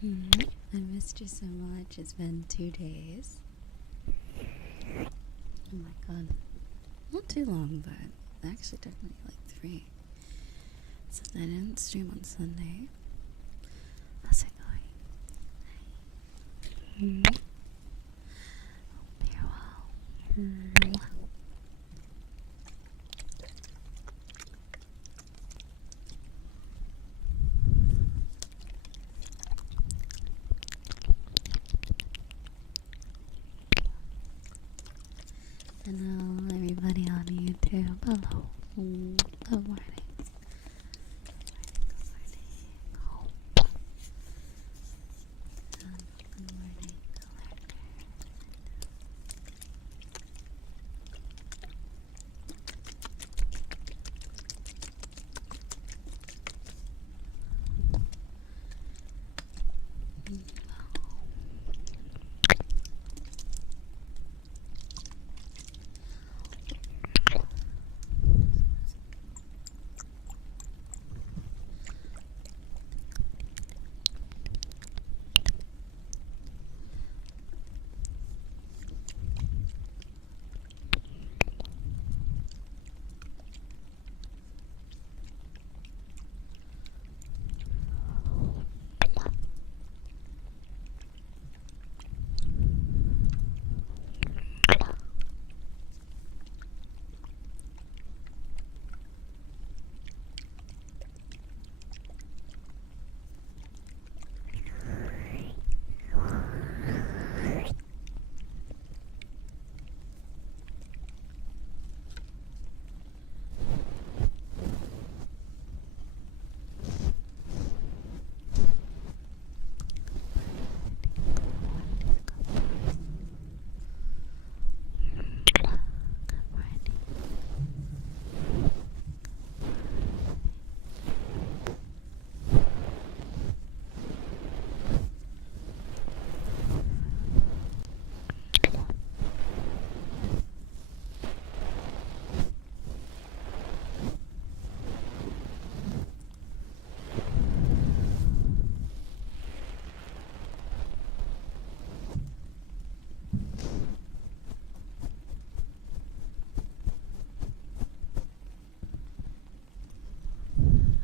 I missed you so much. It's been 2 days. Oh my god. Not too long, but actually technically like 3. So I didn't stream on Sunday. How's it going? Hope you're well. Hello, everybody on YouTube. Hello. Good morning.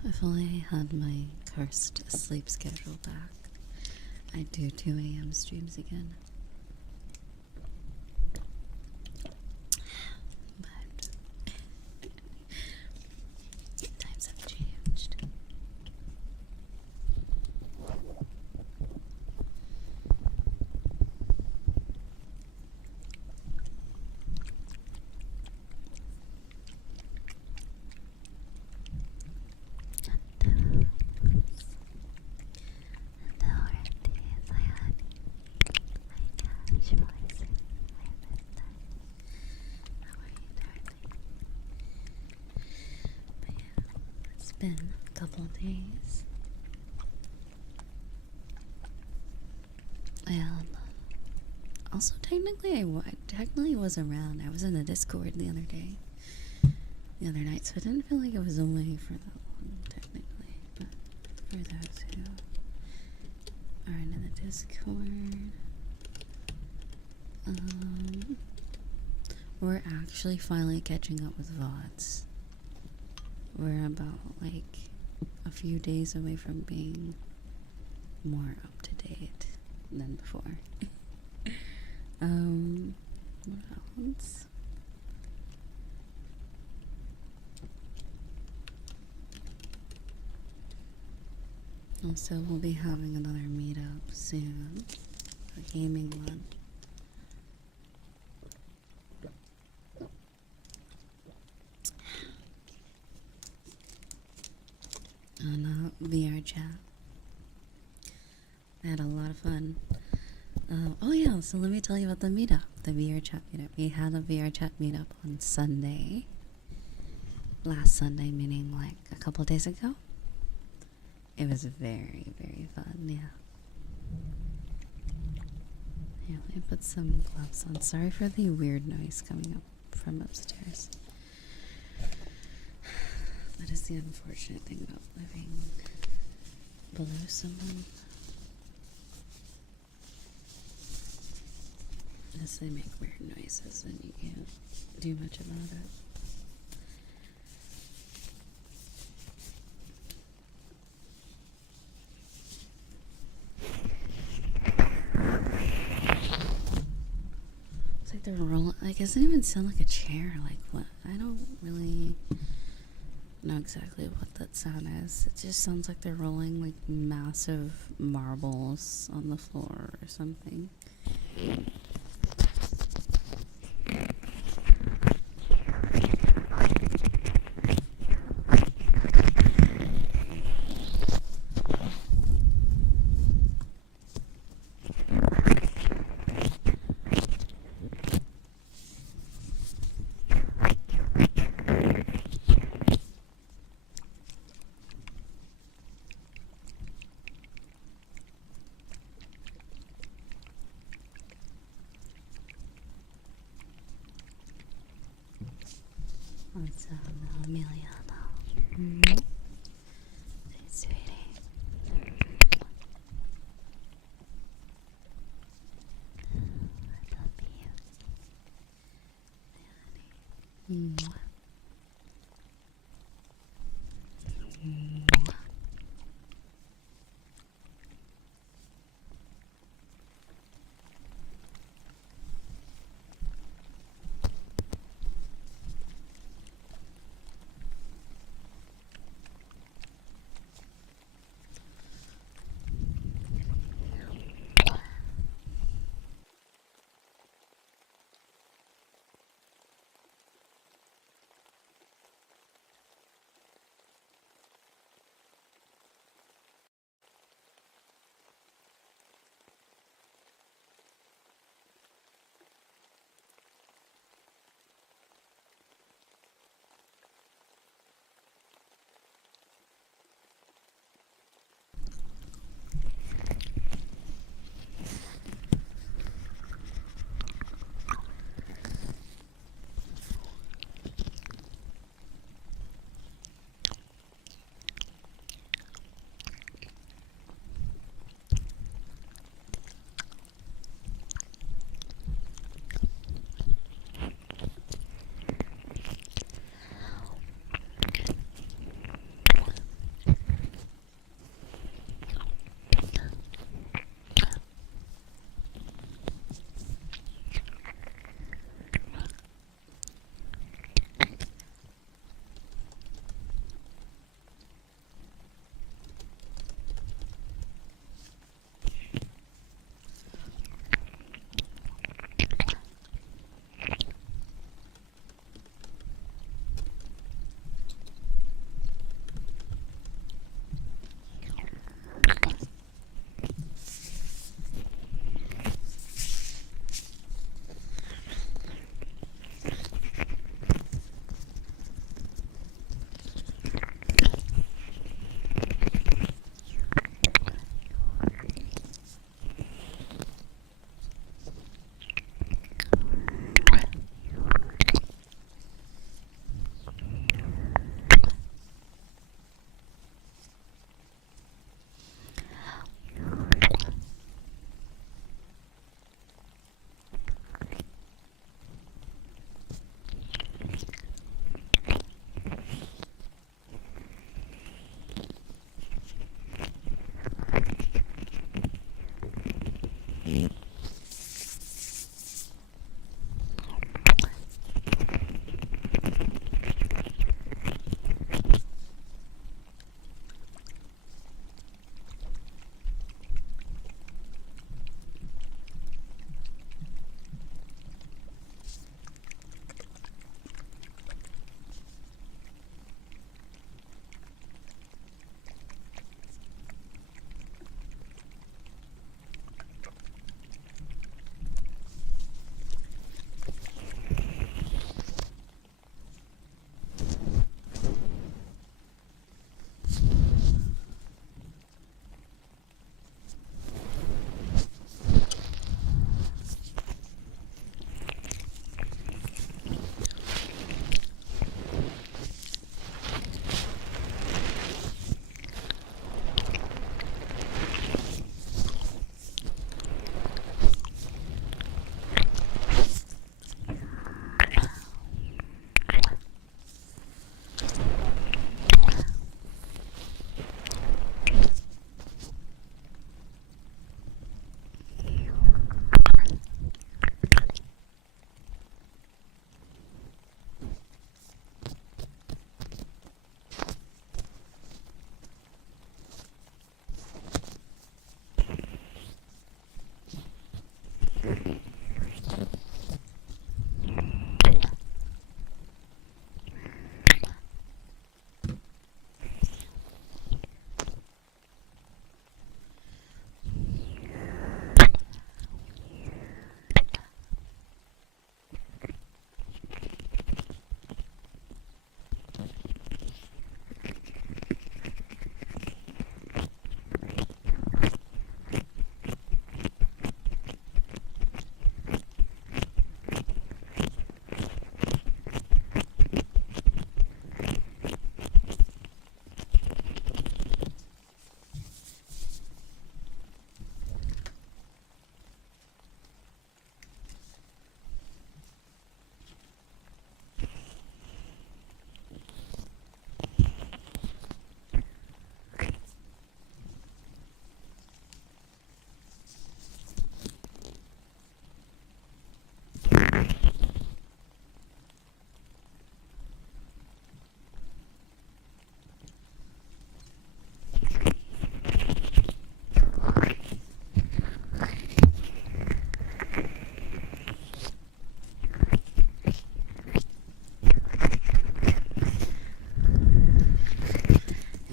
If only I had my cursed sleep schedule back, I'd do 2 a.m. streams again. But times have changed. Been a couple days. Also technically I was around. I was in the Discord the other night, so I didn't feel like I was away for that long technically. But for those who are in the Discord, we're actually finally catching up with VODs. We're about like a few days away from being more up to date than before. What else? Also, we'll be having another meetup soon, a gaming one. On VR chat. I had a lot of fun. Oh yeah, so let me tell you about the meetup, the VR chat meetup. We had a VR chat meetup on Sunday. Last Sunday, meaning like a couple days ago. It was very, very fun, yeah. Here, let me put some gloves on. Sorry for the weird noise coming up from upstairs. That is the unfortunate thing about living below someone. Just they make weird noises and you can't do much about it. It's like they're rolling. Like, it doesn't even sound like a chair. Like, what? I don't really know exactly what that sound is. It just sounds like they're rolling like massive marbles on the floor or something. What's up, Amelia? Hey, sweetie. I love you. Mwah. Mwah.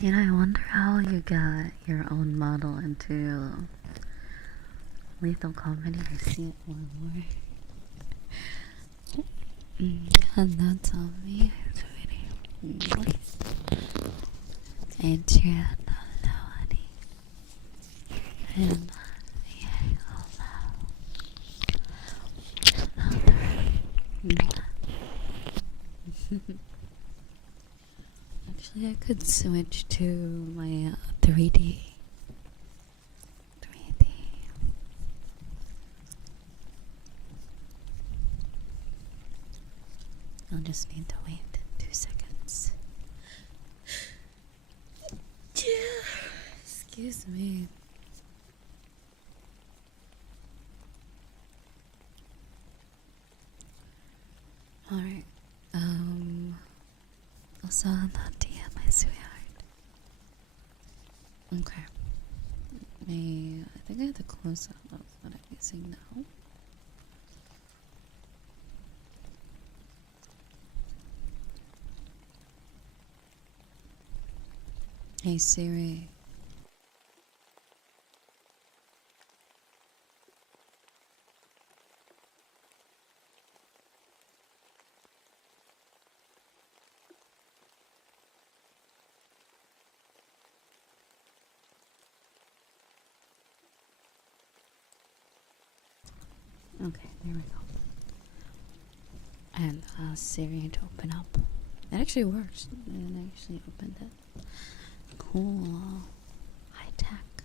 You know, I wonder how you got your own model into lethal comedy. I see it more and more. And that's on me, sweetie. Adrian, hello, honey. And actually, I could switch to my 3D. I'll just need to wait 2 seconds. Excuse me. Alright. Also, not DM, my sweetheart. Okay. I think I have to close out of what I'm using now. Hey Siri. Okay, there we go. And Siri to open up. It actually works. It actually opened it. Cool. High tech.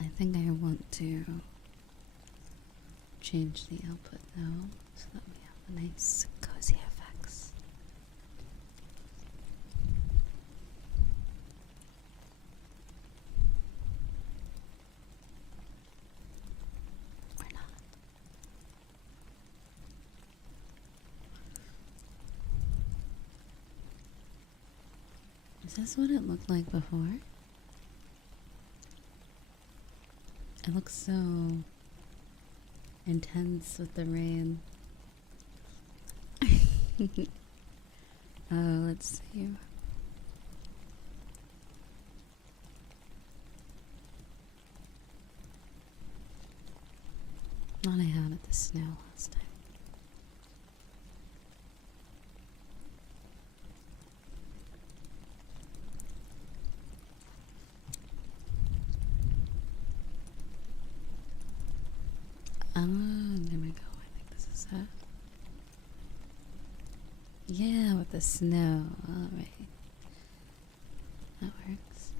I think I want to change the output though, so that we have a nice cozy effects. Or not. Is this what it looked like before? It looks so intense with the rain. Let's see. Thought I had it the snow last time. There we go. I think this is it. Yeah, with the snow. Alright. That works.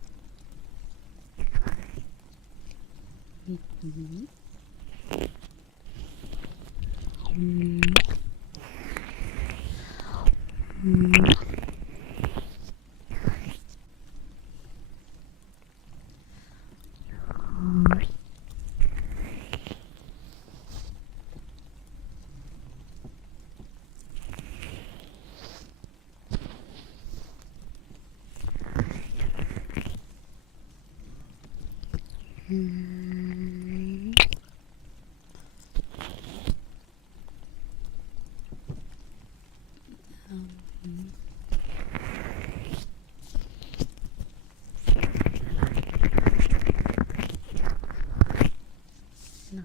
No,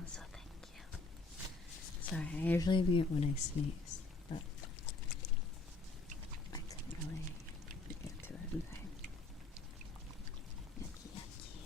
so thank you. Sorry, I usually mute when I sneeze, but I couldn't really get to it in time. Yucky, yucky.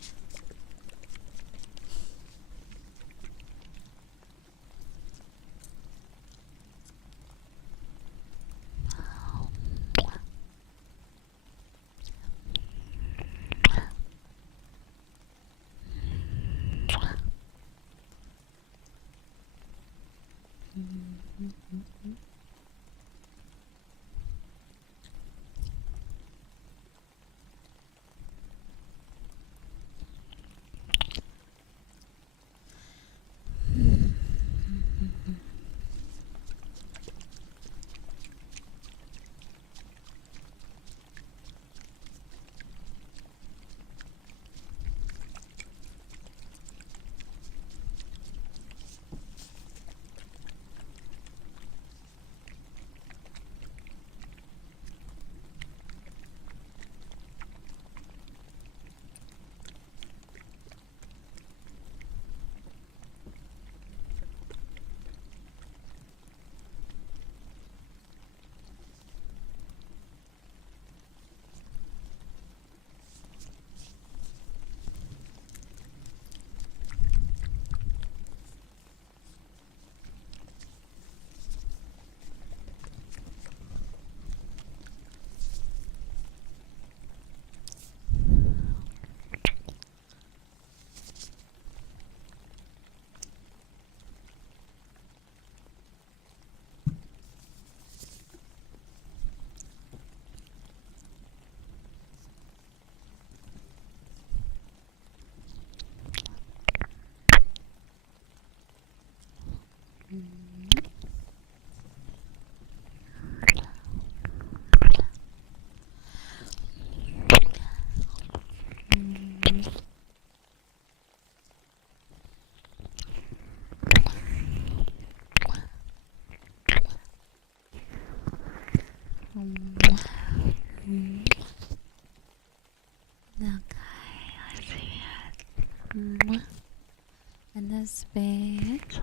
And this bitch.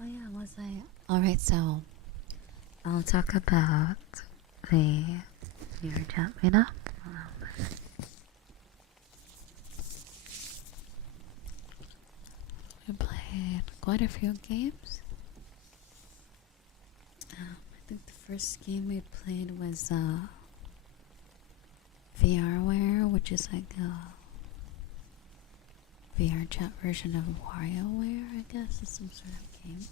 Oh yeah, was I? Alright, so I'll talk about the VR chat meetup. We played quite a few games. I think the first game we played was VRware, which is like a VR chat version of WarioWare, I guess. It's some sort of game.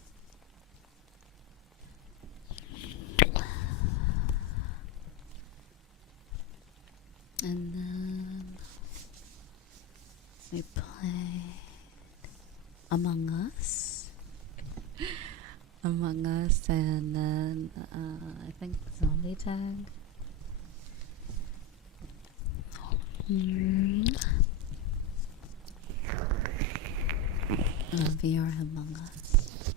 And then we played Among Us. Among Us, and then I think Zombie Tag. VR Among Us.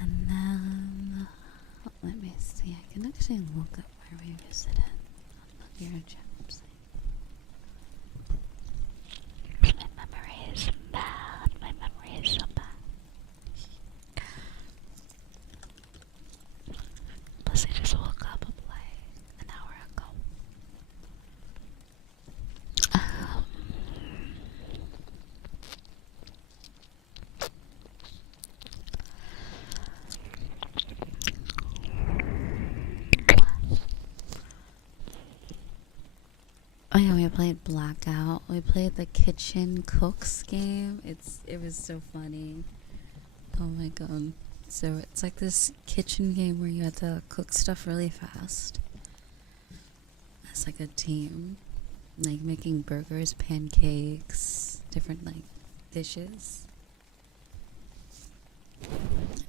And then, let me see, I can actually look up where we visited on the VR chat website. My memory is bad. My memory is so bad. Plus, I just woke up like an hour ago. Oh yeah, we played Blackout. We played the Kitchen Cooks game. It was so funny. Oh my god. So it's like this kitchen game where you have to cook stuff really fast. It's like a team. Like making burgers, pancakes, different like dishes.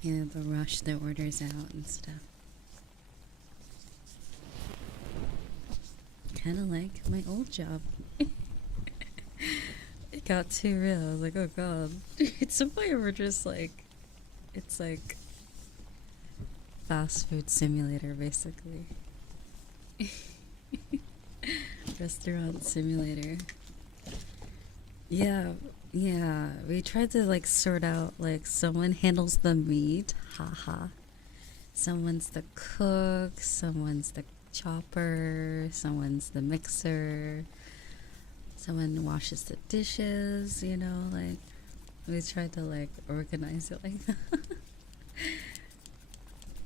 Yeah, they'll rush their orders out and stuff. Kind of like my old job. It got too real. I was like, oh god. It's a point where we're just like, it's like fast food simulator basically. Restaurant simulator. Yeah, yeah. We tried to like sort out like someone handles the meat, haha. Someone's the cook, someone's the chopper, someone's the mixer, someone washes the dishes, you know, like we tried to like organize it like that.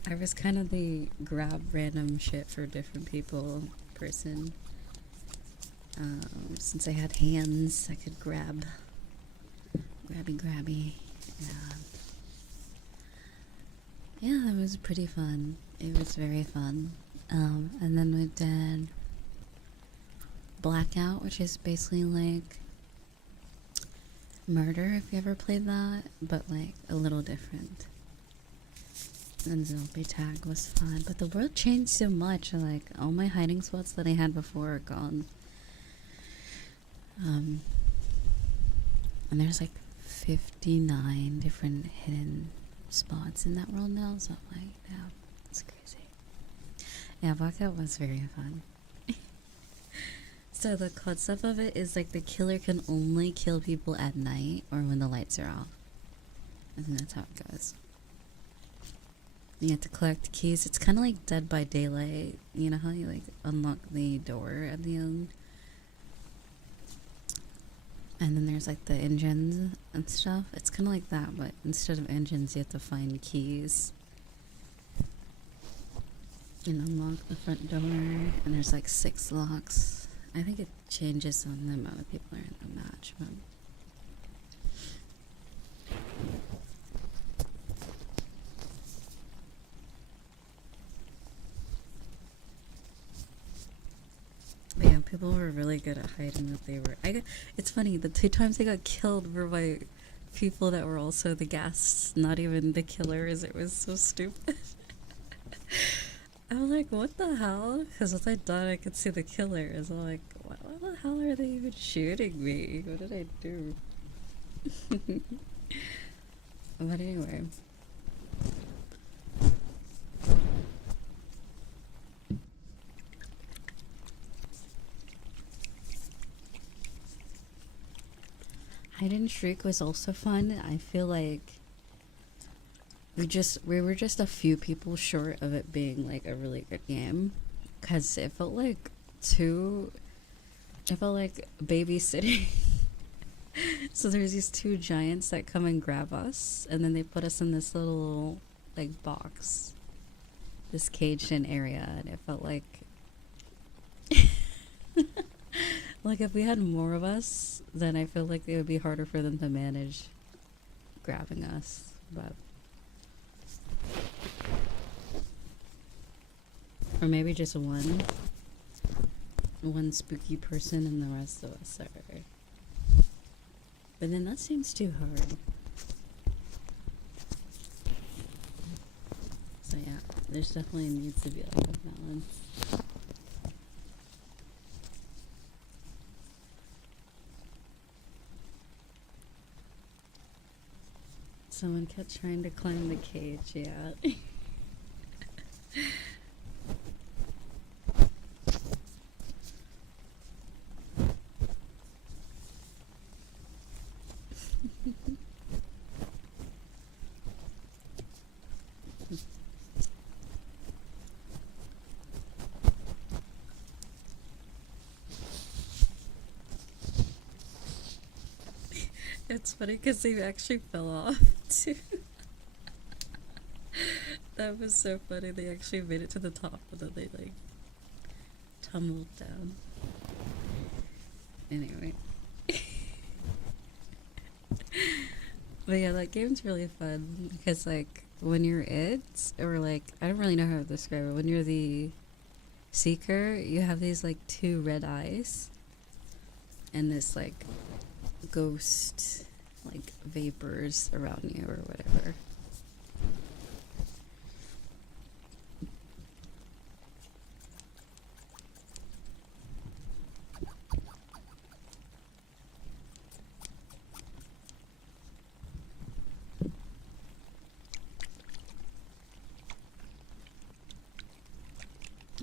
I was kind of the grab random shit for different people person. Since I had hands, I could grabby. Yeah, that was pretty fun. It was very fun. And then we did Blackout, which is basically like Murder, if you ever played that, but like a little different. And Zombie Tag was fun, but the world changed so much. Like all my hiding spots that I had before are gone. And there's like 59 different hidden spots in that world now, so I'm like, yeah, it's crazy. Yeah, Blackout was very fun. So the concept of it is like the killer can only kill people at night or when the lights are off. And that's how it goes. You have to collect keys. It's kind of like Dead by Daylight. You know how you like unlock the door at the end? And then there's like the engines and stuff. It's kind of like that, but instead of engines, you have to find keys and unlock the front door. And there's like 6 locks. I think it changes on the amount of people are in the match, but yeah, people were really good at hiding that they were. It's funny, the 2 times I got killed were by people that were also the guests, not even the killers. It was so stupid. I was like, what the hell? Because once I died, I could see the killers. I'm like, why the hell are they even shooting me? What did I do? But anyway. Hide and Shriek was also fun. I feel like we were just a few people short of it being like a really good game, because it felt like babysitting. So there's these 2 giants that come and grab us, and then they put us in this little like box, this caged in area, and it felt like like if we had more of us, then I feel like it would be harder for them to manage grabbing us. But or maybe just one spooky person and the rest of us are. But then that seems too hard. So yeah, there's definitely needs to be like a balance. Someone kept trying to climb the cage, yeah. It's funny because they actually fell off too. That was so funny. They actually made it to the top, and then they like tumbled down. Anyway. But yeah, that game's really fun because like when you're or like I don't really know how to describe it. When you're the seeker, you have these like 2 red eyes and this like ghost like vapors around you or whatever.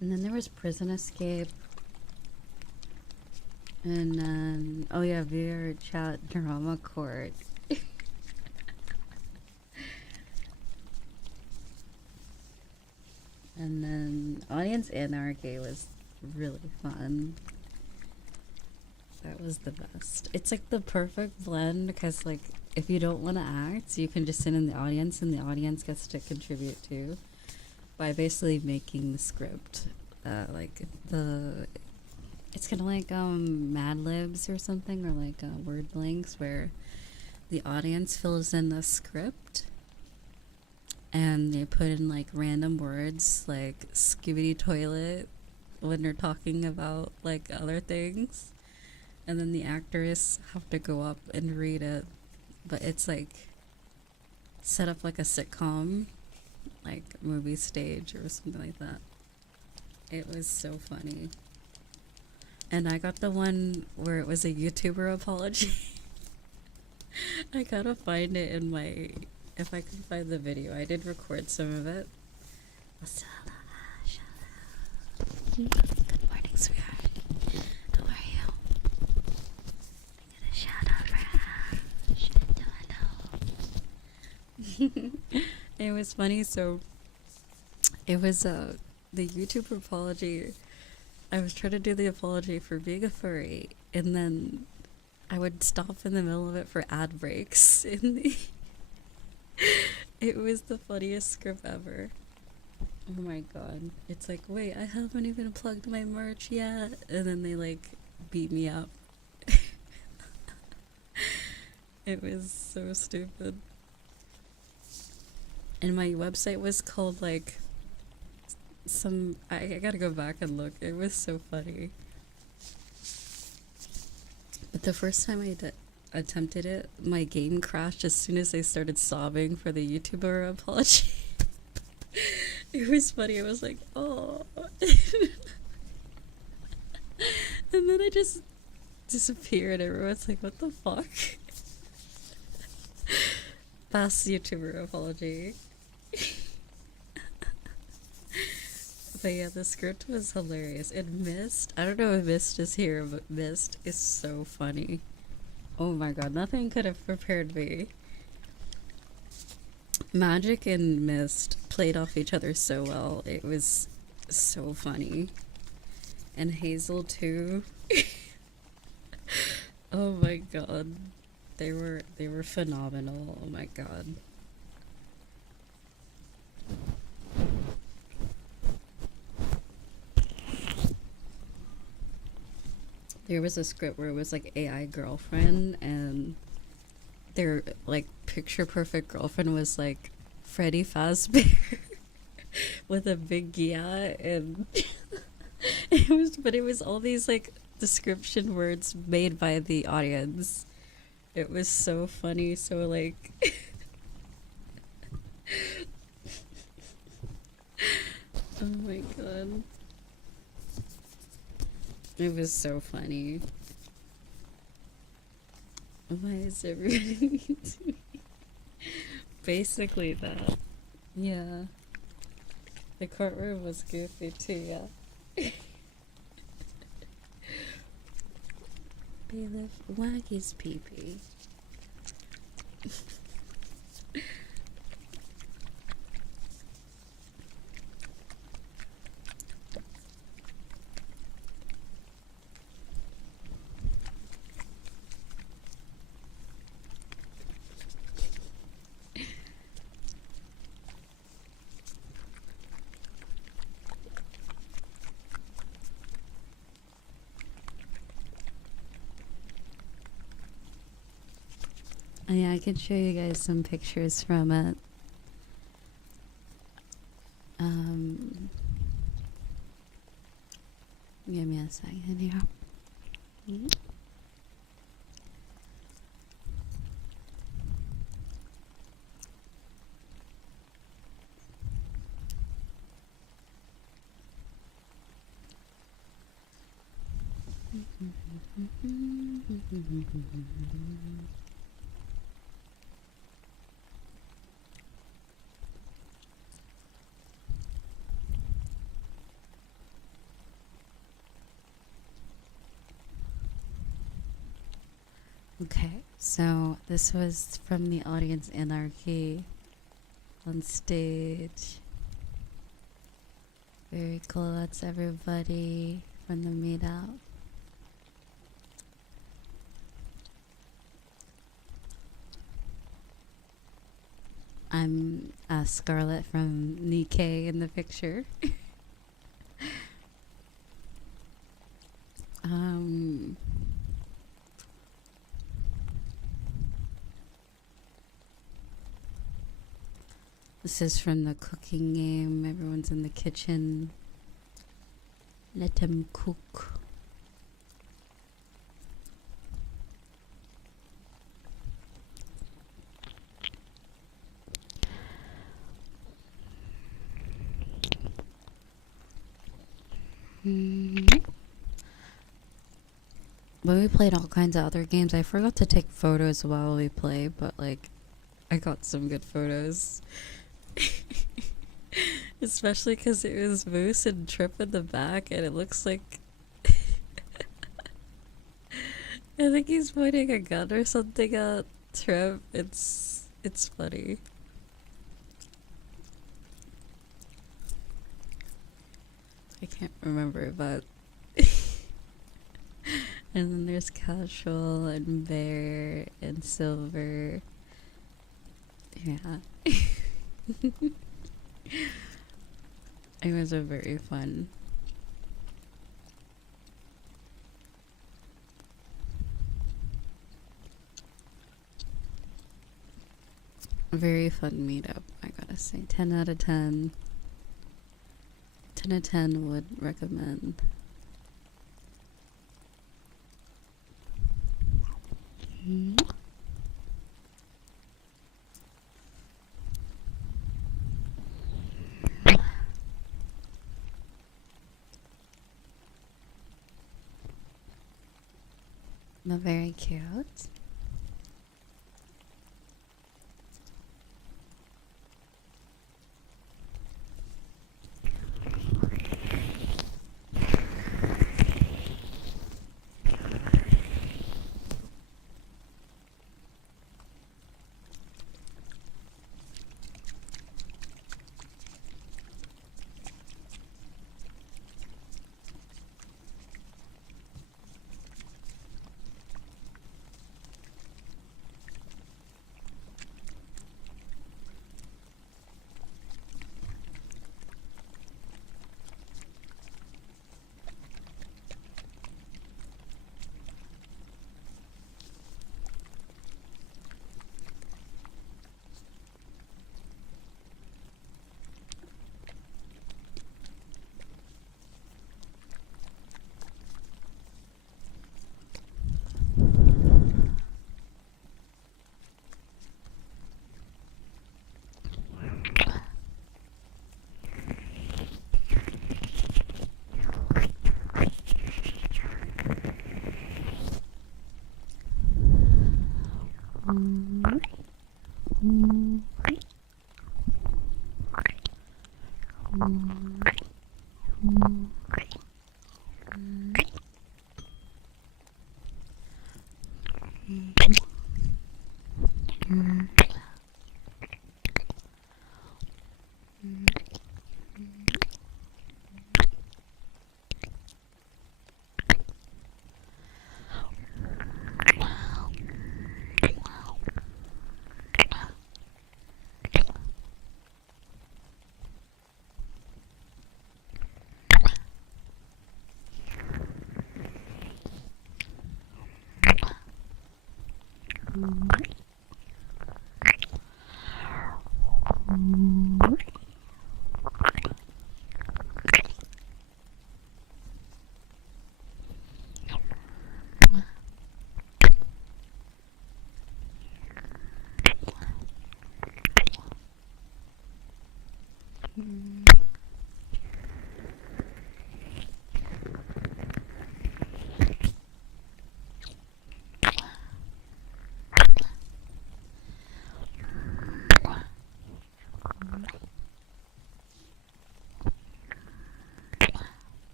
And then there was Prison Escape. And then, oh yeah, VR Chat Drama Court. And then Audience Anarchy was really fun. That was the best. It's like the perfect blend because, like, if you don't want to act, you can just sit in the audience and the audience gets to contribute too by basically making the script. It's kind of like Mad Libs or something, or like word blanks where the audience fills in the script and they put in like random words like skibidi toilet when they're talking about like other things, and then the actors have to go up and read it, but it's like set up like a sitcom, like movie stage or something like that. It was so funny. And I got the one where it was a YouTuber apology. I gotta find it in my, if I can find the video. I did record some of it. Good morning, sweetheart. How are you? I got a shout out for hello. It was funny. So it was the YouTuber apology. I was trying to do the apology for being a furry, and then I would stop in the middle of it for ad breaks. It was the funniest script ever. Oh my god. It's like, wait, I haven't even plugged my merch yet. And then they like beat me up. It was so stupid. And my website was called like I gotta go back and look. It was so funny. But the first time I attempted it, my game crashed as soon as I started sobbing for the YouTuber apology. It was funny. I was like, oh. And then I just disappeared. Everyone's like, what the fuck? Fast YouTuber apology. But yeah, the script was hilarious. And Mist, I don't know if Mist is here, but Mist is so funny. Oh my god, nothing could have prepared me. Magic and Mist played off each other so well. It was so funny. And Hazel too. Oh my god. They were phenomenal. Oh my god. There was a script where it was like AI girlfriend, and their like picture perfect girlfriend was like Freddy Fazbear with a big yeah, and it was all these like description words made by the audience. It was so funny. So like oh my god. It was so funny. Why is everybody mean to me? Basically that. Yeah. The courtroom was goofy too, yeah. Bailiff Waggy's pee-pee. Oh, yeah, I can show you guys some pictures from it. Give me a second here. Okay, so this was from the audience anarchy on stage. Very cool. That's everybody from the meetup. I'm Scarlett from Nikkei in the picture. This is from the cooking game. Everyone's in the kitchen. Let them cook. But we played all kinds of other games. I forgot to take photos while we play, but like, I got some good photos. Especially because it was Moose and Trip in the back, and it looks like I think he's pointing a gun or something at Trip. It's funny. I can't remember, but and then there's Casual and Bear and Silver. Yeah. It was a very fun. Very fun meetup, I gotta say. 10 out of 10. 10 out of 10 would recommend. But very cute.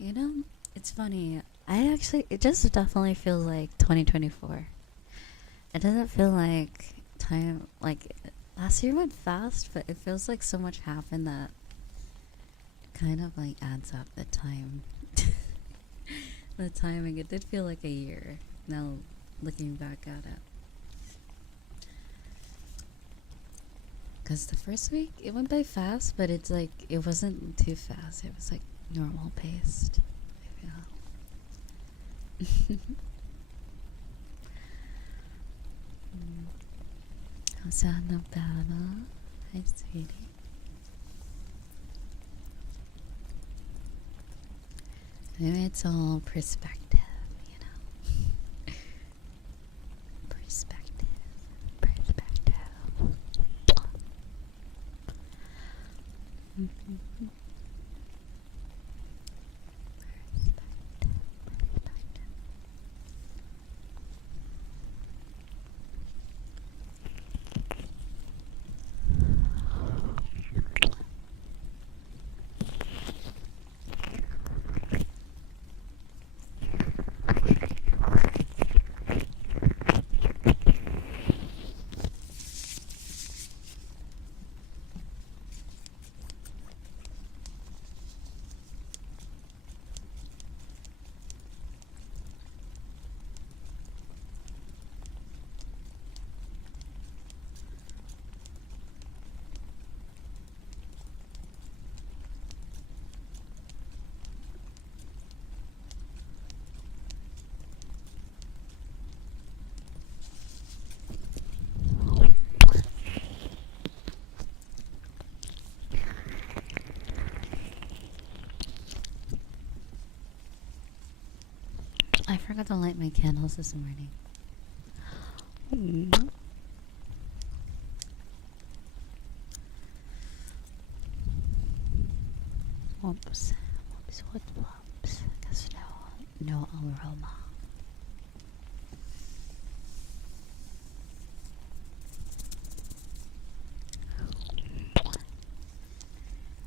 You know, it's funny. It just definitely feels like 2024. It doesn't feel like time, like, last year went fast, but it feels like so much happened that kind of like adds up the time. The timing, it did feel like a year now looking back at it. Because the first week, it went by fast, but it's like, it wasn't too fast. It was like normal paced. I feel. Hosanna Baba. Hi, sweetie. Maybe it's all perspective, you know. Perspective. Perspective. I forgot to light my candles this morning. Whoops. Whoops. Guess no aroma.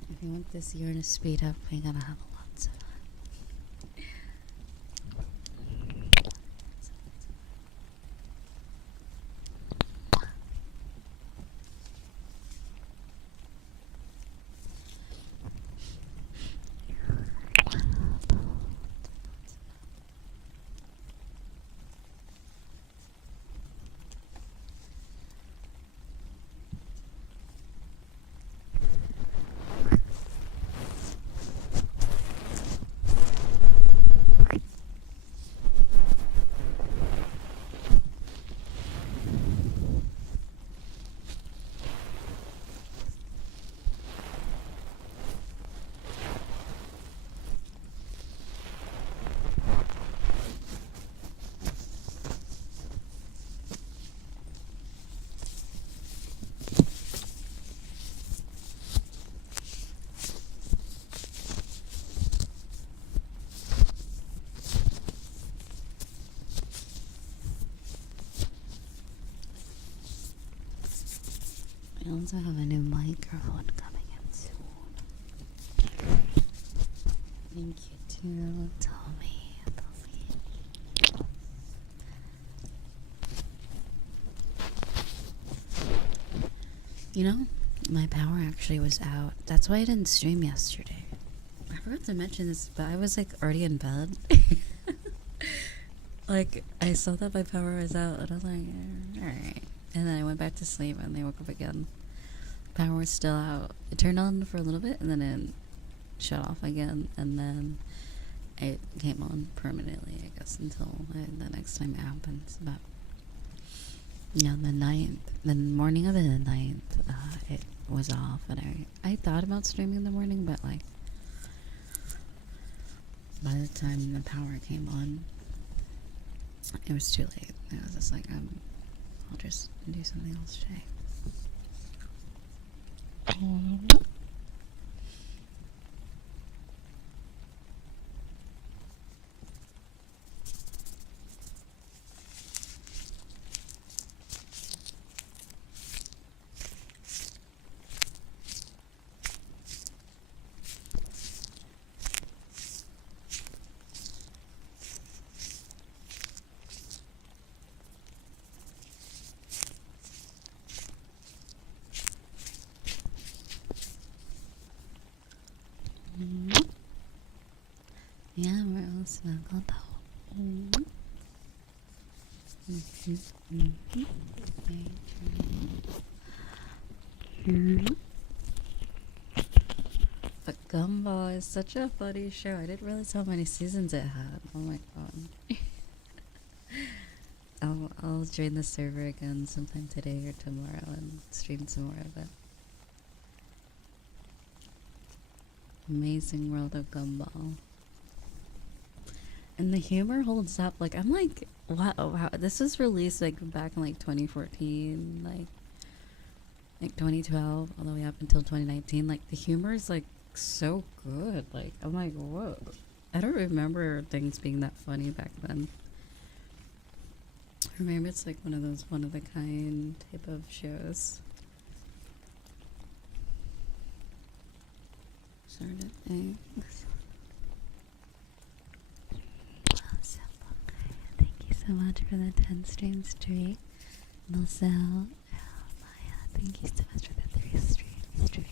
If you want this year to speed up, we gotta have lots of fun. I also have a new microphone coming in soon. Thank you too, Tommy. You know, my power actually was out. That's why I didn't stream yesterday. I forgot to mention this, but I was like already in bed. Like, I saw that my power was out, and I was like, alright. And then I went back to sleep, and I woke up again. Power was still out. It turned on for a little bit, and then it shut off again, and then it came on permanently, I guess, until the next time it happens. But, yeah, the morning of the 9th, it was off, and I thought about streaming in the morning, but, like, by the time the power came on, it was too late. I was just like, I'll just do something else today. snuggled up. But Gumball is such a funny show. I didn't realize how many seasons it had. Oh my god. I'll join the server again sometime today or tomorrow and stream some more of it. Amazing World of Gumball. And the humor holds up. Like, I'm like, wow, this was released like back in like 2014, like 2012, all the way up until 2019. Like, the humor is like so good. Like, I'm like, whoa. I don't remember things being that funny back then. Or maybe it's like one of those one of a kind type of shows. Sort of things. Thank you so much for the 10 stream streak. And also, Maya, thank you so much for the 3 stream streak.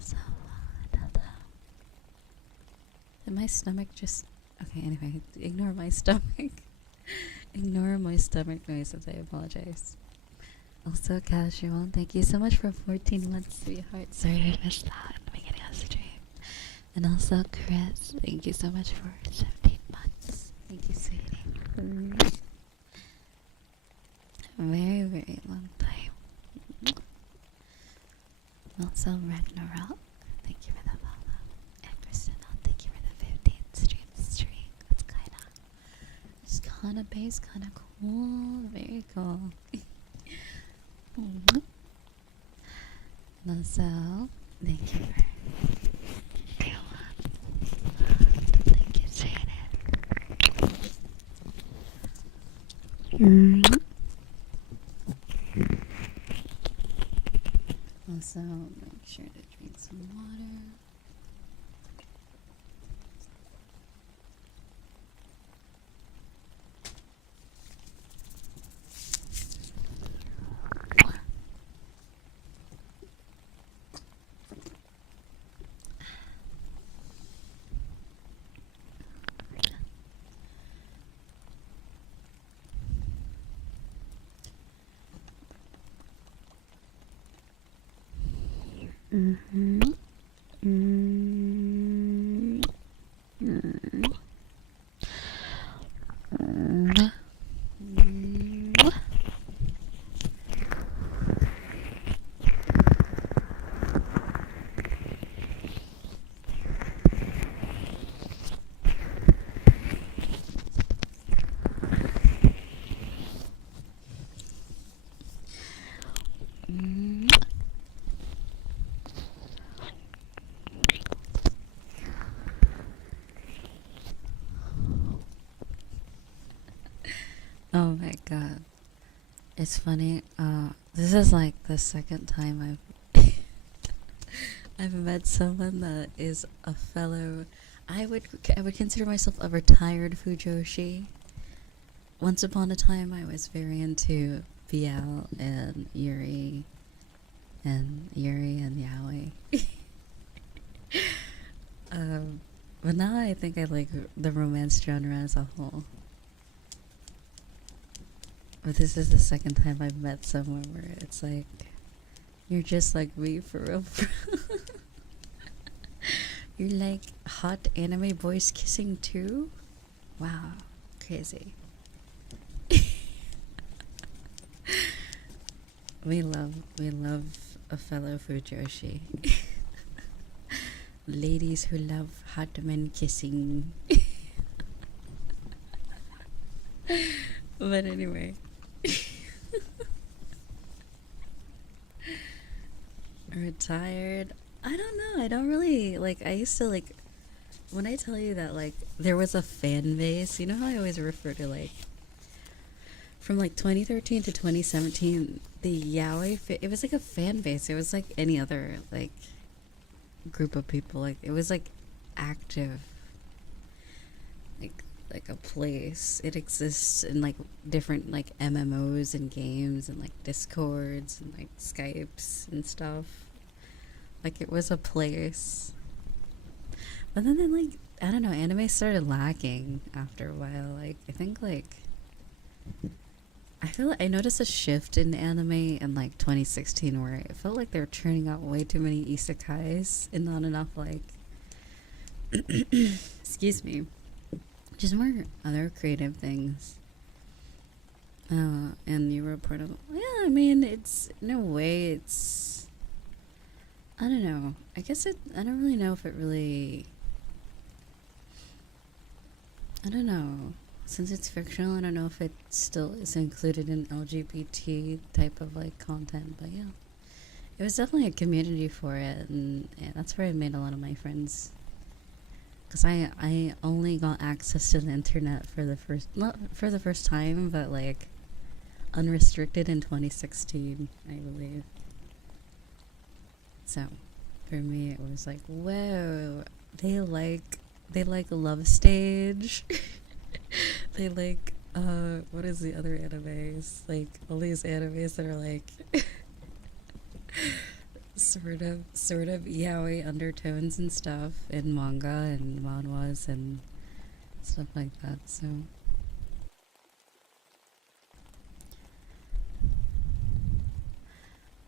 So, did my stomach just... Okay, anyway, ignore my stomach. Ignore my stomach noises, I apologize. Also, Casual, thank you so much for 14 months, sweetheart. Sorry I missed that at the beginning of the stream. And also, Chris, thank you so much for 17 months. Thank you, sweetie. Very, very long time. Also, Ragnarok, thank you for the follow. And Kristen, thank you for the 15th stream. It's kind of bass, kind of cool. Very cool. And also, thank you for... Thank you, Jaden. Also, make sure to drink some water. Oh my god. It's funny. This is like the second time I've met someone that is a fellow... I would consider myself a retired Fujoshi. Once upon a time, I was very into Biel and Yuri and Yaoi. But now I think I like the romance genre as a whole. But this is the second time I've met someone where it's like, you're just like me for real. You're like hot anime boys kissing too? Wow, crazy. we love a fellow Fujoshi. Ladies who love hot men kissing. But anyway. Retired. I don't know. I don't really like. I used to like when I tell you that like there was a fan base. You know how I always refer to like from like 2013 to 2017, the yaoi. It was like a fan base. It was like any other like group of people. Like it was like active. Like a place. It exists in like different like MMOs and games and like Discords and like Skypes and stuff. Like it was a place. But then like, I don't know, anime started lacking after a while. Like, I think like, I feel like I noticed a shift in anime in like 2016 where it felt like they were churning out way too many isekais and not enough like, excuse me, just more other creative things. And you were part of, yeah, I mean, it's, in a way, it's, I don't know. I guess I don't really know if it really, I don't know. Since it's fictional, I don't know if it still is included in LGBT type of like content, but yeah. It was definitely a community for it, and yeah, that's where I made a lot of my friends. Because I only got access to the internet for the first, not for the first time, but like unrestricted in 2016, I believe. So for me it was like, whoa, they like Love Stage. They like what is the other animes, like all these animes that are like sort of yaoi undertones and stuff in manga and manhwas and stuff like that. So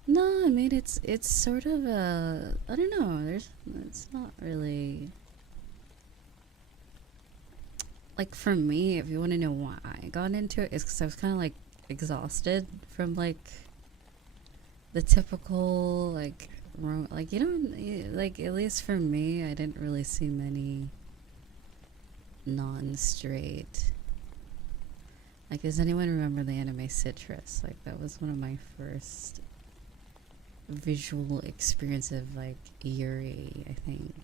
no, I mean it's sort of a, I don't know. It's not really like, for me. If you want to know why I got into it, it's because I was kind of like exhausted from like the typical like like, you know, like, at least for me, I didn't really see many non-straight. Like, does anyone remember the anime Citrus? Like, that was one of my first visual experience of like Yuri, I think,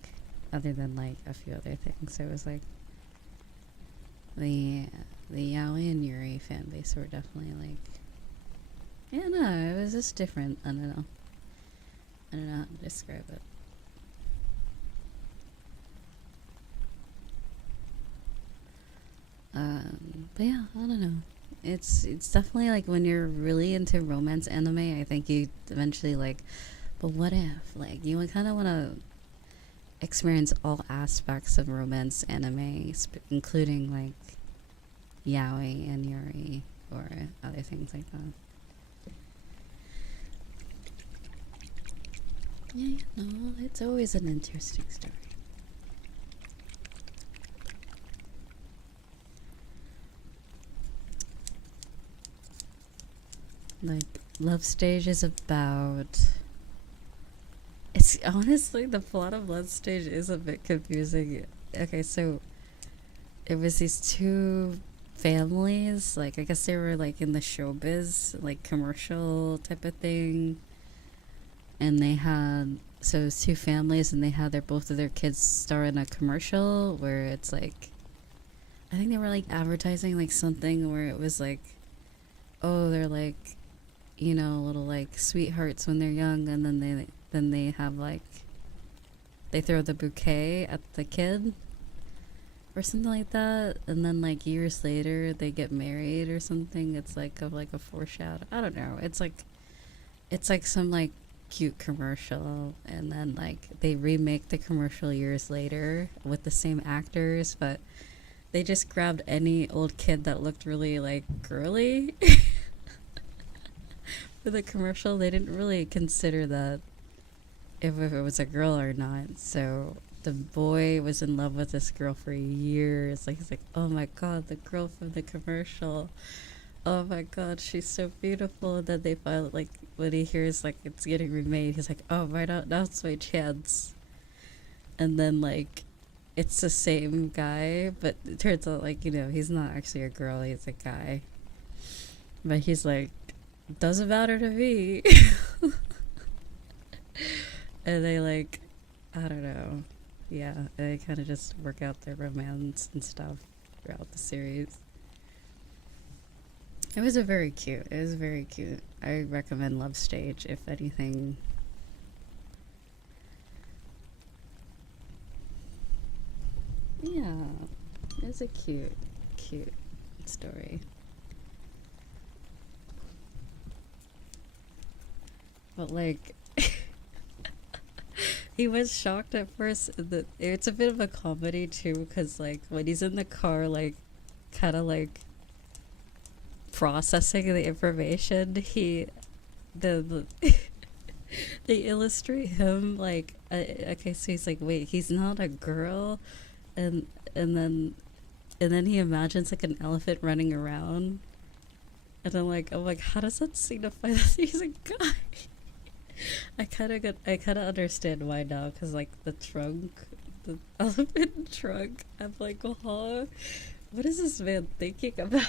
other than like a few other things. So it was like the yaoi and Yuri fan base were definitely like, yeah, no, it was just different. I don't know how to describe it. But yeah, I don't know. It's definitely like, when you're really into romance anime, I think you eventually like, but what if, like, you kind of want to experience all aspects of romance anime, including like yaoi and yuri or other things like that. Yeah, no, it's always an interesting story. Like, Love Stage is about, it's honestly, the plot of Love Stage is a bit confusing. Okay, so it was these two families, like, I guess they were like in the showbiz, like commercial type of thing, and they had, so it was two families, and they had both of their kids star in a commercial where it's like, I think they were like advertising like something where it was like, oh, they're like, you know, little like sweethearts when they're young, and then they have like, they throw the bouquet at the kid or something like that, and then like years later they get married or something. It's like a foreshadow. I don't know. It's like some like cute commercial, and then like they remake the commercial years later with the same actors, but they just grabbed any old kid that looked really like girly for the commercial. They didn't really consider that if it was a girl or not. So the boy was in love with this girl for years. Like, he's like, oh my god, the girl from the commercial. Oh my god, she's so beautiful. And then they finally, like, when he hears like it's getting remade, he's like, oh, right out, now's my chance. And then like, it's the same guy, but it turns out like, you know, he's not actually a girl, he's a guy. But he's like, doesn't matter to me. And they like, I don't know. Yeah, they kind of just work out their romance and stuff throughout the series. It was very cute. It was very cute. I recommend Love Stage, if anything. Yeah, it was a cute story. But like, He was shocked at first. It's a bit of a comedy too, because like when he's in the car, like kind of like processing the information, the they illustrate him like okay, so he's like, wait, he's not a girl, and and then and then he imagines like an elephant running around, and I'm like, how does that signify that he's a guy? I kind of understand why now, because like the trunk, the elephant trunk. I'm like, huh? What is this man thinking about?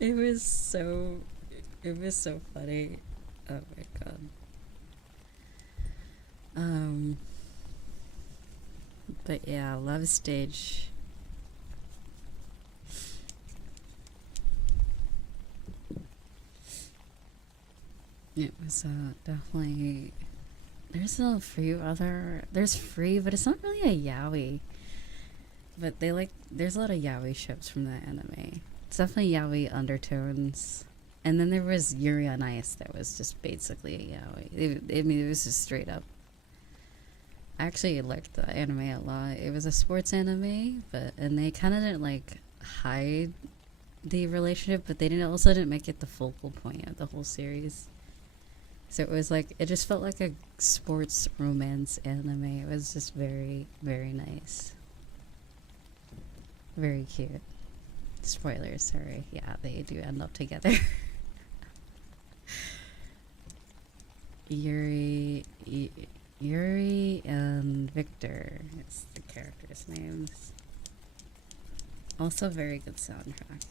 It was so, it was so funny. Oh my god. But yeah, Love Stage. It was definitely. There's a few other. There's free, but it's not really a yaoi. But they like. There's a lot of yaoi ships from that anime. It's definitely yaoi undertones. And then there was Yuri on Ice that was just basically a yaoi. I mean, it was just straight up. I actually liked the anime a lot. It was a sports anime, and they kind of didn't like hide the relationship, but they didn't make it the focal point of the whole series. So it was like, it just felt like a sports romance anime. It was just very, very nice. Very cute. Spoilers, sorry. Yeah, they do end up together. Yuri and Victor is the characters' names. Also very good soundtrack.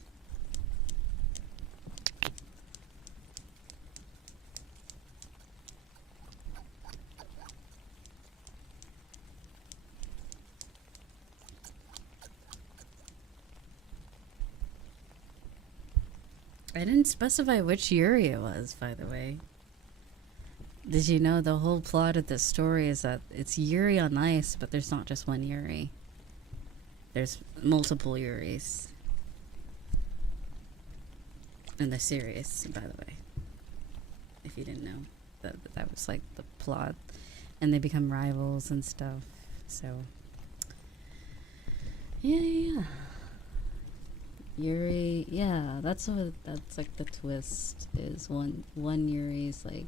I didn't specify which Yuri it was, by the way. Did you know the whole plot of this story is that it's Yuri on Ice, but there's not just one Yuri. There's multiple Yuris in the series, by the way. If you didn't know, that was like the plot, and they become rivals and stuff. So, yeah. Yuri, yeah, that's like the twist is one Yuri's like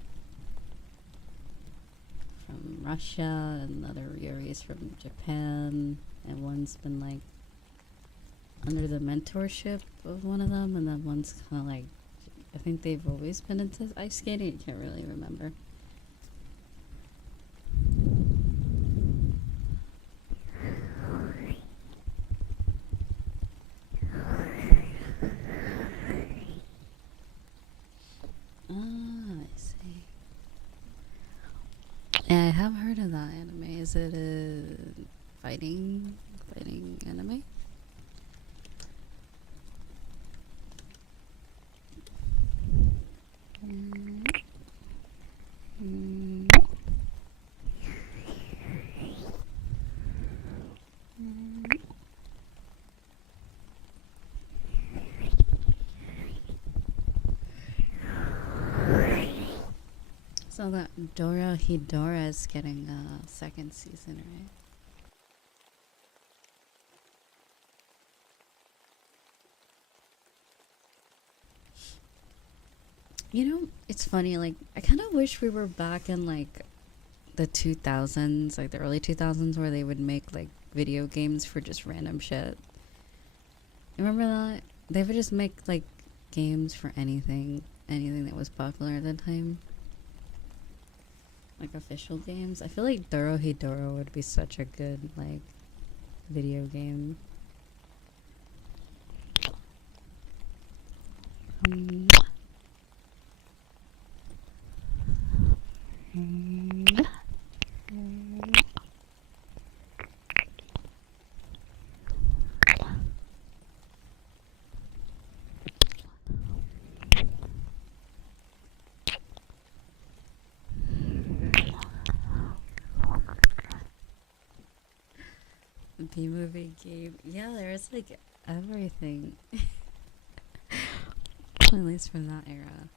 from Russia, and the other Yuri's from Japan, and one's been like under the mentorship of one of them, and then one's kind of like, I think they've always been into ice skating. I can't really remember. I see. Yeah, I have heard of that anime. Is it a fighting anime? So that Dorohedoro is getting a second season, right? You know, it's funny, like, I kind of wish we were back in, like, the 2000s, like, the early 2000s, where they would make, like, video games for just random shit. You remember that? They would just make, like, games for anything that was popular at the time. Like, official games. I feel like Dorohedoro would be such a good, like, video game. B-movie game. Yeah, there's like everything. At least from that era.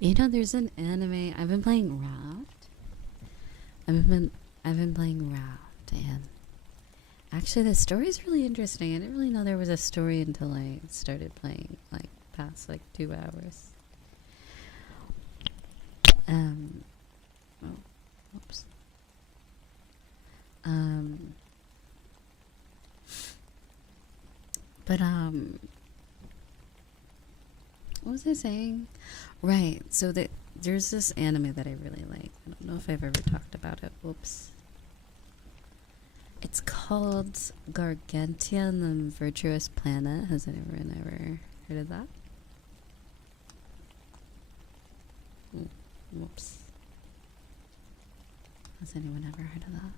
You know, there's an anime. I've been playing Raft. I've been playing Raft, and actually, the story's really interesting. I didn't really know there was a story until I started playing, like past like 2 hours. Oh, whoops. But what was I saying? Right. So there's this anime that I really like. I don't know if I've ever talked about it. Whoops. It's called Gargantia and the Virtuous Planet. Has anyone ever heard of that? Ooh, whoops. Has anyone ever heard of that?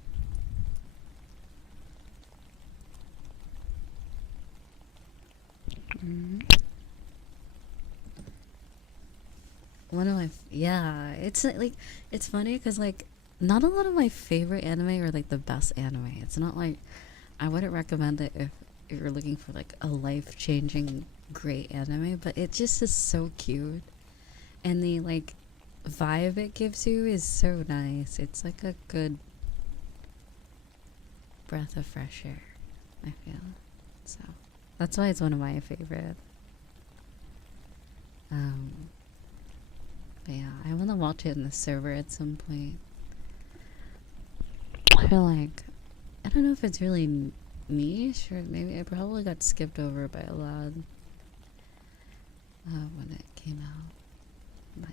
One of my it's like it's funny because like not a lot of my favorite anime are like the best anime. It's not like I wouldn't recommend it if you're looking for like a life-changing great anime, but it just is so cute, and the like vibe it gives you is so nice. It's like a good breath of fresh air, I feel. So that's why it's one of my favorite. But yeah, I want to watch it in the server at some point. I feel like, I don't know if it's really niche, or maybe I probably got skipped over by a lot when it came out. But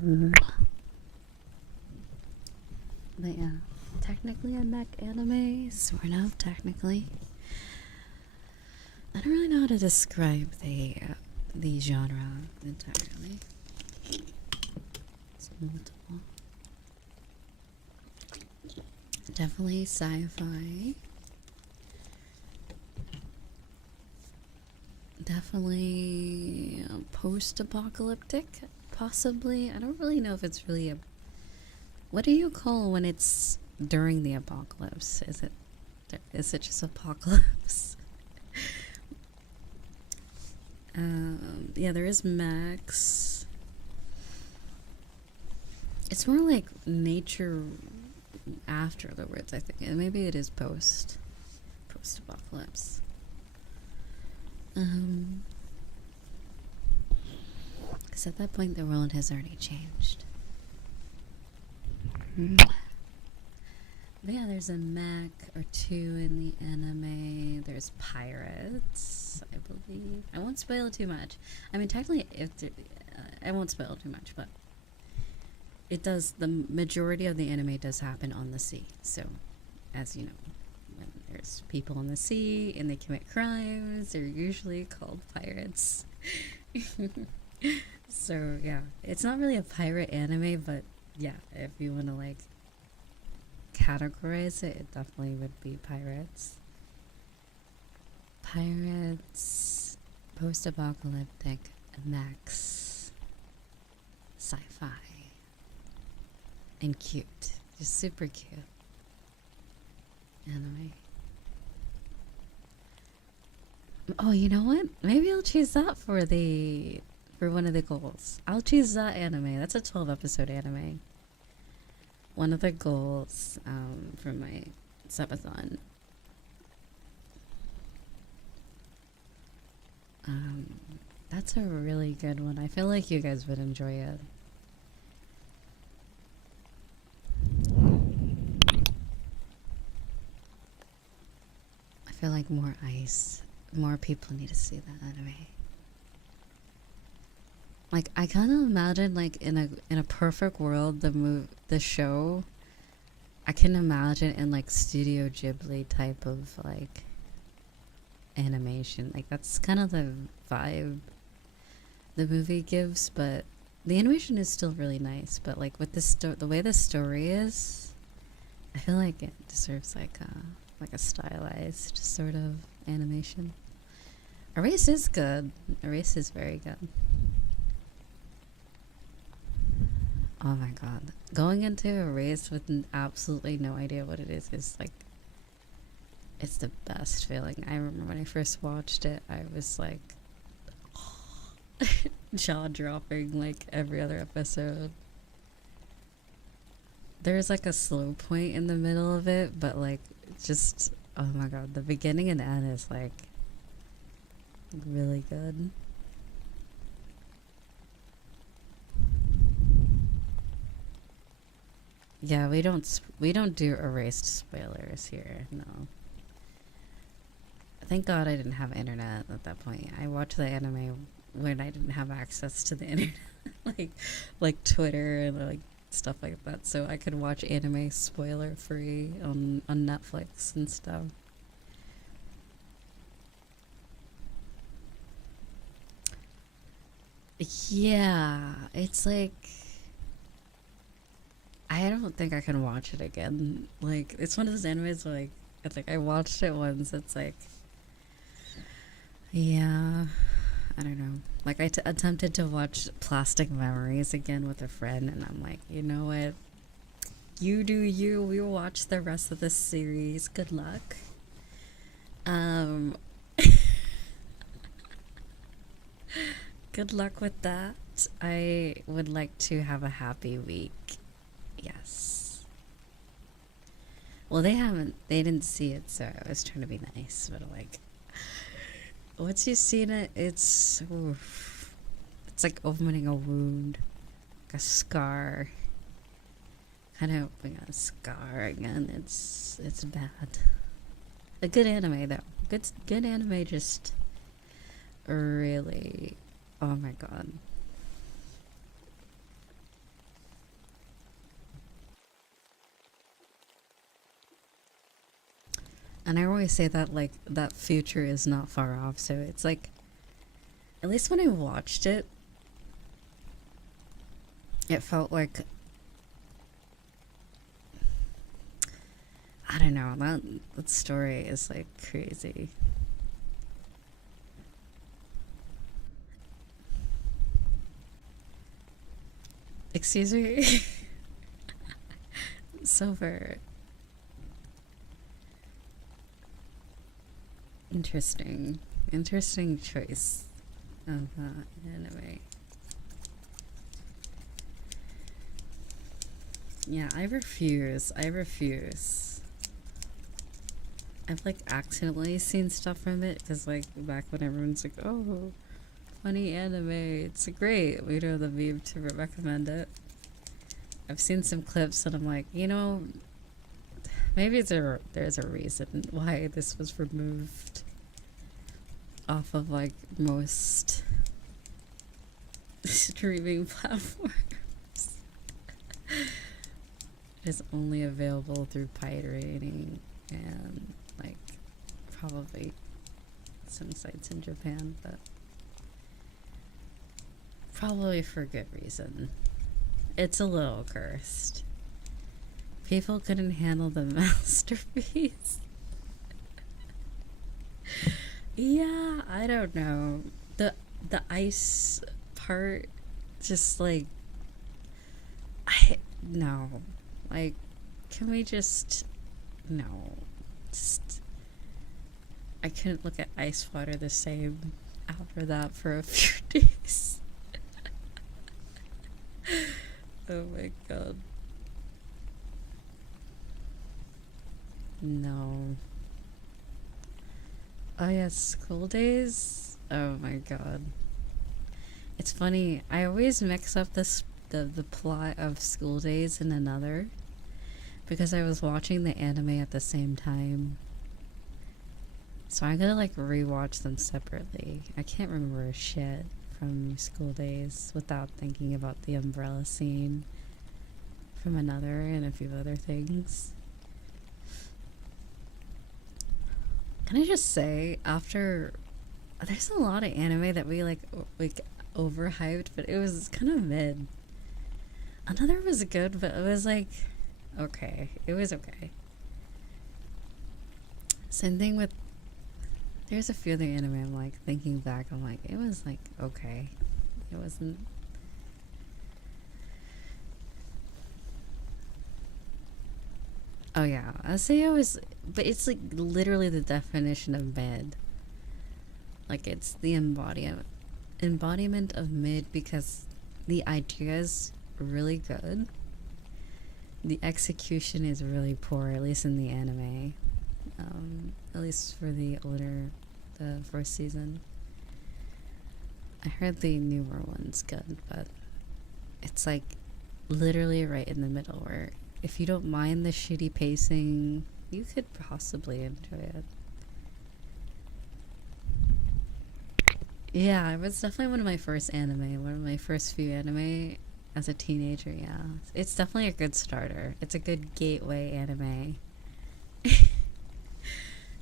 yeah. But yeah, technically a mech anime, sort of, technically. I don't really know how to describe the genre entirely. It's multiple. Definitely sci-fi. Definitely post-apocalyptic, possibly. I don't really know if it's really a... What do you call when it's during the apocalypse? Is it just apocalypse? Yeah, there is Max. It's more like nature afterwards, I think. And maybe it is post-apocalypse. Because at that point, the world has already changed. But yeah, there's a mech or two in the anime. There's pirates, I believe. I won't spoil too much. I mean, technically, I won't spoil too much, but it does. The majority of the anime does happen on the sea. So, as you know, when there's people on the sea and they commit crimes, they're usually called pirates. So yeah, it's not really a pirate anime, but yeah, if you want to like categorize it, it definitely would be pirates. Pirates, post-apocalyptic, mechs, sci-fi, and cute. Just super cute anime. Oh, you know what? Maybe I'll choose that for one of the goals. I'll choose that anime. That's a 12-episode anime. One of the goals for my subathon. That's a really good one. I feel like you guys would enjoy it. I feel like more people need to see that anime. Like, I kind of imagine, like, in a perfect world, the show I can imagine in like Studio Ghibli type of like animation. Like that's kind of the vibe the movie gives, but the animation is still really nice. But like with the way the story is, I feel like it deserves like a stylized sort of animation. Erase is good. Erase is very good. Oh my god. Going into Erase with absolutely no idea what it is like, it's the best feeling. I remember when I first watched it, I was like jaw dropping like every other episode. There's like a slow point in the middle of it, but like just oh my god, the beginning and end is like really good. Yeah, we don't do erased spoilers here. No. Thank God I didn't have internet at that point. I watched the anime when I didn't have access to the internet, like Twitter and like stuff like that. So I could watch anime spoiler free on Netflix and stuff. Yeah, it's like I don't think I can watch it again. Like it's one of those animes like it's like I watched it once. It's like yeah, I don't know. Like I attempted to watch Plastic Memories again with a friend, and I'm like, you know what? You do you. We will watch the rest of this series. Good luck. Um, good luck with that. I would like to have a happy week. Yes. Well, they didn't see it, so I was trying to be nice, but like, once you've seen it, it's, oof, it's like opening a wound, like a scar. Kind of opening a scar again. It's bad. A good anime though. Good anime just really, oh my god. And I always say that like that future is not far off. So it's like, at least when I watched it, it felt like I don't know. That story is like crazy. Excuse me. Silver. Interesting choice of anime. Yeah, I refuse. I've like accidentally seen stuff from it because like back when everyone's like, oh, funny anime, it's great. We know the meme to recommend it. I've seen some clips and I'm like, you know, maybe there's a reason why this was removed off of like most streaming platforms. It's only available through pirating and like probably some sites in Japan, but probably for good reason. It's a little cursed. People couldn't handle the masterpiece. Yeah, I don't know. The ice part just like I no. Like can we just no. Just I couldn't look at ice water the same after that for a few days. Oh my god. No. Oh yeah, school days? Oh my god. It's funny, I always mix up the plot of School Days and another because I was watching the anime at the same time. So I'm gonna like rewatch them separately. I can't remember shit from School Days without thinking about the umbrella scene from another and a few other things. Can I just say, after there's a lot of anime that we like overhyped, but it was kind of mid. Another was good, but it was like okay. It was okay. Same thing with there's a few other anime I'm like thinking back, I'm like, it was like okay. It wasn't. Oh yeah, I say I was, but it's like literally the definition of mid. Like it's the embodiment of mid because the idea is really good. The execution is really poor, at least in the anime. At least for the first season. I heard the newer one's good, but it's like literally right in the middle where if you don't mind the shitty pacing, you could possibly enjoy it. Yeah, it was definitely one of my first anime, one of my first few anime as a teenager, yeah. It's definitely a good starter. It's a good gateway anime.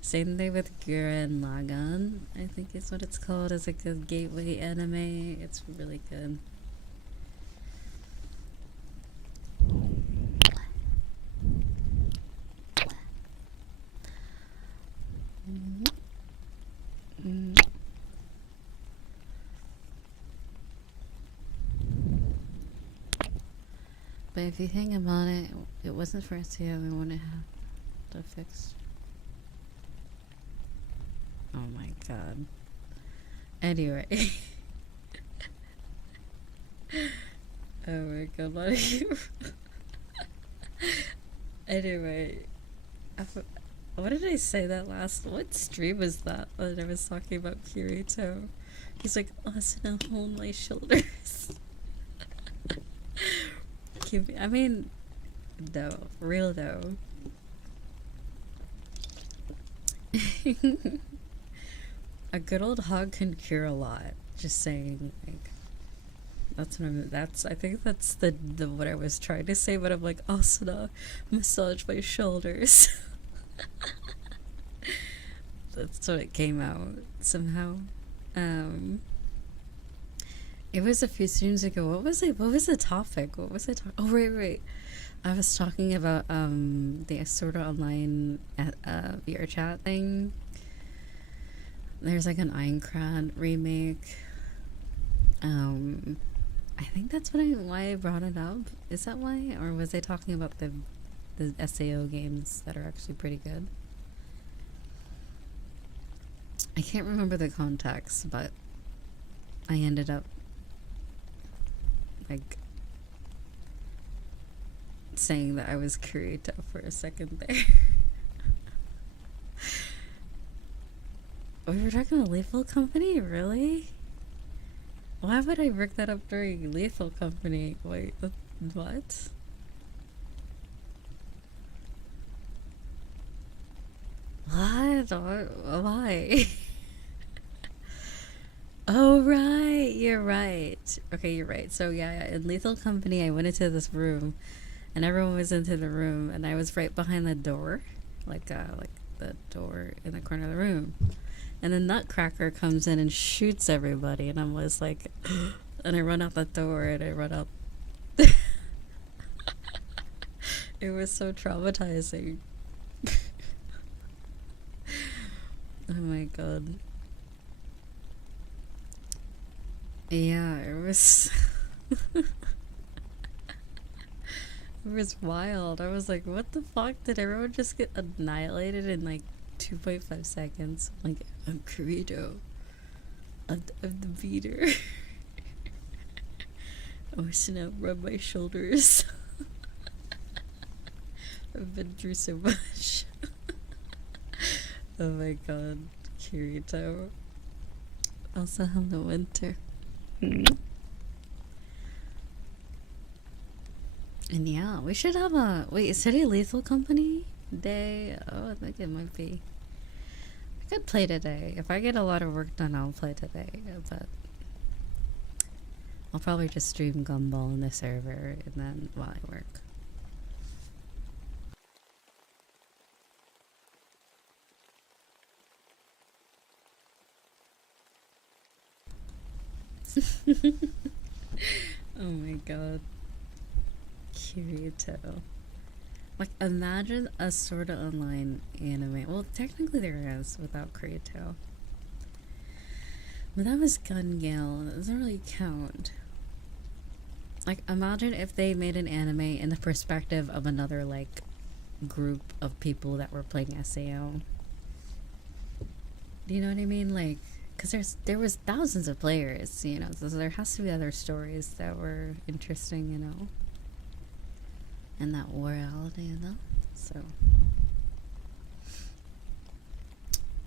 Same thing with Gurren Lagann, I think is what it's called, as a good gateway anime. It's really good. But if you think about it, it wasn't for us here, we wouldn't have to fix. Oh my god. Anyway. Oh my god, what are you? Anyway. What did I say that last? What stream was that when I was talking about Kirito? He's like, Asuna, hold my shoulders. I mean, no, real though. A good old hug can cure a lot. Just saying, like, that's what I'm. I think that's the what I was trying to say, but I'm like, Asuna, massage my shoulders. That's what it came out somehow. It was a few streams ago. What was it? What was the topic? What was it? Oh, right. I was talking about the Sword Art Online VR chat thing. There's like an Aincrad remake. I think that's why I brought it up. Is that why, or was I talking about the SAO games that are actually pretty good? I can't remember the context, but I ended up like saying that I was Kirito for a second there. We were talking about Lethal Company? Really? Why would I bring that up during Lethal Company? Wait, what? What? Why? Oh, right. You're right. Okay, you're right. So, yeah, in Lethal Company, I went into this room, and everyone was into the room, and I was right behind the door, like the door in the corner of the room. And the Nutcracker comes in and shoots everybody, and I'm just like, and I run out the door, and I run up. It was so traumatizing. Oh my god. Yeah, it was. It was wild. I was like, what the fuck? Did everyone just get annihilated in like 2.5 seconds? I'm like, I'm Kirito of the beater. I was gonna rub my shoulders. I've been through so much. Oh my god, Kirito. Also, hello, Winter. And yeah, we should have a City Lethal Company day. Oh, I think it might be. I could play today. If I get a lot of work done, I'll play today. But I'll probably just stream Gumball in the server and then while I work. Oh my god. Kirito. Like, imagine a Sword Art Online anime. Well, technically there is without Kirito. But that was Gun Gale. That doesn't really count. Like, imagine if they made an anime in the perspective of another, like, group of people that were playing SAO. Do you know what I mean? Like, because there was thousands of players, you know, so there has to be other stories that were interesting, you know, in that world, you know. So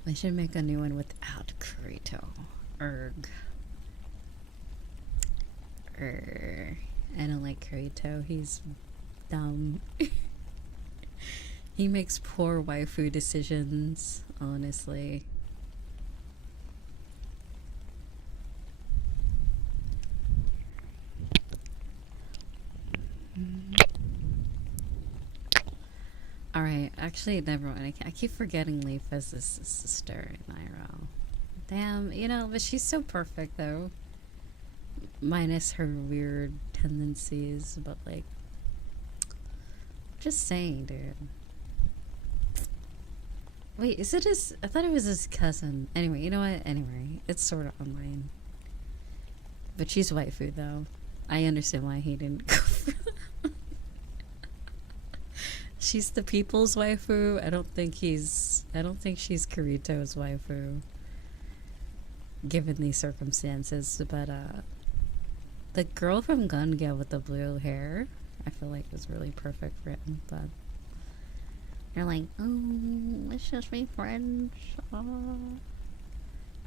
we should make a new one without Kirito. Erg. I don't like Kirito. He's dumb. He makes poor waifu decisions, honestly. Alright, actually, never mind. I keep forgetting Leaf as his sister in IRL. Damn, you know, but she's so perfect, though. Minus her weird tendencies, but, like, just saying, dude. Wait, is it his? I thought it was his cousin. Anyway, you know what? Anyway, it's sort of online. But she's waifu, though. I understand why he didn't go for that. She's the people's waifu. I don't think she's Kirito's waifu. Given these circumstances, but the girl from Gun Gale with the blue hair, I feel like was really perfect for him. But they're like, oh, let's just be friends.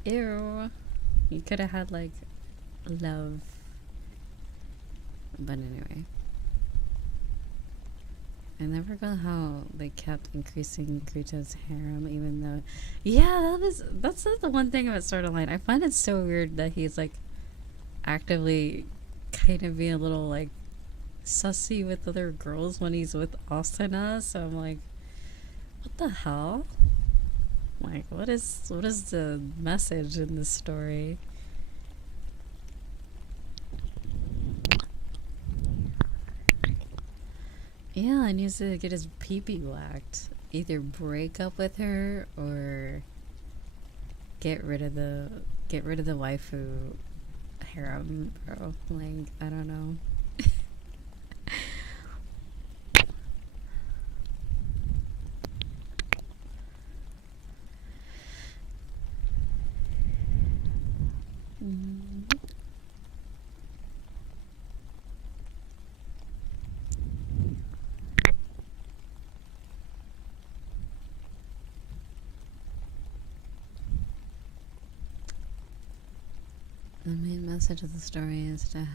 Ew. You could have had like love. But anyway. I never got how they kept increasing Kirito's harem, even though, yeah, that's the one thing about Sword Art Online. I find it so weird that he's like actively kind of being a little like sussy with other girls when he's with Asuna. So I'm like, what the hell? Like, what is the message in this story? Yeah, and he needs to get his pee-pee whacked. Either break up with her or get rid of the waifu harem, bro. Like, I don't know. The main message of the story is to have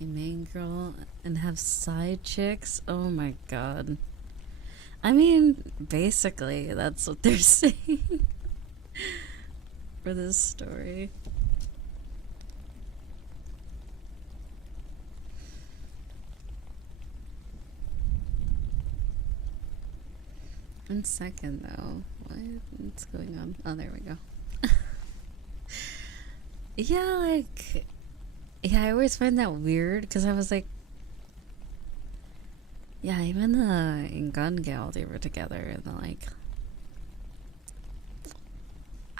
a main girl and have side chicks. Oh my god. I mean, basically, that's what they're saying for this story. One second, though. What's going on? Oh, there we go. Yeah, like, yeah, I always find that weird because I was like, yeah, even in Gun Gale they were together and they're like,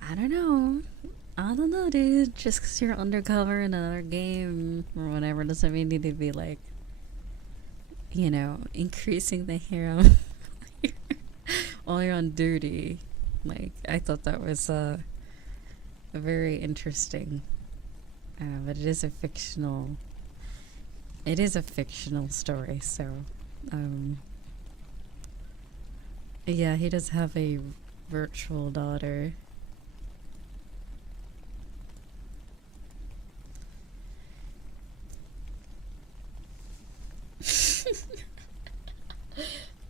I don't know, dude. Just because you're undercover in another game or whatever doesn't mean you need to be like, you know, increasing the harem while you're on duty. Like, I thought that was very interesting, but it is a fictional story, so yeah, he does have a virtual daughter.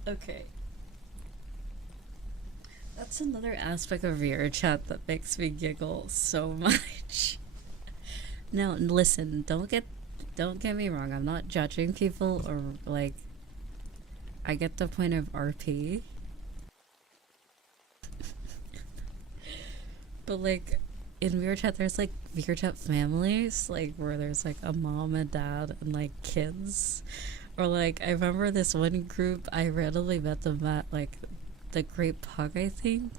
Okay. That's another aspect of your chat that makes me giggle so much. Now, listen, don't get me wrong. I'm not judging people or like. I get the point of RP, but like, in VRChat there's like VRChat families, like where there's like a mom and dad and like kids. Or like I remember this one group I randomly met them at like the Great Pug, I think.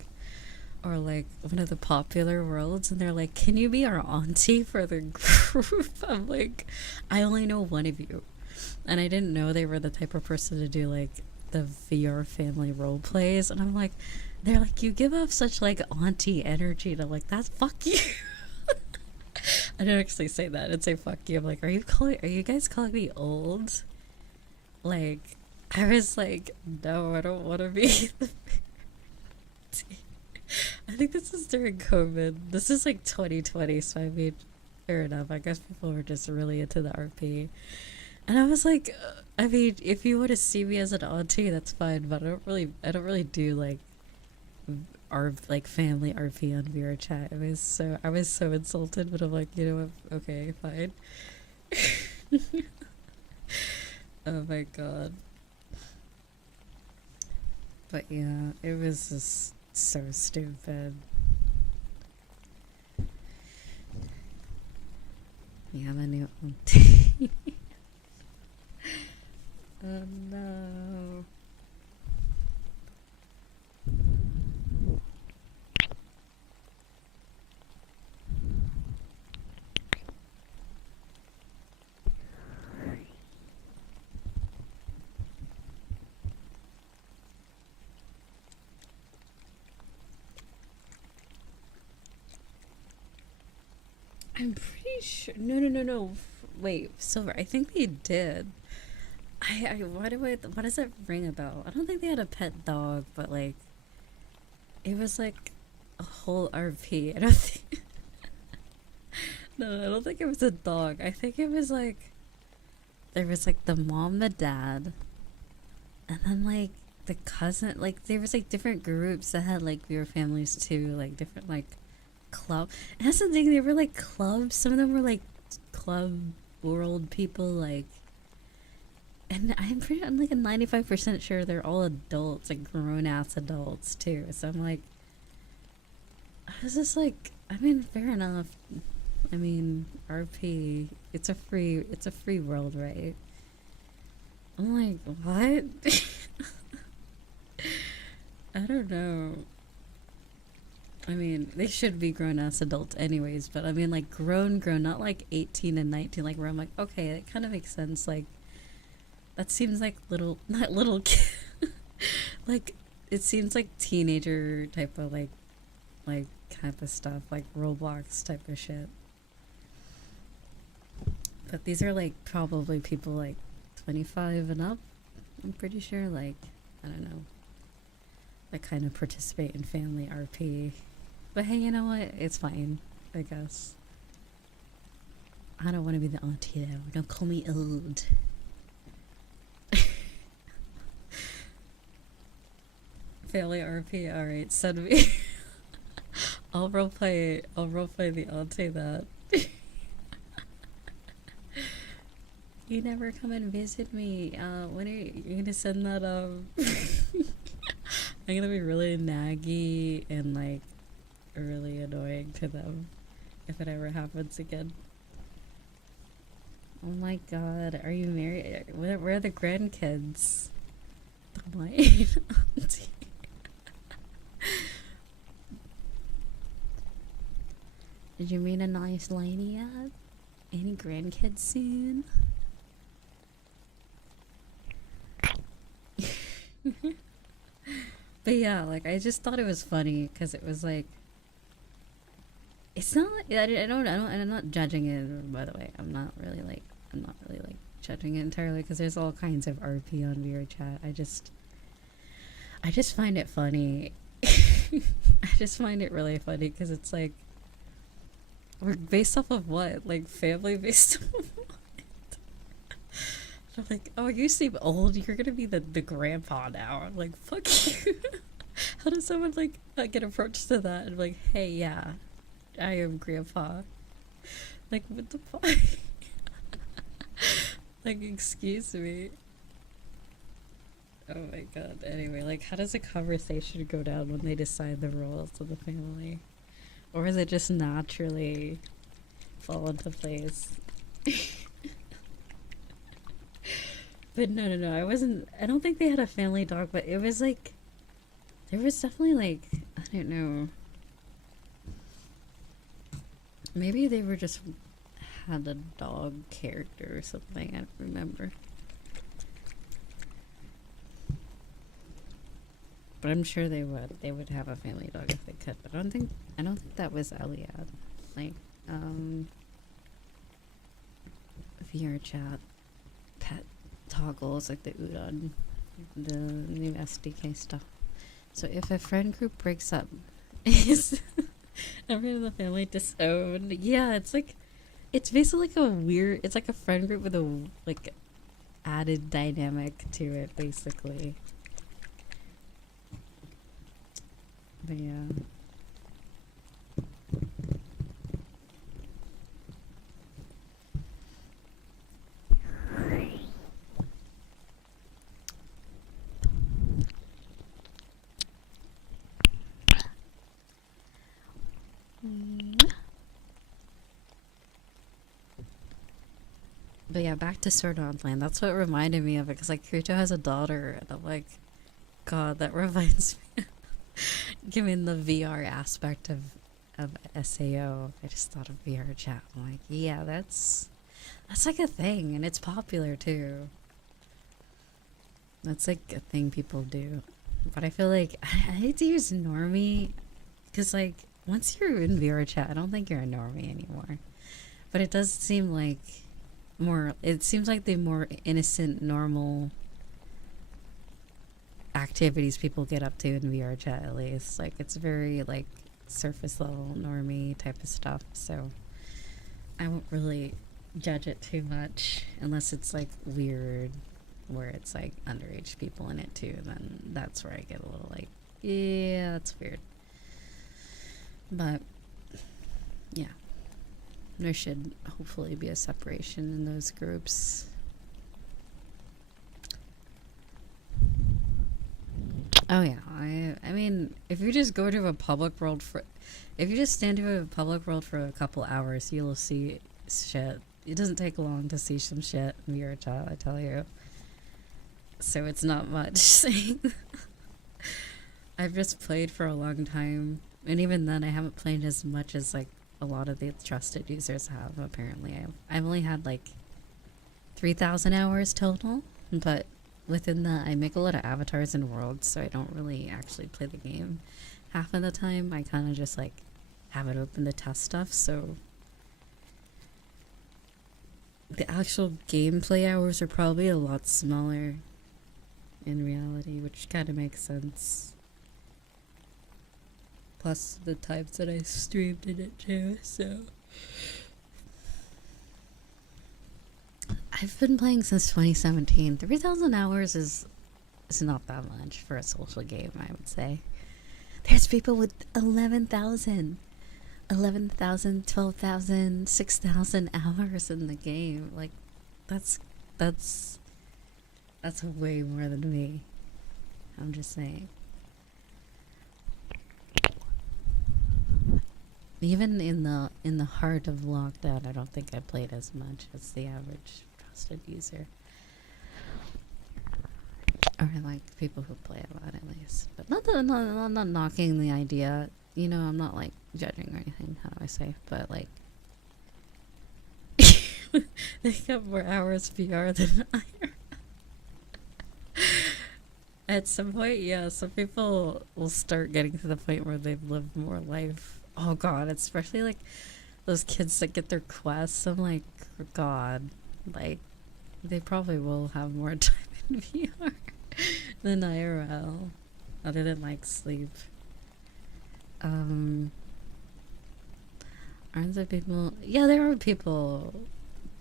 Or like one of the popular worlds, and they're like, can you be our auntie for the group? I'm like, I only know one of you. And I didn't know they were the type of person to do like the VR family role plays. And I'm like, they're like, you give off such like auntie energy. And I'm like, that's fuck you. I don't actually say that. I'd say fuck you. I'm like, are you guys calling me old? Like, I was like, no, I don't want to be the I think this is during COVID. This is like 2020, so I mean, fair enough. I guess people were just really into the RP. And I was like, I mean, if you want to see me as an auntie, that's fine, but I don't really do like our like family RP on VRChat. I was so insulted, but I'm like, you know what? Okay, fine. Oh my god. But yeah, it was just so stupid. We have a new auntie. Oh no. I'm pretty sure. No. Wait, Silver. I think they did. What does it ring a bell? I don't think they had a pet dog, but like, it was like a whole RP. I don't think. No, I don't think it was a dog. I think it was like, there was like the mom, the dad, and then like the cousin. Like there was like different groups that had like viewer families too, like different like club. And that's the thing, they were like clubs. Some of them were like club world people, like, and I'm like a 95% sure they're all adults, like grown ass adults too. So I'm like, I was just like, I mean, fair enough. I mean, RP, it's a free world, right? I'm like, what? I don't know. I mean, they should be grown-ass adults anyways, but I mean, like, grown, not like 18 and 19, like, where I'm like, okay, it kind of makes sense, like, that seems like not little kid, like, it seems like teenager type of, like, type of stuff, like, Roblox type of shit. But these are, like, probably people, like, 25 and up, I'm pretty sure, like, I don't know, that kind of participate in family RP. But hey, you know what? It's fine, I guess. I don't want to be the auntie though. Don't call me old. Family RP, alright, send me. I'll roleplay the auntie that. You never come and visit me. When are you gonna send that I'm gonna be really naggy and like really annoying to them if it ever happens again. Oh my god, are you married? Where are the grandkids? My auntie. Did you meet a nice lady yet? Any grandkids soon? But yeah, like, I just thought it was funny because it was like, it's not, I'm not judging it, by the way. I'm not really like judging it entirely because there's all kinds of RP on VRChat. I just find it funny. I just find it really funny because it's like, we're based off of what? Like, family based off of what? I'm like, oh, you seem old. You're gonna be the grandpa now. I'm like, fuck you. How does someone like get approached to that and like, hey, yeah, I am grandpa. Like, what the fuck? Like, excuse me. Oh my god. Anyway, like, how does a conversation go down when they decide the roles of the family? Or is it just naturally fall into place? But no, I don't think they had a family dog, but it was like, there was definitely like, I don't know. Maybe they were just had a dog character or something, I don't remember. But I'm sure they would have a family dog if they could. But I don't think that was Eliad. Like, VR chat, pet toggles, like the Udon, the new SDK stuff. So if a friend group breaks up, is everyone in the family disowned? Yeah, it's like, it's basically like a weird, it's like a friend group with a, like, added dynamic to it, basically. But yeah. But yeah, back to Sword Art Online. That's what reminded me of it, because like Kirito has a daughter, and I'm like, God, that reminds me. Given the VR aspect of SAO, I just thought of VR chat. I'm like, yeah, that's like a thing, and it's popular too. That's like a thing people do. But I feel like I hate to use normie, because like once you're in VR chat, I don't think you're a normie anymore. But it does seem like more, it seems like the more innocent, normal activities people get up to in VR chat, at least. Like, it's very like surface level normie type of stuff, so I won't really judge it too much unless it's like weird, where it's like underage people in it too. Then that's where I get a little like, yeah, that's weird. But yeah, there should hopefully be a separation in those groups. Oh yeah, I mean, if you just go to a public world if you just stand to a public world for a couple hours, you'll see shit. It doesn't take long to see some shit in VR chat, I tell you. So it's not much saying. I've just played for a long time, and even then I haven't played as much as like a lot of the trusted users have, apparently. I've only had like 3,000 hours total, but within that I make a lot of avatars and worlds, so I don't really actually play the game. Half of the time I kind of just like have it open to test stuff, so the actual gameplay hours are probably a lot smaller in reality, which kind of makes sense. Plus the times that I streamed in it too, so I've been playing since 2017. 3,000 hours is not that much for a social game, I would say. There's people with 11,000, 12,000, 6,000 hours in the game. Like, that's way more than me. I'm just saying. Even in the heart of lockdown, I don't think I played as much as the average trusted user. Or like people who play a lot, at least. But I'm not knocking the idea. You know, I'm not like judging or anything. How do I say? But like, they have more hours VR than I. At some point, yeah, some people will start getting to the point where they've lived more life. Oh God, especially like those kids that get their quests. I'm like, God, like they probably will have more time in VR than IRL, other than like sleep. Aren't there people? Yeah, there are people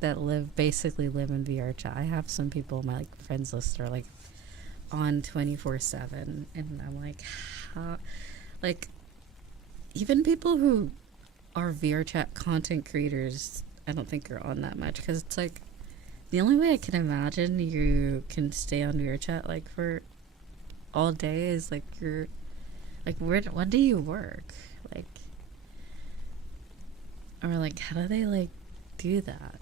that basically live in VR chat. I have some people on my like friends list are like on 24/7, and I'm like, how? Like, even people who are VR chat content creators, I don't think are on that much, because it's like the only way I can imagine you can stay on VR chat like for all day is like you're like, when do you work? Like, Or like, how do they like do that?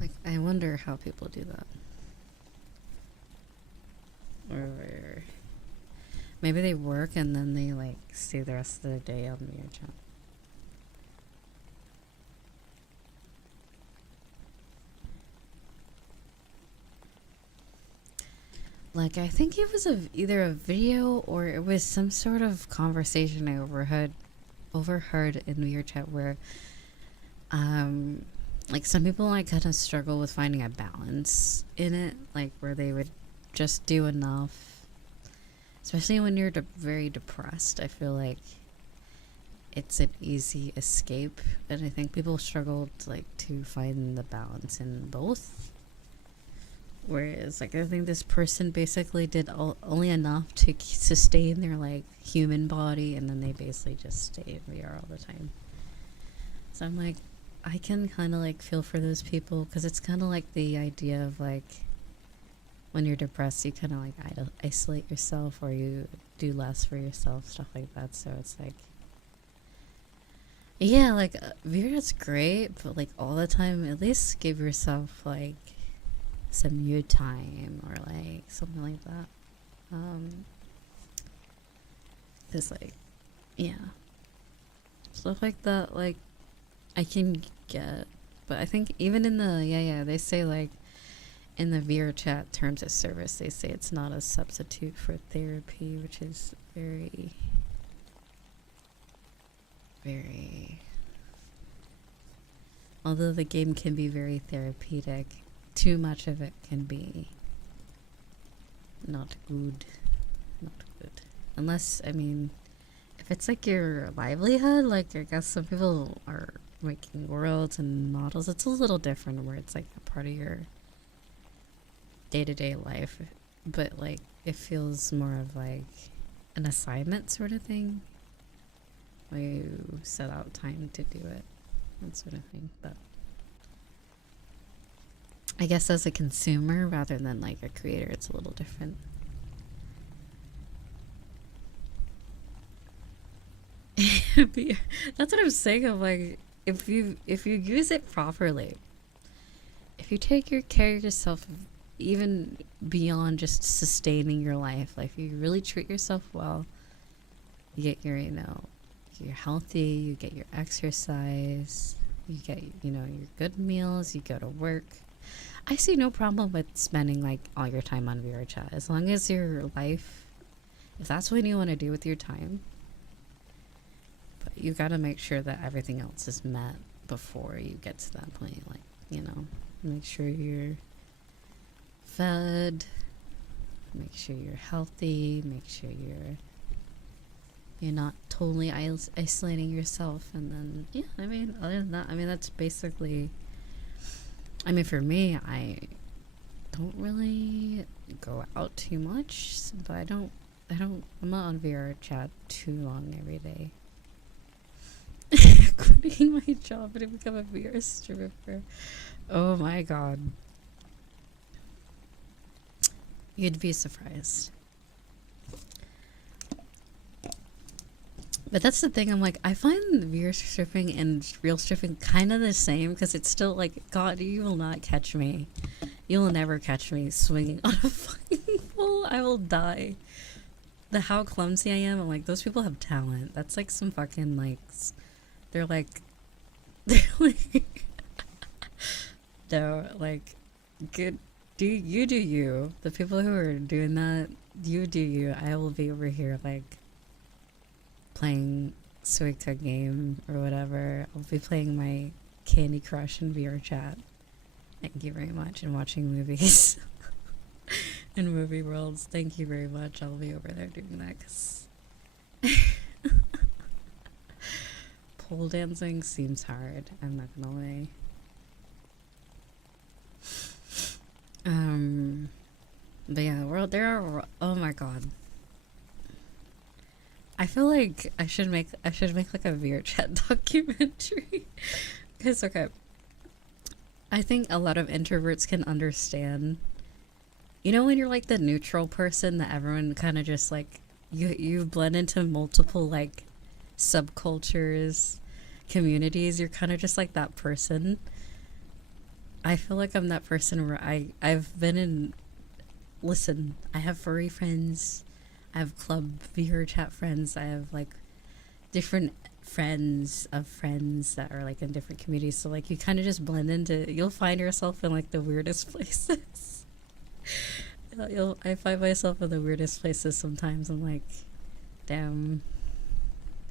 Like, I wonder how people do that. Or maybe they work and then they like stay the rest of the day on VRChat. Like, I think it was either a video or it was some sort of conversation I overheard in VRChat where, like some people like kind of struggle with finding a balance in it, like where they would just do enough, especially when you're very depressed. I feel like it's an easy escape, and I think people struggle to find the balance in both. Whereas, like, I think this person basically did only enough to sustain their, like, human body, and then they basically just stay in VR all the time. So I'm like, I can kind of, like, feel for those people, because it's kind of like the idea of, like, when you're depressed, you kind of, like, isolate yourself, or you do less for yourself, stuff like that. So it's like, yeah, like, VR is great, but, like, all the time, at least give yourself, like, some you time or like something like that. Cause like, yeah, stuff like that, like I can get, but I think even in the they say like in the VRChat terms of service, they say it's not a substitute for therapy, which is very, very, although the game can be very therapeutic, too much of it can be not good. Unless, I mean, if it's like your livelihood, like I guess some people are making worlds and models, it's a little different where it's like a part of your day-to-day life. But like, it feels more of like an assignment sort of thing, where you set out time to do it, that sort of thing. But I guess as a consumer rather than like a creator, it's a little different. That's what I'm saying. I'm like, if you use it properly, if you take care of yourself even beyond just sustaining your life, like if you really treat yourself well, you get your, you're healthy, you get your exercise, you get, your good meals, you go to work. I see no problem with spending like all your time on VRChat, as long as your life, if that's what you want to do with your time. But you got to make sure that everything else is met before you get to that point. Like, make sure you're fed, make sure you're healthy, make sure you're not totally isolating yourself. And then, yeah, I mean, other than that, I mean, that's basically, I mean, for me, I don't really go out too much, but I'm not on VRChat too long every day. Quitting my job and become a VR stripper. Oh my god. You'd be surprised. But that's the thing, I'm like, I find VR stripping and real stripping kind of the same, because it's still like, God, you will not catch me. You will never catch me swinging on a fucking pole. I will die. How clumsy I am, I'm like, those people have talent. That's like some fucking, like, they're like, no, like, good, do you. The people who are doing that, you do you. I will be over here, like, playing Suica game or whatever. I'll be playing my Candy Crush in VRChat. Thank you very much. And watching movies in movie worlds. Thank you very much. I'll be over there doing that, because pole dancing seems hard. I'm not gonna lie. But yeah, there are, oh my god. I feel like I should make like a VRChat documentary. Because, okay, I think a lot of introverts can understand, when you're like the neutral person that everyone kind of just like, you blend into multiple like subcultures, communities, you're kind of just like that person. I feel like I'm that person where I've been in. Listen, I have furry friends. I have club VR chat friends. I have like different friends of friends that are like in different communities. So like you kind of just blend into. You'll find yourself in like the weirdest places. I find myself in the weirdest places sometimes. I'm like, damn,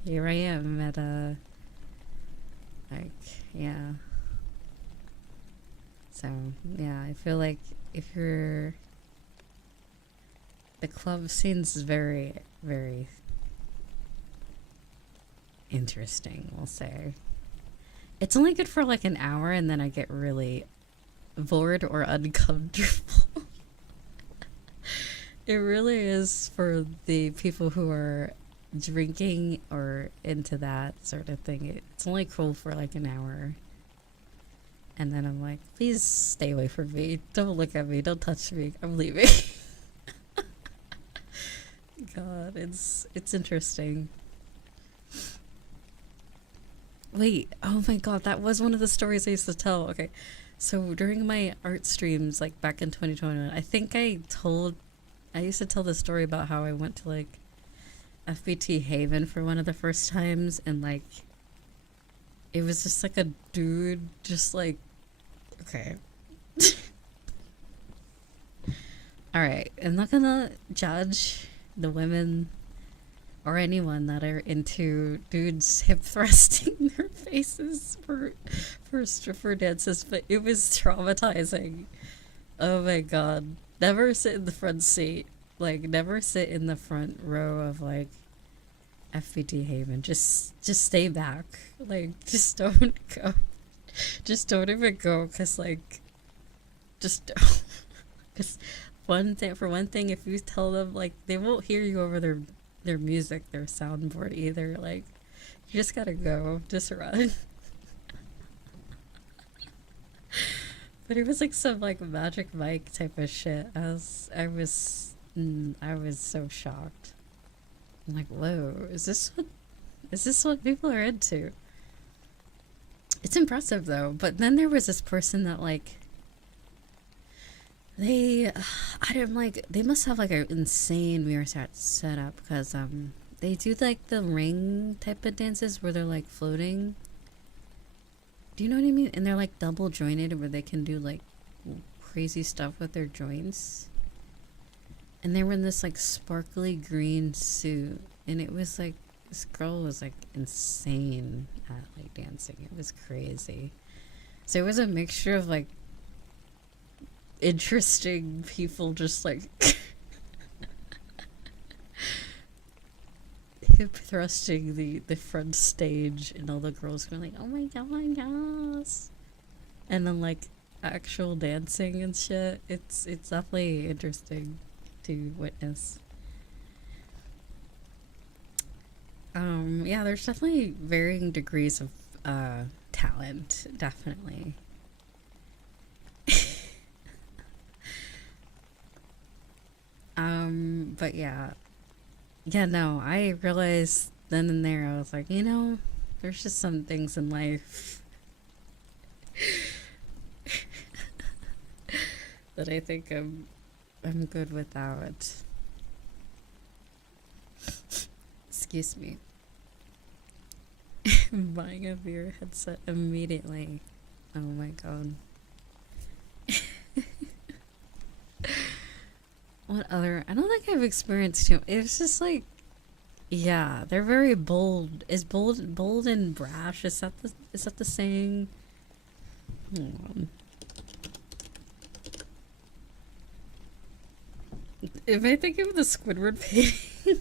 here I am at a. Like, yeah. So, yeah, I feel like if you're... The club scene's very, very interesting, we'll say. It's only good for like an hour and then I get really bored or uncomfortable. It really is for the people who are drinking or into that sort of thing. It's only cool for like an hour. And then I'm like, please stay away from me. Don't look at me. Don't touch me. I'm leaving. God, it's interesting. Wait, oh my god, that was one of the stories I used to tell. Okay, so during my art streams, like back in 2021, I think I used to tell the story about how I went to like FBT Haven for one of the first times, and like, it was just like a dude, just like, okay. Alright, I'm not gonna judge the women or anyone that are into dudes hip thrusting their faces for stripper dances, but it was traumatizing. Oh my god. Never sit in the front seat. Like, never sit in the front row of like FBT Haven. Just stay back. Like, just don't go. Just don't even go, cause like, just don't. Cause for one thing, if you tell them, like, they won't hear you over their music, their soundboard either. Like, you just gotta go, just run. But it was like some like Magic Mike type of shit. I was so shocked. I'm like, whoa, is this what people are into? It's impressive though. But then there was this person that like, they must have like an insane mirror set up, because they do like the ring type of dances where they're like floating. Do you know what I mean? And they're like double jointed, where they can do like crazy stuff with their joints. And they were in this like sparkly green suit, and it was like, this girl was like insane at like dancing. It was crazy. So it was a mixture of like interesting people just like hip thrusting the front stage, and all the girls going like, oh my god, yes, and then like actual dancing and shit. It's definitely interesting to witness. Yeah, there's definitely varying degrees of talent, definitely. But yeah, no, I realized then and there, I was like, you know, there's just some things in life that I think I'm good without. Excuse me. Buying a VR headset immediately. Oh my god. What other? I don't think I've experienced too. It's just like, yeah, they're very bold. Is bold and brash? Is that the saying? Hold on. If I think of the Squidward painting,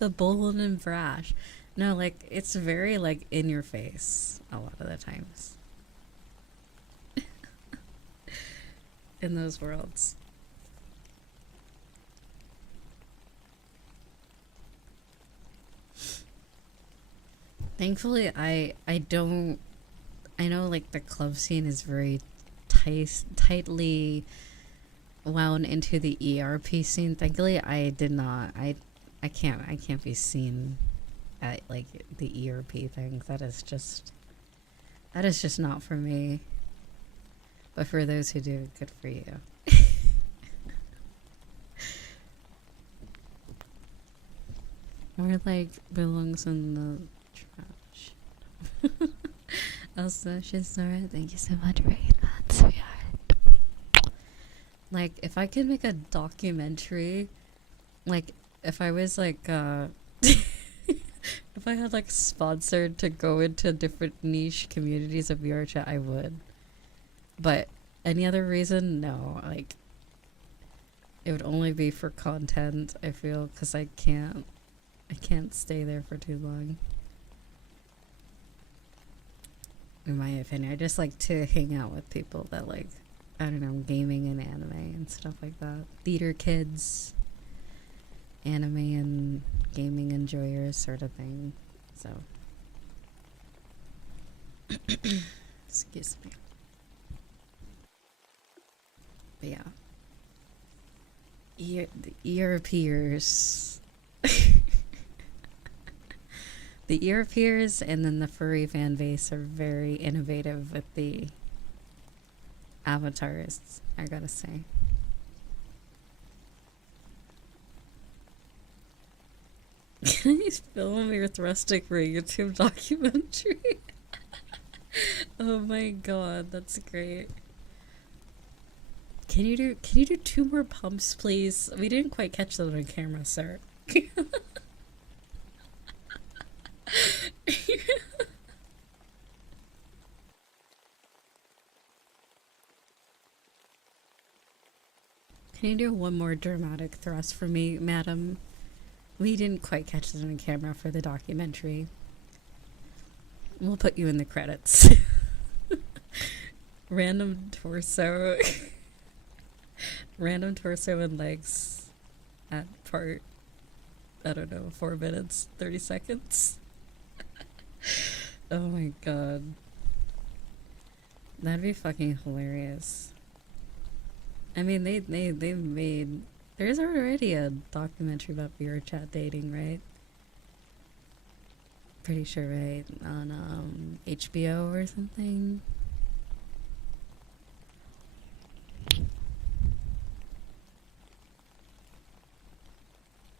the bold and brash. No, like, it's very like in your face a lot of the times. In those worlds. Thankfully, I don't. I know like the club scene is very tightly wound into the ERP scene. Thankfully, I did not. I can't be seen like the ERP thing. That is just not for me. But for those who do, good for you. Or like belongs in the trash. Also, Shizora, thank you so much for that, sweetheart. Like, if I could make a documentary, like, if I was like, if I had like sponsored to go into different niche communities of VRChat, I would. But any other reason, no. Like, it would only be for content, I feel, because I can't stay there for too long. In my opinion, I just like to hang out with people that like, I don't know, gaming and anime and stuff like that. Theater kids, anime and gaming enjoyers sort of thing. So, excuse me. But yeah. The Europeers. The Europeers and then the furry fan base are very innovative with the avatars, I gotta say. Can you film your thrustic for a YouTube documentary? Oh my god, that's great. Can you do 2 more pumps, please? We didn't quite catch that on camera, sir. Can you do 1 more dramatic thrust for me, madam? We didn't quite catch it on camera for the documentary. We'll put you in the credits. Random torso. Random torso and legs at part, I don't know, 4 minutes, 30 seconds. Oh my god. That'd be fucking hilarious. I mean, they made... There's already a documentary about VRChat dating, right? Pretty sure, right? On HBO or something.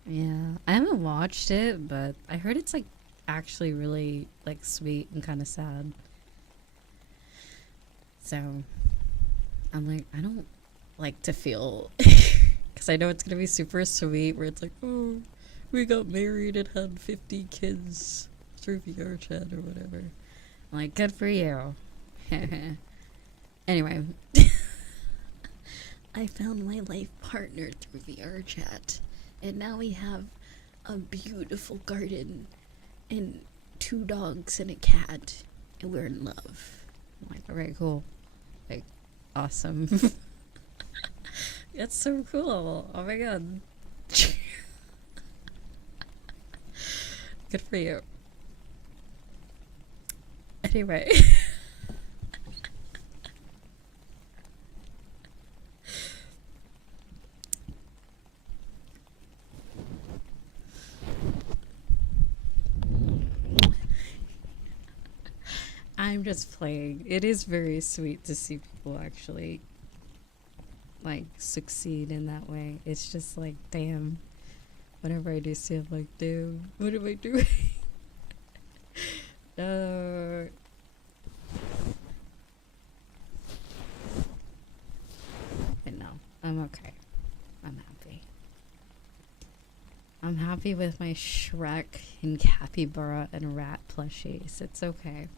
Yeah, I haven't watched it, but I heard it's like actually really like sweet and kind of sad. So I'm like, I don't like to feel, because I know it's gonna be super sweet where it's like, oh, we got married and had 50 kids through VRChat or whatever. I'm like, good for you. Anyway. I found my life partner through VRChat, and now we have a beautiful garden and 2 dogs and a cat, and we're in love. I'm like, alright, cool. Like, awesome. That's so cool. Oh my god. Good for you. Anyway. I'm just playing. It is very sweet to see people actually like succeed in that way. It's just like, damn. Whenever I do see, I'm like, damn, what am I doing? No. But no, I'm okay. I'm happy. I'm happy with my Shrek and capybara and rat plushies. It's okay.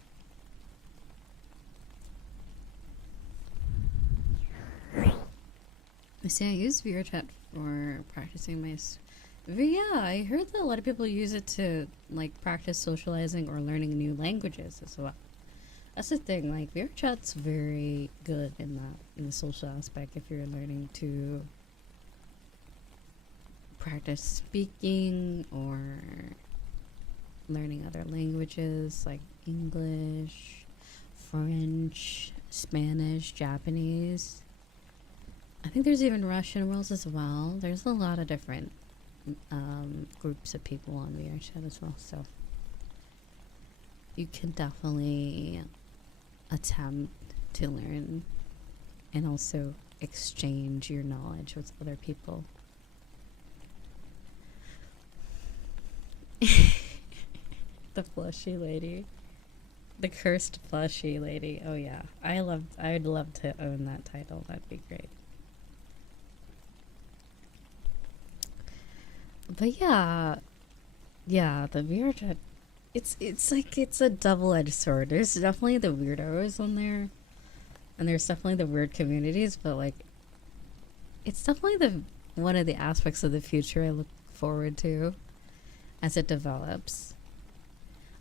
See, I use VRChat for practicing my... But yeah, I heard that a lot of people use it to, like, practice socializing or learning new languages as well. That's the thing, like, VRChat's very good in that, in the social aspect, if you're learning to practice speaking or learning other languages, like English, French, Spanish, Japanese. I think there's even Russian worlds as well. There's a lot of different groups of people on VRChat as well, so you can definitely attempt to learn and also exchange your knowledge with other people. The plushy lady. The cursed plushy lady. Oh yeah. I'd love to own that title. That'd be great. But yeah. Yeah, the weird, it's like it's a double-edged sword. There's definitely the weirdos on there. And there's definitely the weird communities, but like it's definitely the one of the aspects of the future I look forward to as it develops.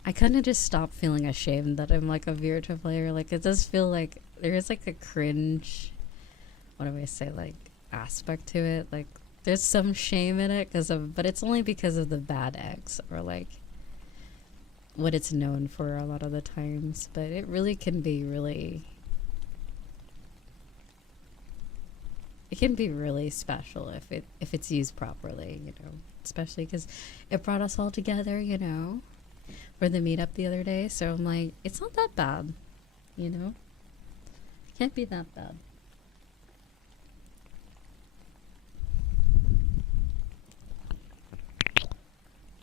I kind of just stop feeling ashamed that I'm like a VTuber player. Like it does feel like there is like a cringe, what do I say, like aspect to it. Like there's some shame in it but it's only because of the bad eggs or like what it's known for a lot of the times. But it really can be it can be really special if it's used properly, you know, especially because it brought us all together, you know, for the meetup the other day. So I'm like, it's not that bad, you know, it can't be that bad.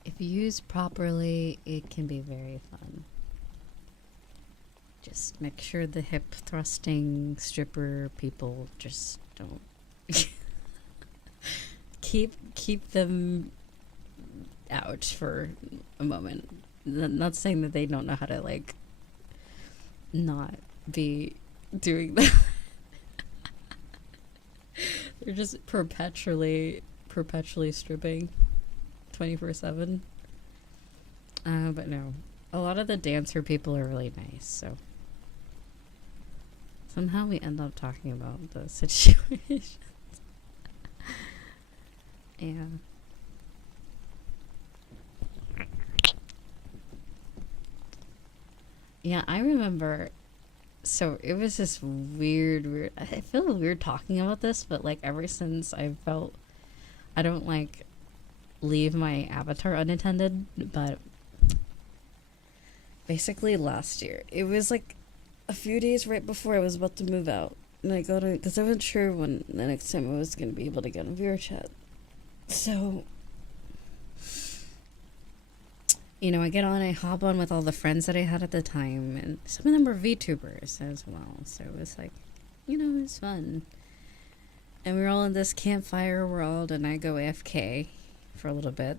If used properly, it can be very fun. Just make sure the hip thrusting stripper people just don't keep them out for a moment. Not saying that they don't know how to like not be doing that. They're just perpetually stripping 24/7. But no, a lot of the dancer people are really nice, so somehow we end up talking about the situations. Yeah. Yeah, I remember. So it was this weird. I feel weird talking about this, but like ever since I felt I don't like leave my avatar unattended, but basically last year it was like a few days right before I was about to move out, and I got because I wasn't sure when the next time I was gonna be able to get on VR chat. So, you know, I get on, I hop on with all the friends that I had at the time, and some of them were VTubers as well. So it was like, you know, it was fun. And we were all in this campfire world, and I go AFK for a little bit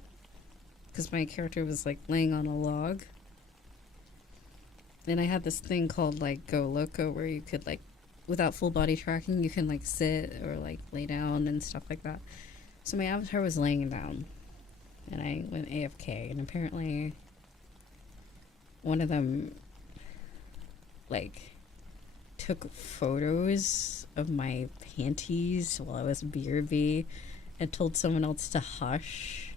because my character was like laying on a log. And I had this thing called like Go Loco where you could like, without full body tracking, you can like sit or like lay down and stuff like that. So my avatar was laying down, and I went AFK, and apparently one of them like took photos of my panties while I was BRB and told someone else to hush.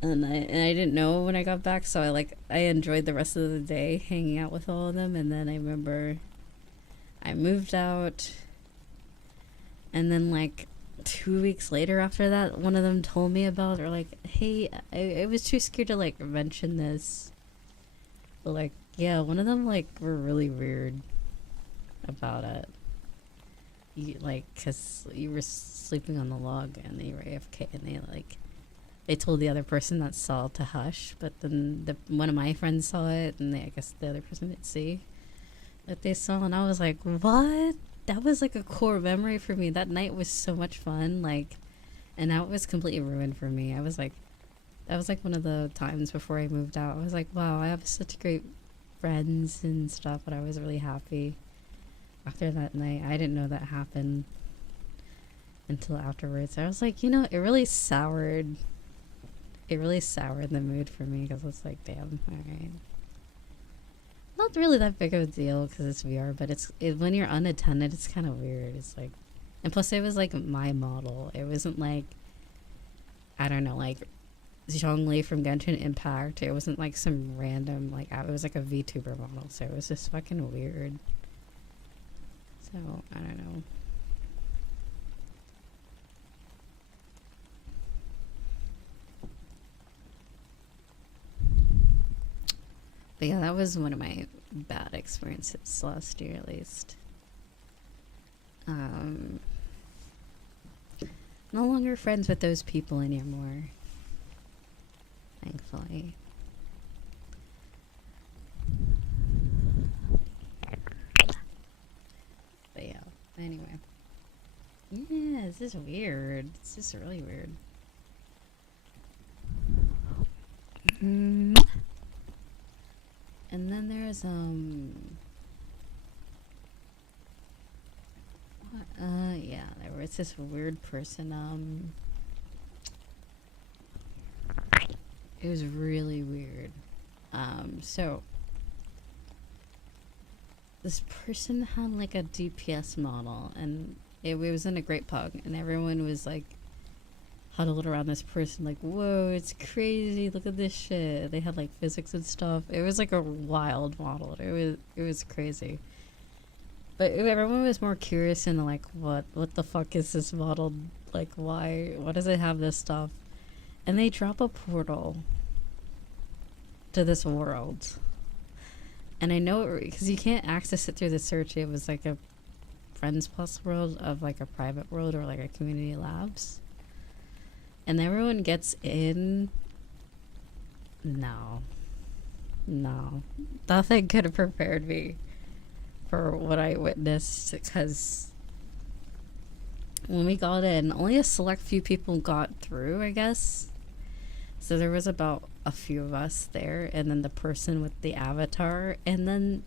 And I didn't know when I got back, so I enjoyed the rest of the day hanging out with all of them. And then I remember I moved out, and then like 2 weeks later after that, one of them told me about, or like, hey, I was too scared to like mention this, but like, yeah, one of them like were really weird about it. Because you were sleeping on the log and they were AFK, and they told the other person that saw to hush, but then one of my friends saw it, and I guess the other person didn't see that they saw, and I was like, what? That was like a core memory for me. That night was so much fun, like, and now it was completely ruined for me. I was like, that was like one of the times before I moved out. I was like, wow, I have such great friends and stuff, but I was really happy after that night. I didn't know that happened until afterwards. I was like, you know, it really soured the mood for me, because it's like, damn, alright. Not really that big of a deal because it's VR, but when you're unattended, it's kind of weird. It's like, and plus it was like my model. It wasn't like, I don't know, like Zhongli from Genshin Impact. It wasn't like some random, like, it was like a VTuber model, so it was just fucking weird. So, I don't know. But yeah, that was one of my bad experiences last year, at least. No longer friends with those people anymore, thankfully. But yeah, anyway. Yeah, this is weird. This is really weird. And then there's yeah, there was this weird person. It was really weird. So this person had like a DPS model, and it was in a great pug, and everyone was like huddled around this person like, whoa, it's crazy, look at this shit. They had like physics and stuff. It was like a wild model. It was crazy. But everyone was more curious and like, what the fuck is this model? Like, why does it have this stuff? And they drop a portal to this world. And I know because you can't access it through the search. It was like a Friends Plus world of like a private world or like a community labs. And everyone gets in. No. Nothing could have prepared me for what I witnessed, because when we got in, only a select few people got through, I guess. So there was about a few of us there, and then the person with the avatar, and then,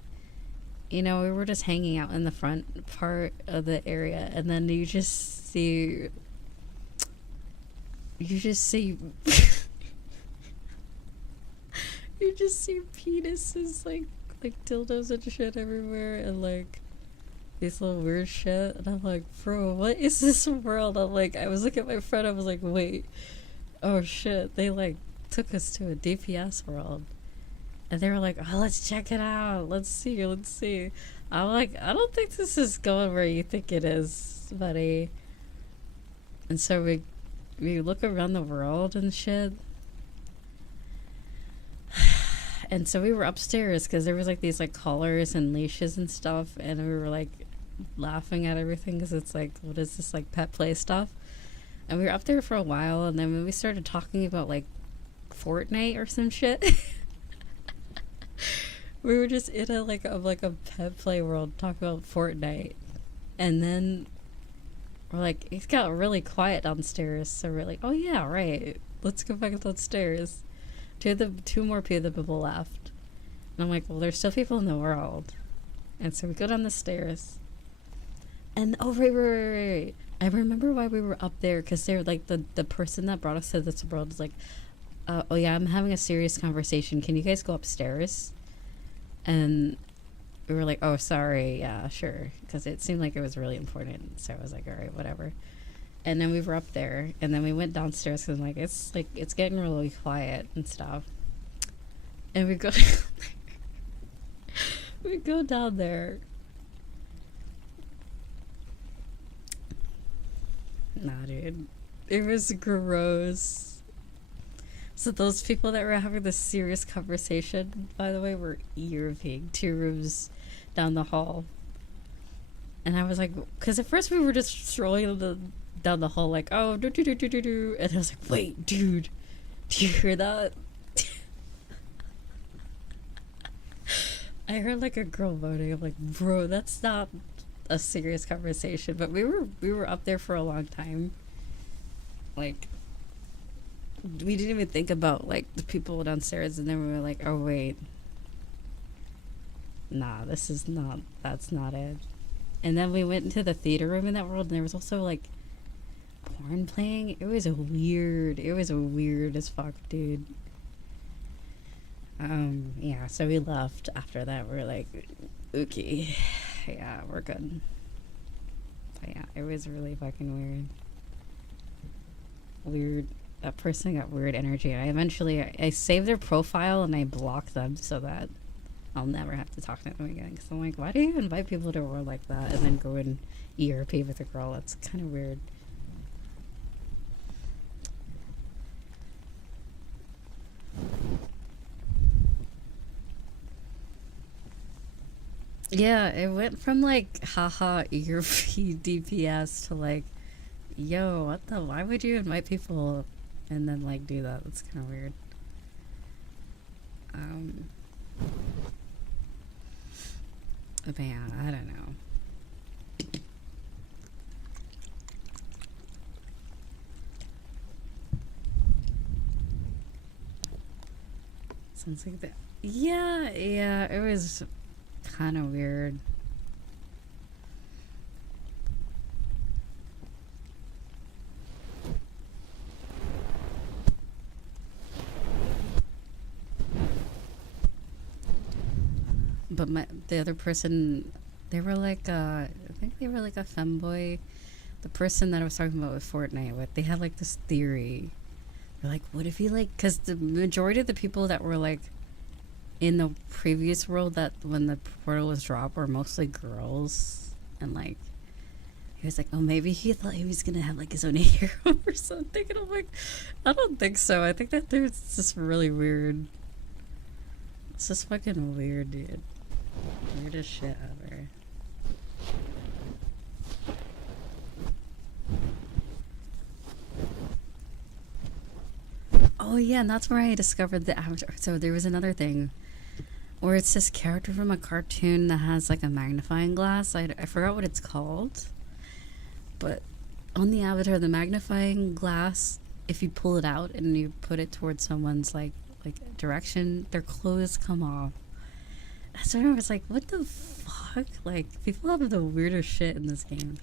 you know, we were just hanging out in the front part of the area, and then you just see you just see penises, like dildos and shit everywhere, and like these little weird shit, and I'm like, bro, what is this world? I'm like, I was looking at my friend, I was like, wait, oh shit, they like took us to a DPS world, and they were like, oh, let's check it out, let's see. I'm like, I don't think this is going where you think it is, buddy. And so we look around the world and shit. And so we were upstairs because there was like these like collars and leashes and stuff, and we were like laughing at everything because it's like, what is this, like pet play stuff? And we were up there for a while, and then when we started talking about like Fortnite or some shit, we were just in a like a pet play world talking about Fortnite, and then we're like, it got really quiet downstairs, so we're like, oh yeah, right, let's go back downstairs. Two more people left, and I'm like, well, there's still people in the world, and so we go down the stairs, and oh right, I remember why we were up there, because they're like the person that brought us to this world is like, oh yeah, I'm having a serious conversation, can you guys go upstairs? And we were like, oh sorry, yeah, sure, because it seemed like it was really important, so I was like, all right, whatever. And then we were up there, and then we went downstairs because it's getting really quiet and stuff. And we go we go down there. Nah, dude, it was gross. So those people that were having this serious conversation, by the way, were ERVing 2 rooms down the hall. And I was like, because at first we were just strolling down the hall like, oh, do. And I was like, wait, dude, do you hear that? I heard like a girl moaning. I'm like, bro, that's not a serious conversation. But we were up there for a long time. Like, we didn't even think about like the people downstairs, and then we were like, oh wait, nah, that's not it. And then we went into the theater room in that world, and there was also like porn playing. It was weird as fuck, dude. Yeah, so we left after that. We're like, okay, yeah, we're good. But yeah, it was really fucking weird. That person got weird energy. I saved their profile and I blocked them so that I'll never have to talk to them again, because I'm like, why do you invite people to a world like that and then go and ERP with a girl? That's kind of weird. Yeah, it went from like haha ear DPS to like, yo, what the, why would you invite people and then like do that? That's kind of weird. Um, but yeah, I don't know. Sounds like that. Yeah, yeah, it was kind of weird. But the other person, they were like I think they were like a femboy. The person that I was talking about with Fortnite, with, they had like this theory. They're like, what if you like, because the majority of the people that were like in the previous world, that when the portal was dropped, were mostly girls, and like he was like, oh, maybe he thought he was gonna have like his own hero or something, and I'm like, I don't think so. I think that there's just really weird. It's just fucking weird, dude. Weirdest shit ever. Oh yeah, and that's where I discovered the avatar. So there was another thing where it's this character from a cartoon that has like a magnifying glass. I forgot what it's called, but on the avatar, the magnifying glass, if you pull it out and you put it towards someone's like direction, their clothes come off. So I was like, what the fuck? Like, people have the weirdest shit in this game.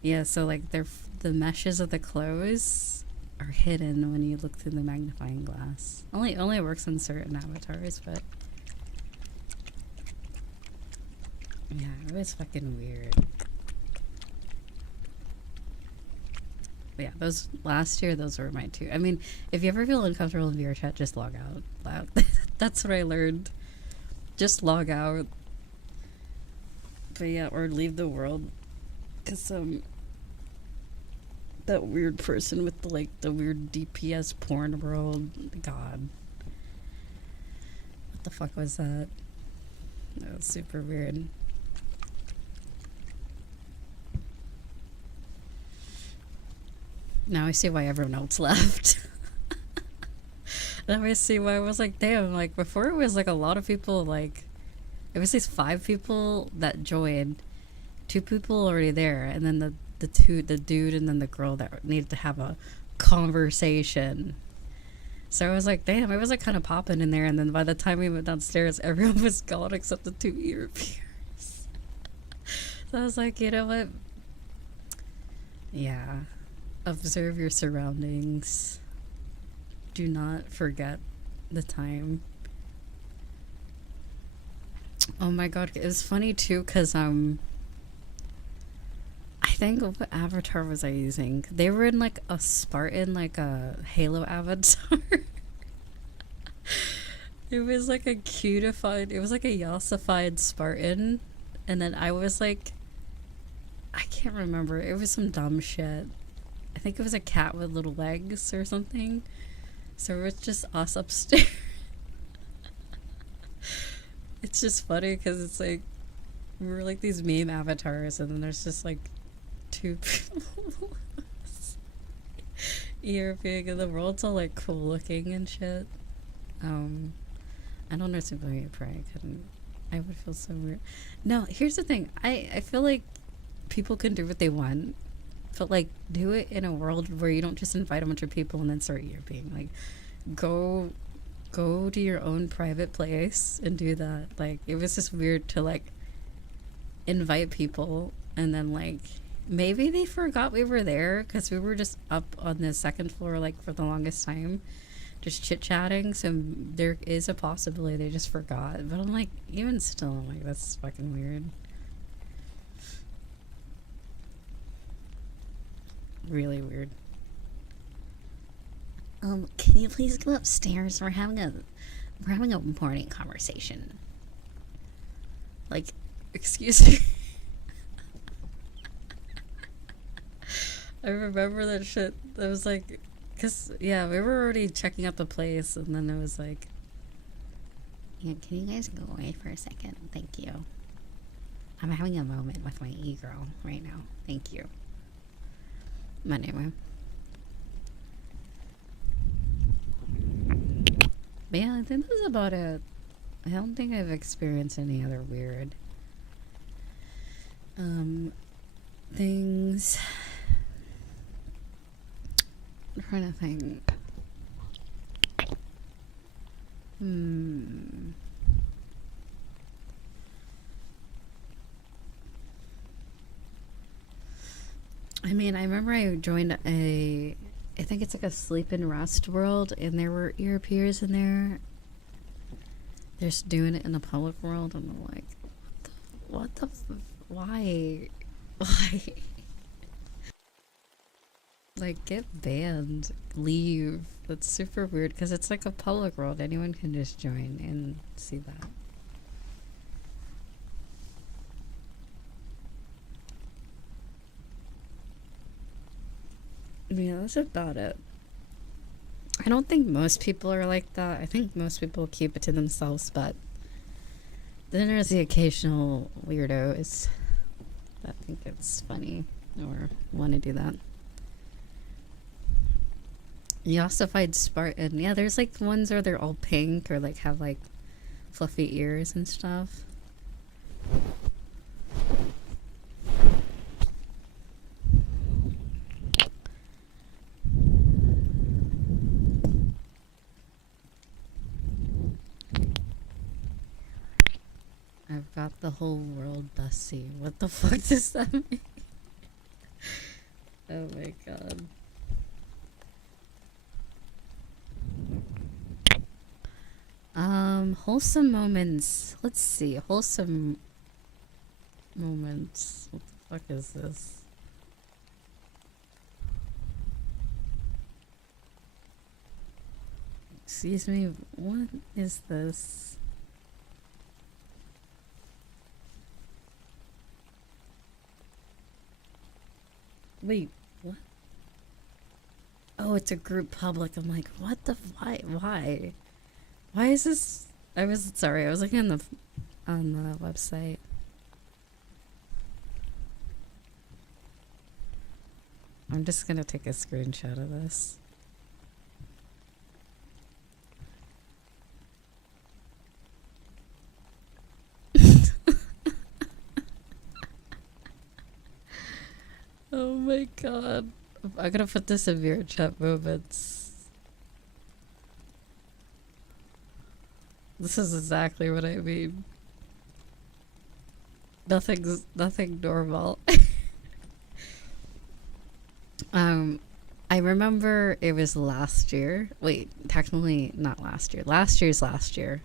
Yeah, so like the meshes of the clothes are hidden when you look through the magnifying glass. Only works on certain avatars, but yeah, it was fucking weird. But yeah, those last year, those were my two. I mean, if you ever feel uncomfortable in VR chat, just log out. That's what I learned. Just log out. But yeah, or leave the world, cause that weird person with the weird DPS porn world. God, what the fuck was that? That was super weird. Now I see why everyone else left. Now I see why I was like, damn, like before it was like a lot of people, like it was these 5 people that joined, 2 people already there, and then the dude and then the girl that needed to have a conversation. So I was like, damn, I was like kind of popping in there, and then by the time we went downstairs, everyone was gone except the 2 Europeans. So I was like, you know what? Yeah. Observe your surroundings. Do not forget the time. Oh my god, it was funny too, because I think, what avatar was I using? They were in like a Spartan, like a Halo avatar. It was like a cutified, it was like a yassified Spartan, and then I was like, I can't remember, it was some dumb shit. I think it was a cat with little legs or something. So it's just us upstairs. It's just funny because it's like we're like these meme avatars, and then there's just like 2 people. European, and the world's all like cool looking and shit. I don't know, simply pray. I couldn't. I would feel so weird. No, here's the thing. I feel like people can do what they want, but like do it in a world where you don't just invite a bunch of people and then start European. Like go to your own private place and do that. Like it was just weird to like invite people and then like maybe they forgot we were there because we were just up on the 2nd floor like for the longest time just chit-chatting, so there is a possibility they just forgot. But I'm like, even still, I'm like, that's fucking weird. Really weird. Can you please go upstairs? We're having a morning conversation. Like, excuse me. I remember that shit. That was like, cause yeah, we were already checking out the place, and then it was like, Yeah, can you guys go away for a second? Thank you. I'm having a moment with my e-girl right now. Thank you. But anyway. But yeah, I think that's about it. I don't think I've experienced any other weird things. I'm trying to think. I mean, I remember I joined I think it's like a sleep and rest world, and there were ear peers in there. They're just doing it in the public world, and I'm like, why? Why? Like, get banned, leave. That's super weird, because it's like a public world. Anyone can just join and see that. Yeah, that's about it. I don't think most people are like that. I think most people keep it to themselves, but then there's the occasional weirdos that think it's funny or want to do that. You also find Spartan. Yeah, there's like ones where they're all pink or like have like fluffy ears and stuff. I've got the whole world bussy. What the fuck does that mean? Oh my god. Wholesome moments. Let's see. Wholesome moments. What the fuck is this? Excuse me, what is this? Wait, what? Oh, it's a group public. I'm like, what the, why? Why is this? I was sorry. I was looking on the website. I'm just gonna take a screenshot of this. Oh my god. I'm gonna put this in your chat moments. This is exactly what I mean. Nothing normal. I remember it was last year. Wait, technically not last year. Last year.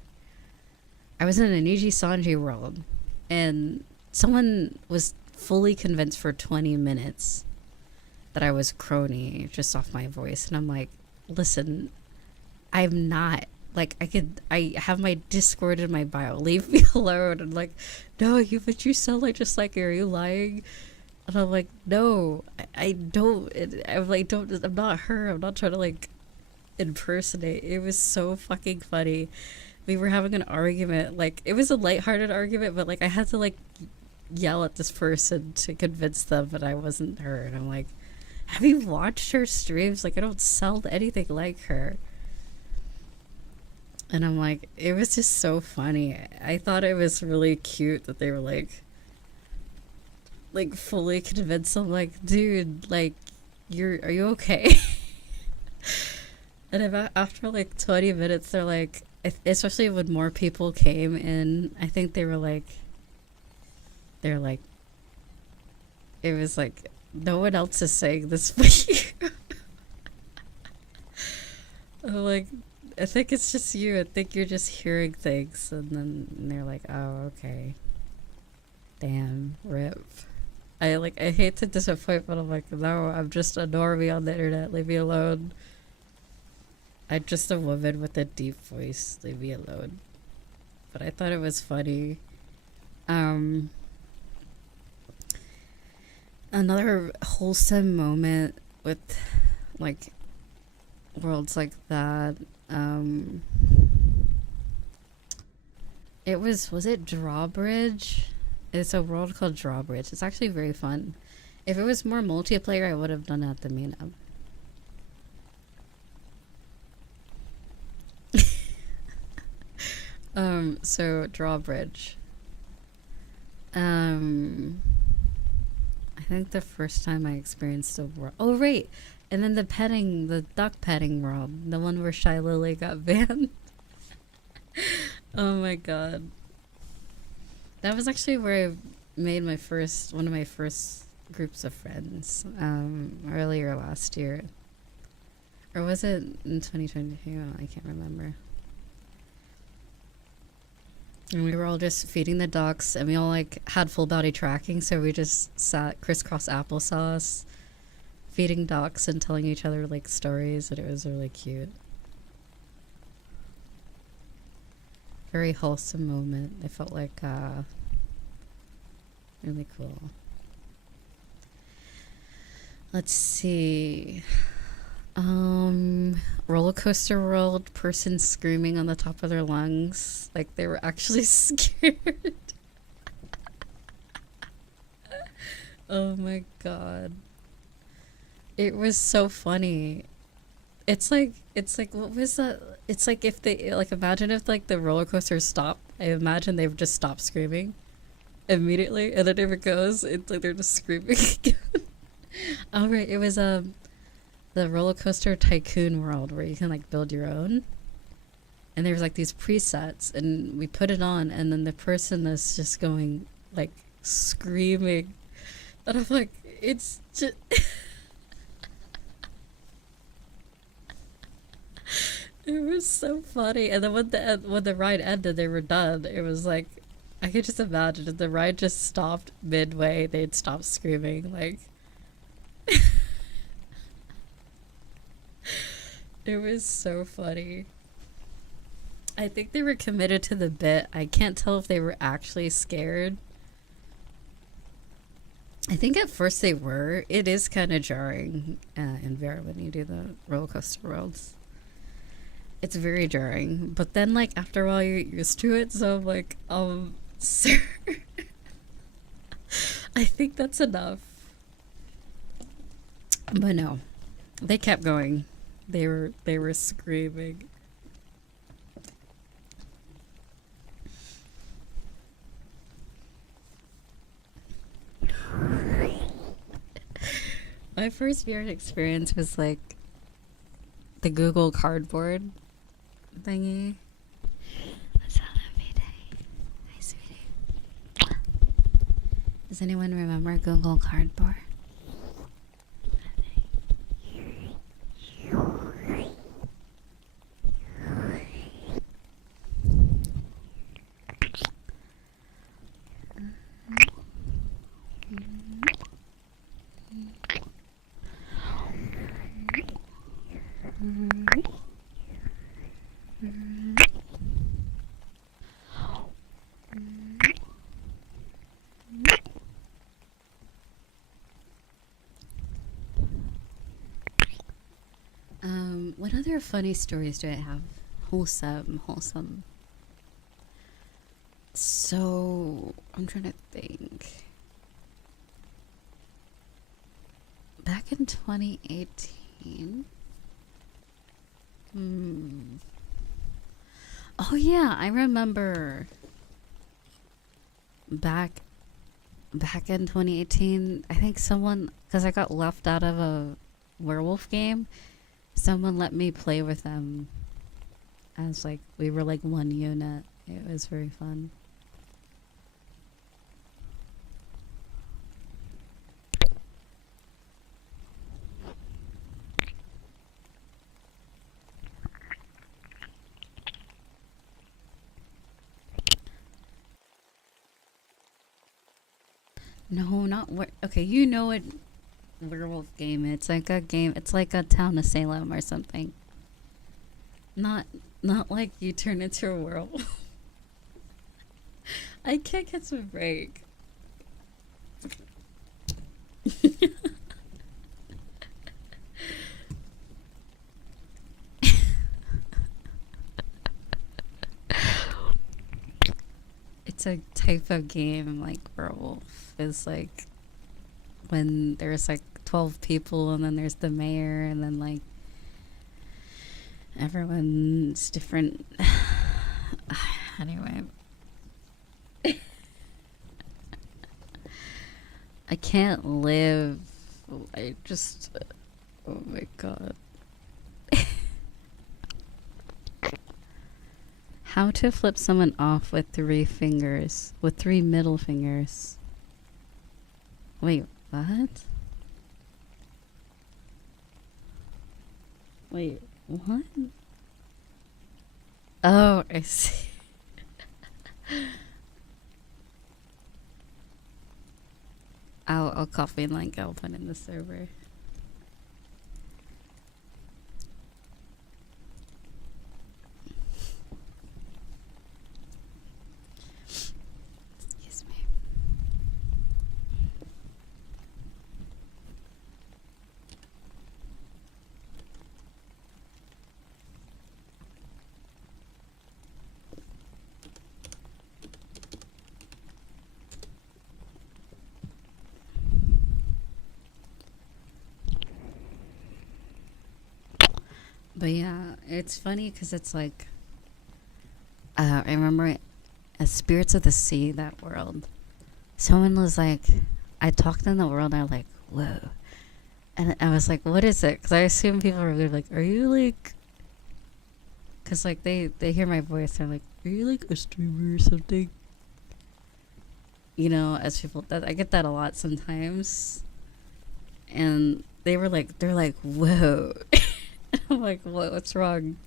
I was in a Niji Sanji world, and someone was fully convinced for 20 minutes that I was crony just off my voice, and I'm like, listen, I'm not. Like, I have my Discord in my bio. Leave me alone. And like, no, but you sound like just like, are you lying? And I'm like, no, I don't. I'm like, I'm not her. I'm not trying to like impersonate. It was so fucking funny. We were having an argument. Like, it was a lighthearted argument, but like I had to like yell at this person to convince them that I wasn't her. And I'm like, have you watched her streams? Like, I don't sound anything like her. And I'm like, it was just so funny. I thought it was really cute that they were like fully convinced. I'm like, dude, like, are you okay? And after like 20 minutes, they're like, especially when more people came in, I think they're like, it was like, no one else is saying this but you. I'm like, I think it's just you. I think you're just hearing things. And then they're like, oh, okay. Damn, rip. I hate to disappoint, but I'm like, no, I'm just a normie on the internet. Leave me alone. I'm just a woman with a deep voice. Leave me alone. But I thought it was funny. Another wholesome moment with like worlds like that. Was it Drawbridge? It's a world called Drawbridge. It's actually very fun. If it was more multiplayer, I would have done it at the meetup. So Drawbridge. I think the first time I experienced a world. Oh, right. And then the duck petting world. The one where Shy Lily got banned. Oh my god. That was actually where I made one of my first groups of friends, earlier last year. Or was it in 2022? I can't remember. And we were all just feeding the ducks, and we all like had full body tracking, so we just sat crisscross applesauce, feeding ducks and telling each other like stories, and it was really cute. Very wholesome moment. I felt like really cool. Let's see. Roller coaster world, person screaming on the top of their lungs like they were actually scared. Oh my god. It was so funny. It's like what was that? It's like if they like imagine if like the roller coaster stopped. I imagine they've just stopped screaming immediately, and then if it goes, it's like they're just screaming again. Oh right, it was the roller coaster tycoon world where you can like build your own, and there's like these presets, and we put it on, and then the person is just going like screaming, and I'm like, it's just it was so funny. And then when the ride ended, they were done. It was like I could just imagine if the ride just stopped midway, they'd stop screaming like. It was so funny. I think they were committed to the bit. I can't tell if they were actually scared. I think at first they were. It is kind of jarring in Vera when you do the roller coaster worlds. It's very jarring. But then, like, after a while, you get used to it. So I'm like, sir. I think that's enough. But no. They kept going. They were screaming. My first VR experience was like the Google Cardboard thingy. What's up, every day? Hi, sweetie. Does anyone remember Google Cardboard? What other funny stories do I have? Wholesome. So, I'm trying to think. Back in 2018. Oh yeah, I remember. Back in 2018, I think someone, because I got left out of a werewolf game, someone let me play with them as like we were like one unit. It was very fun. No, not okay, you know what werewolf game. It's like a game. It's like a Town of Salem or something. Not like you turn into a werewolf. I can't catch a break. it's a type of game like werewolf. Is like when there's like 12 people and then there's the mayor and then like everyone's different. Anyway. I can't live. I just. Oh my god. How to flip someone off with 3 fingers. With 3 middle fingers. Wait, what? Wait, what? Oh, I see. I'll copy and link. I'll put in the server. Excuse me. But yeah, it's funny because it's like, I remember as Spirits of the Sea, that world. Someone was like, I talked in the world and I was like, whoa. And I was like, what is it? Because I assume people are like, are you like, because like they hear my voice, they're like, are you like a streamer or something? You know, as people, that I get that a lot sometimes. And they were like, they're like, whoa. I'm like, what's wrong?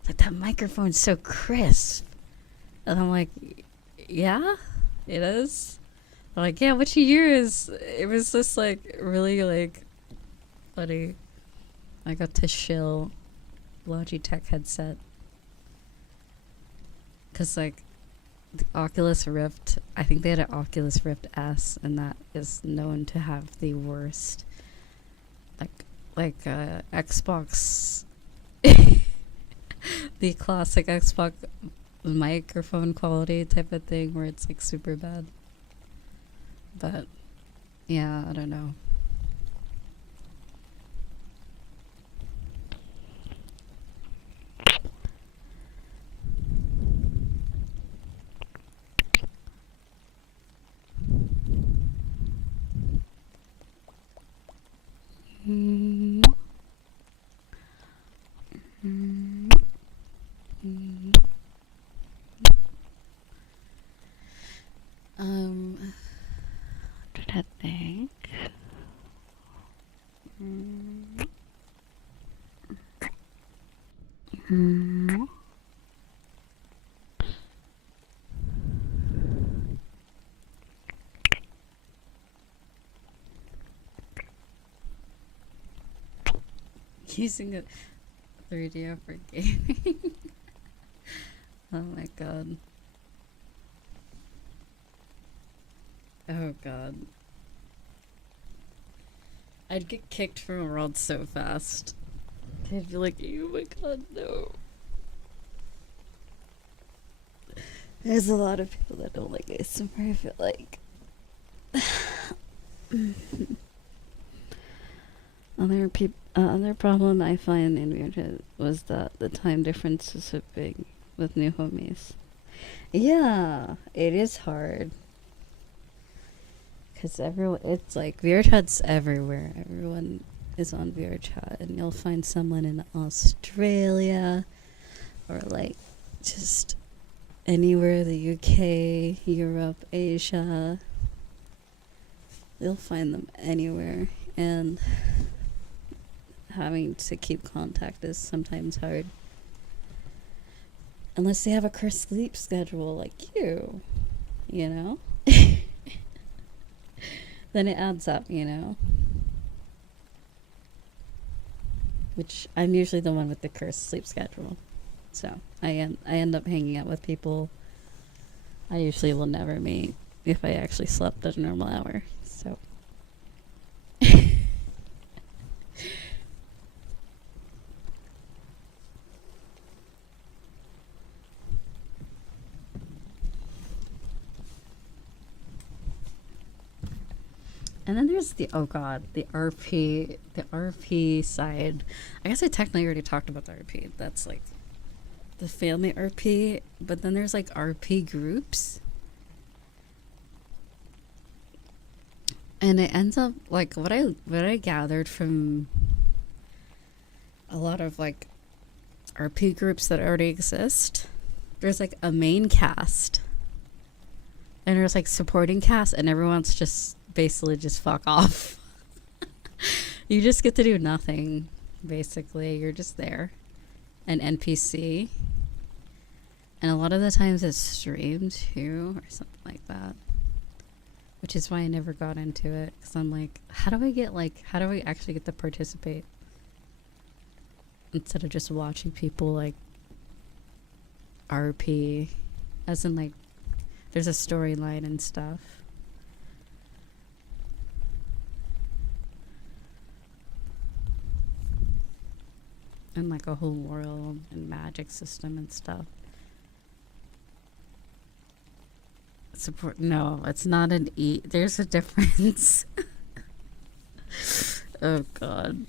It's like, that microphone's so crisp. And I'm like, yeah, it is. I'm like, yeah, what you use? It was just like really like funny. I got to shill Logitech headset. Because like the Oculus Rift, I think they had an Oculus Rift S, and that is known to have the worst like Xbox, the classic Xbox microphone quality type of thing where it's like super bad. But yeah, I don't know. What did I think? Using a 3DO for gaming. Oh my god. Oh god. I'd get kicked from a world so fast. I'd be like, oh my god, no. There's a lot of people that don't like ASMR, I feel like. Other problem I find in VTuber was that the time difference is so big with new homies. Yeah, it is hard. Because it's like VRChat's everywhere. Everyone is on VRChat, and you'll find someone in Australia or like just anywhere, the UK, Europe, Asia. You'll find them anywhere, and having to keep contact is sometimes hard. Unless they have a cursed sleep schedule like you know? Then it adds up, you know? Which I'm usually the one with the cursed sleep schedule. So I end up hanging out with people I usually will never meet if I actually slept at a normal hour. So And then there's the, oh god, the RP side. I guess I technically already talked about the RP. That's like the family RP, but then there's like RP groups. And it ends up like what I gathered from a lot of like RP groups that already exist. There's like a main cast, and there's like supporting cast, and everyone's just basically just fuck off. You just get to do nothing, basically. You're just there, an NPC, and a lot of the times it's streamed too or something like that, which is why I never got into it, because I'm like, how do I actually get to participate instead of just watching people like RP, as in like there's a storyline and stuff. And like a whole world and magic system and stuff. Support, no, it's not an E. There's a difference. Oh god.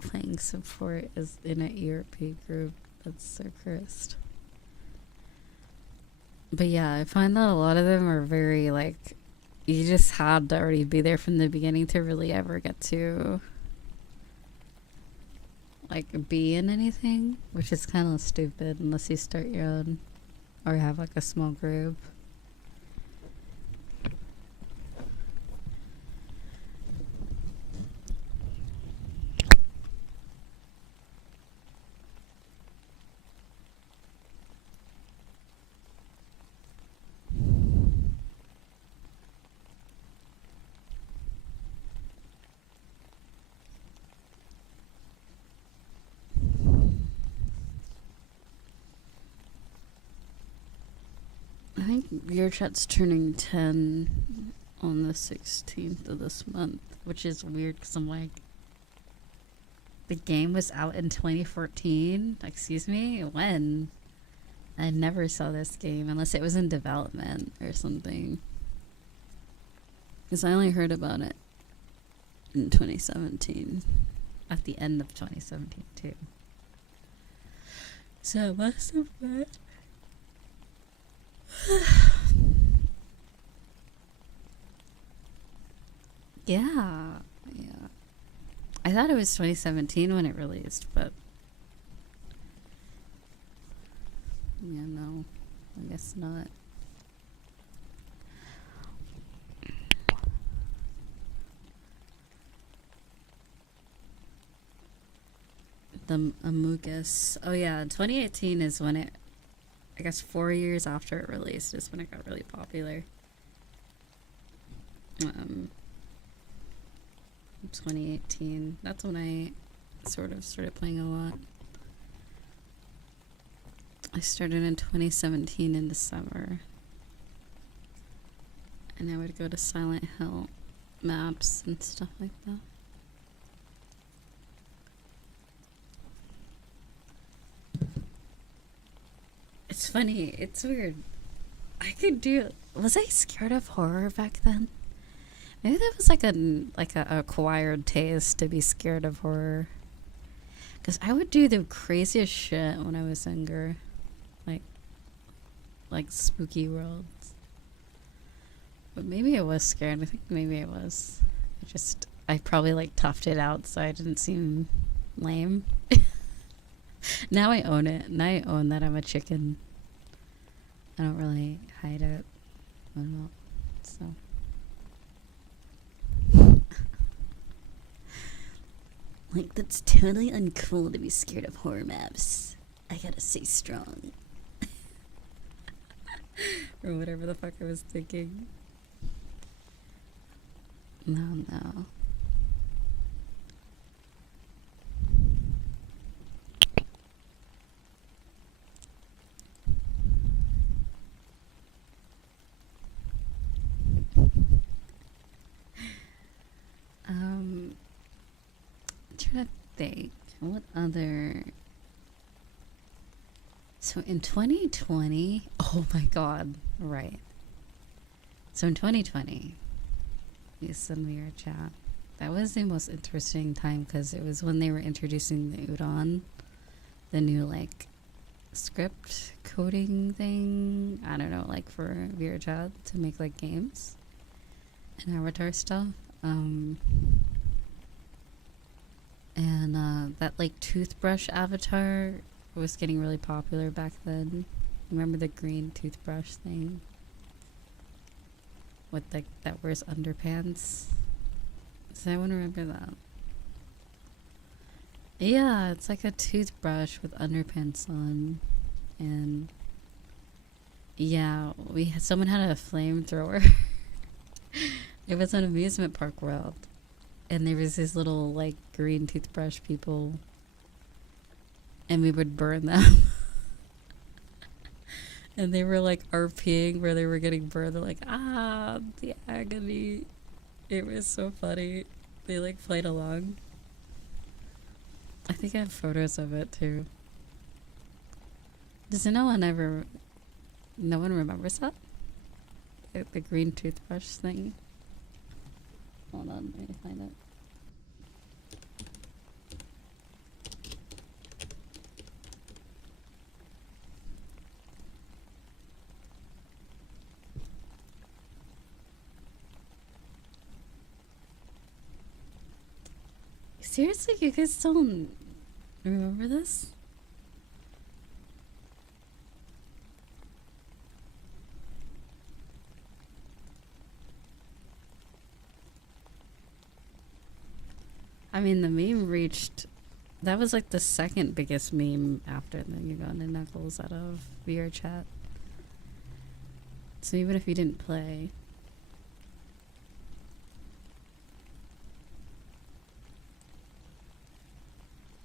Playing support is in an ERP group. That's so cursed. But yeah, I find that a lot of them are very like, you just had to already be there from the beginning to really ever get to like be in anything, which is kind of stupid unless you start your own or have like a small group. I think your chat's turning 10 on the 16th of this month, which is weird because I'm like, the game was out in 2014? Excuse me? When? I never saw this game unless it was in development or something. Because I only heard about it in 2017. At the end of 2017 too. So it must have been... yeah. I thought it was 2017 when it released, but yeah, no, I guess not. The Amogus. Oh yeah, 2018 is when it, I guess 4 years after it released is when it got really popular. 2018. That's when I sort of started playing a lot. I started in 2017 in December. And I would go to Silent Hill maps and stuff like that. It's funny, it's weird. Was I scared of horror back then? Maybe that was like a acquired taste to be scared of horror. Cause I would do the craziest shit when I was younger. Like spooky worlds. But maybe I was scared. I think maybe I was. I probably like toughed it out so I didn't seem lame. Now I own it. Now I own that I'm a chicken. I don't really hide it. Well, so. Like, that's totally uncool to be scared of horror maps. I gotta stay strong. Or whatever the fuck I was thinking. No. I'm trying to think, what other... So in 2020, oh my god, right. So in 2020, It's in VR chat. That was the most interesting time because it was when they were introducing the Udon, the new like script coding thing. I don't know, like for VR chat to make like games and avatar stuff. And that like toothbrush avatar was getting really popular back then. Remember the green toothbrush thing with like that wears underpants? Does anyone remember that? Yeah, it's like a toothbrush with underpants on, and yeah, someone had a flamethrower. It was an amusement park world, and there was these little like green toothbrush people, and we would burn them. And they were like RPing where they were getting burned. They're like, ah, the agony. It was so funny. They like played along. I think I have photos of it too. Does no one remembers that? The green toothbrush thing? Hold on, let me find it. Seriously, you guys don't remember this? I mean, the meme reached... That was like the second biggest meme after the Uganda Knuckles out of VR chat. So even if you didn't play...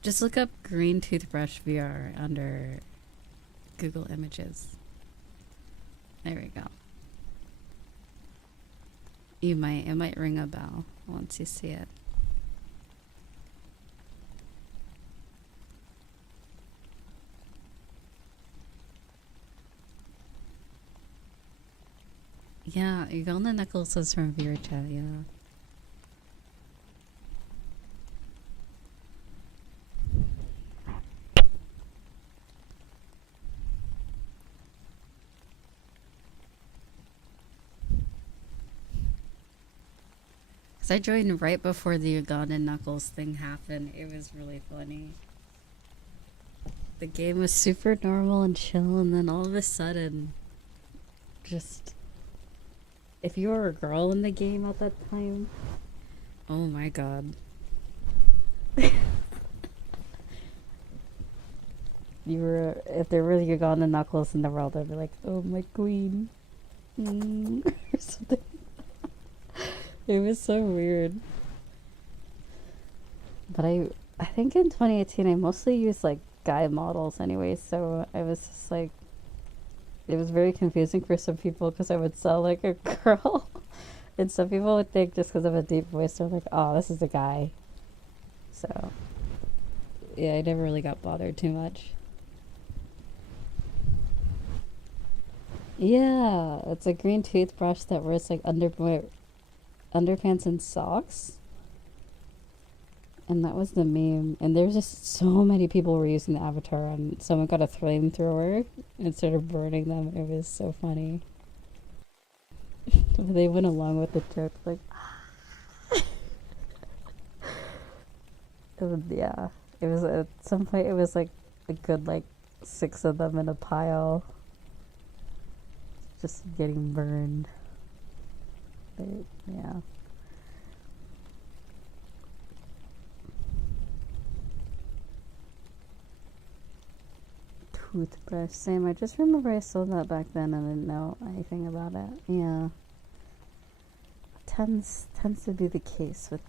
Just look up green toothbrush VR under Google Images. There we go. It might ring a bell once you see it. Yeah, Uganda Knuckles is from VR chat, yeah. I joined right before the Ugandan Knuckles thing happened. It was really funny. The game was super normal and chill, and then all of a sudden, just... If you were a girl in the game at that time, oh my god. If there were Ugandan Knuckles in the world, I'd be like, oh my queen. Or something. It was so weird. But I think in 2018 I mostly used like guy models anyway, so I was just like, it was very confusing for some people because I would sound like a girl. And some people would think just because of a deep voice, they're like, oh, this is a guy. So yeah, I never really got bothered too much. Yeah, it's a green toothbrush that wears like underpants and socks, and that was the meme. And there's just so many people were using the avatar, and someone got a flamethrower and started burning them. It was so funny. They went along with the joke, like yeah, it was at some point it was like a good like 6 of them in a pile just getting burned. Yeah. Toothbrush. Same. I just remember I saw that back then and I didn't know anything about it. Yeah. Tends to be the case with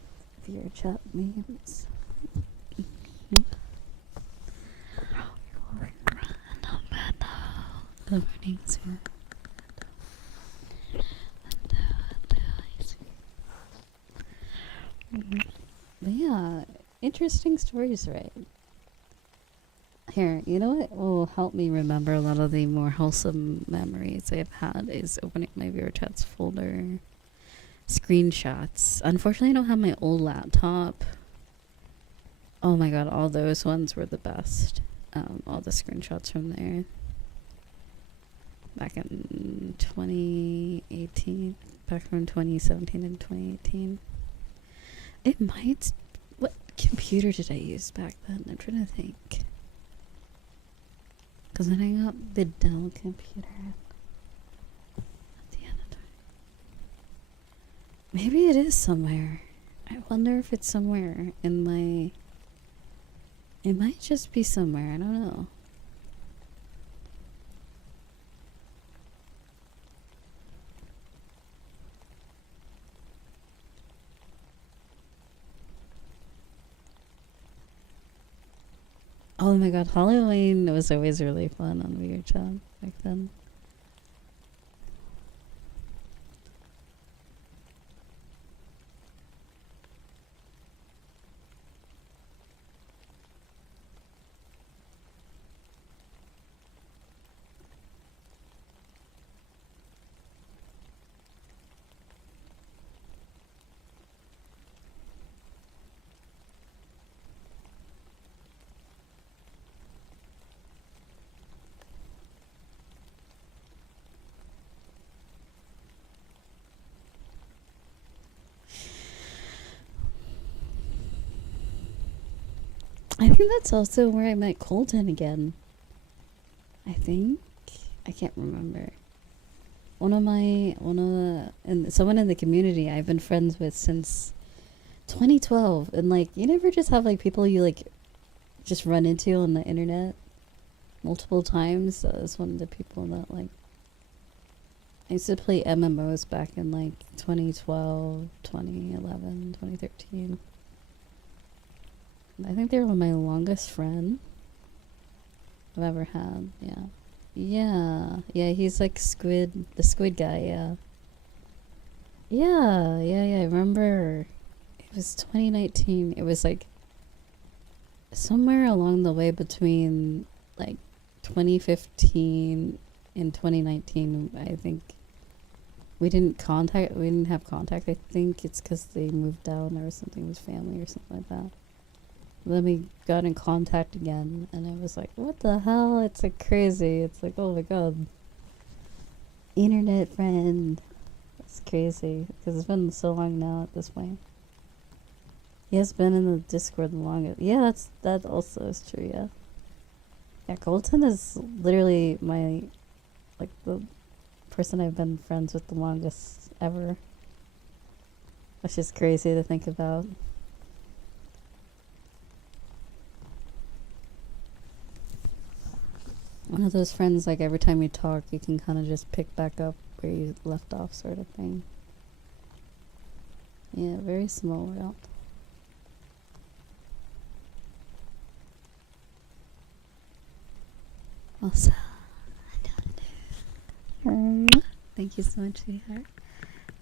VR chat memes. Good morning, sir. But yeah, interesting stories, right? Here, you know what will help me remember a lot of the more wholesome memories I've had is opening my VR chats folder. screenshots. Unfortunately, I don't have my old laptop. Oh my god, all those ones were the best. All the screenshots from there. Back in 2018. Back from 2017 and 2018. It might... What computer did I use back then? I'm trying to think. Because when I got the Dell computer... At the end of time... Maybe it is somewhere. I wonder if it's somewhere in my... It might just be somewhere. I don't know. Oh my god, Halloween was always really fun on VTuber back then. I think that's also where I met Colton again. I think. I can't remember. And someone in the community I've been friends with since 2012. And like, you never just have like people you like just run into on the internet multiple times. So it's one of the people that like, I used to play MMOs back in like 2012, 2011, 2013. I think they were my longest friend I've ever had. Yeah, he's like the squid guy. Yeah, I remember it was 2019. It was like somewhere along the way between like 2015 and 2019. I think we didn't have contact. I think it's because they moved down or something with family or something like that. Then we got in contact again, and I was like, what the hell? It's like crazy. It's like, oh my god. Internet friend. That's crazy. Because it's been so long now at this point. He has been in the Discord the longest. Yeah, that also is true, yeah. Yeah, Colton is literally my, like, the person I've been friends with the longest ever. Which is crazy to think about. One of those friends, like, every time you talk, you can kind of just pick back up where you left off, sort of thing. Yeah, very small world. Also, thank you so much, sweetheart.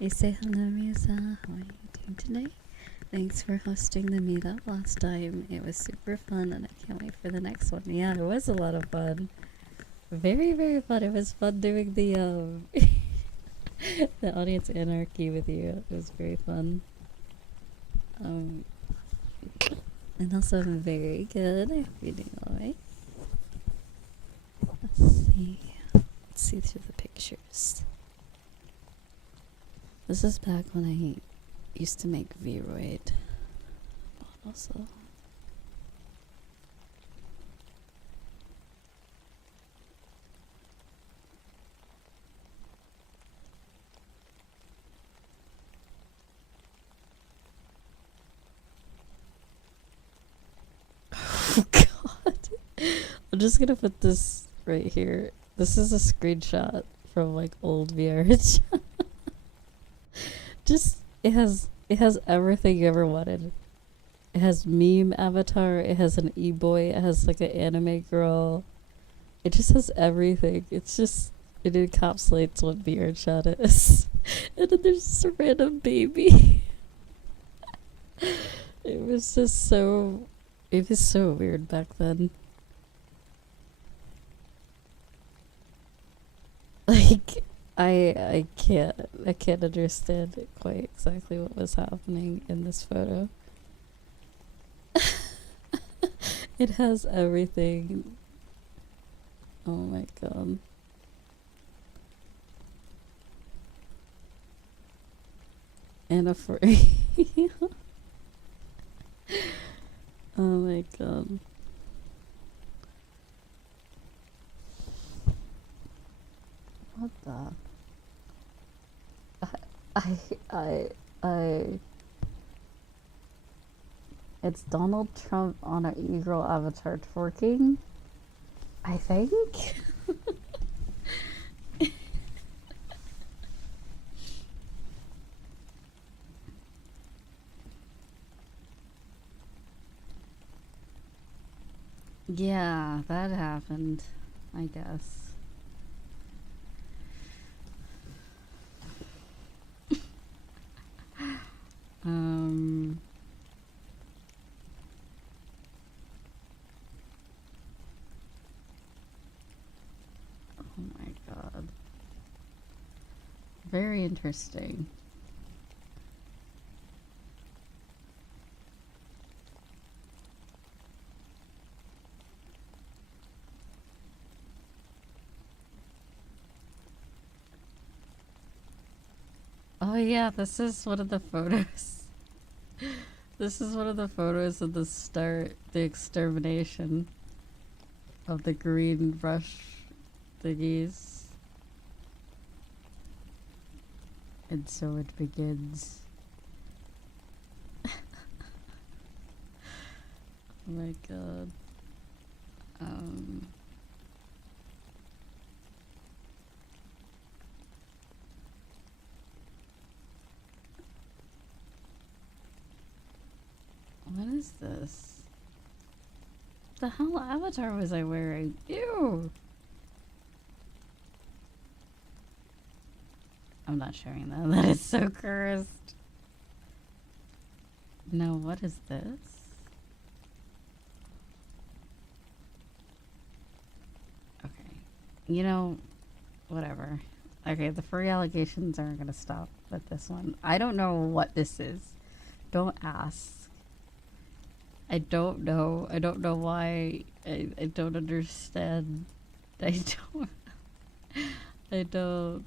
They say hello, Riza. How are you doing today? Thanks for hosting the meetup last time. It was super fun, and I can't wait for the next one. Yeah, it was a lot of fun. Very, very fun. It was fun doing the the audience anarchy with you. It was very fun. And also I'm very good. I hope you're doing alright. Let's see through the pictures. This is back when I used to make Vroid also. Oh god. I'm just gonna put this right here. This is a screenshot from like old VRH. Just it has everything you ever wanted. It has meme avatar, it has an e-boy, it has like an anime girl. It just has everything. It's just it encapsulates what VRChat is. And then there's just a random baby. It was so weird back then. Like, I can't understand quite exactly what was happening in this photo. It has everything. Oh my god. And a furry. Oh my god. What the? I. It's Donald Trump on an e-girl avatar twerking. I think. Yeah, that happened, I guess. Oh my god. Very interesting. Oh yeah, this is one of the photos. This is one of the photos of the extermination of the green brush thingies. And so it begins. Oh my god. What is this? The hell avatar was I wearing? Ew! I'm not showing that. That is so cursed. No, what is this? Okay. You know, whatever. Okay, the furry allegations aren't gonna stop with this one. I don't know what this is. Don't ask. I don't know. I don't know why. I don't understand. I don't. I don't.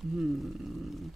Hmm.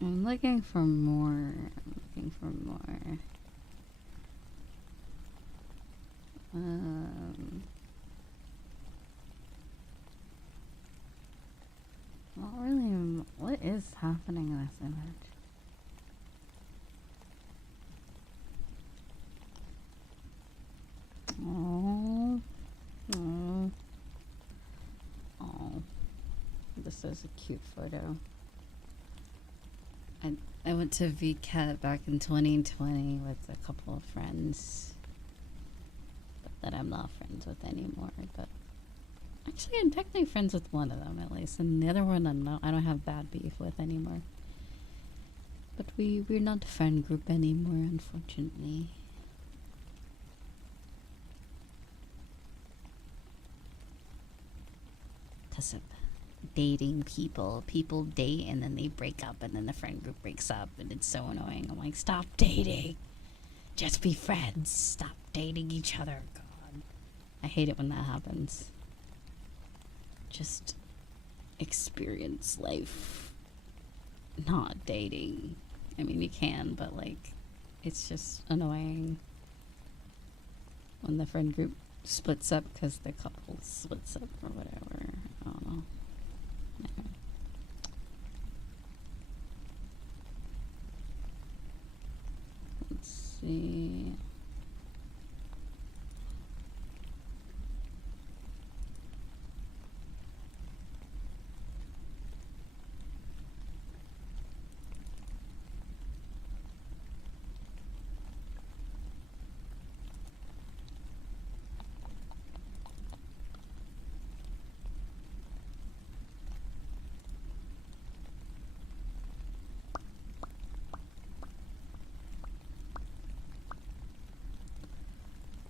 I'm looking for more. I'm looking for more. Not really. What is happening in this image? Oh. Oh. Oh. This is a cute photo. I went to VCat back in 2020 with a couple of friends that I'm not friends with anymore. But actually, I'm technically friends with one of them at least, and the other one I don't have bad beef with anymore. But we're not a friend group anymore, unfortunately. Cause of dating people date and then they break up and then the friend group breaks up and it's so annoying. I'm like, stop dating, just be friends, stop dating each other. God, I hate it when that happens. Just experience life, not dating. I mean, you can, but like It's just annoying when the friend group splits up because the couple splits up or whatever. I don't know. Okay. Let's see.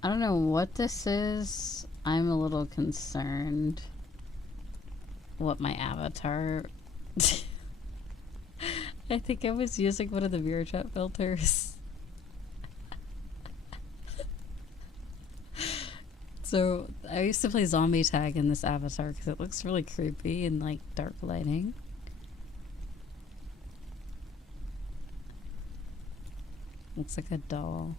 I don't know what this is. I'm a little concerned what my avatar... I think I was using one of the mirror chat filters. So, I used to play zombie tag in this avatar because it looks really creepy in like dark lighting. Looks like a doll.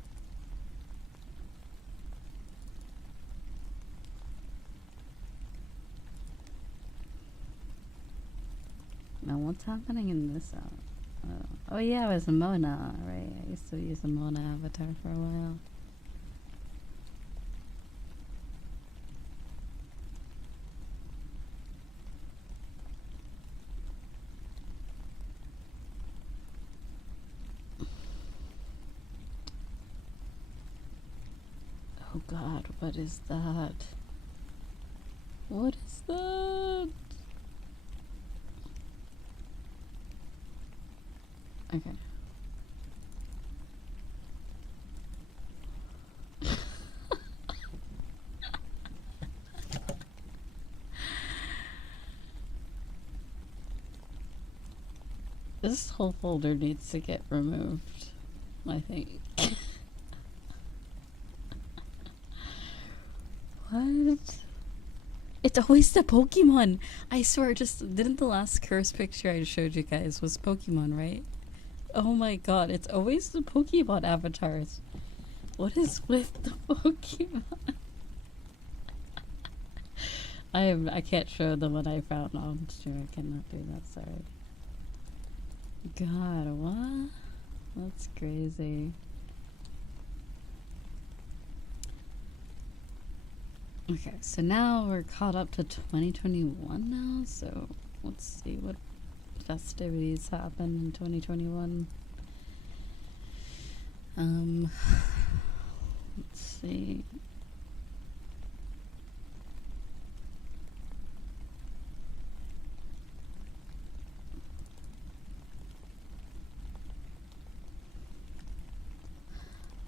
Now what's happening in this oh yeah, it was a Mona, right? I used to use a Mona avatar for a while. Oh god, what is that? What is that? Okay. This whole folder needs to get removed, I think. What? It's always the Pokemon! I swear, just didn't the last curse picture I showed you guys was Pokemon, right? Oh my god, it's always the Pokemon avatars. What is with the Pokemon? I can't show them what I found on stream. I cannot do that, sorry. God, what? That's crazy. Okay, so now we're caught up to 2021 now, so let's see what festivities happen in 2021. Let's see.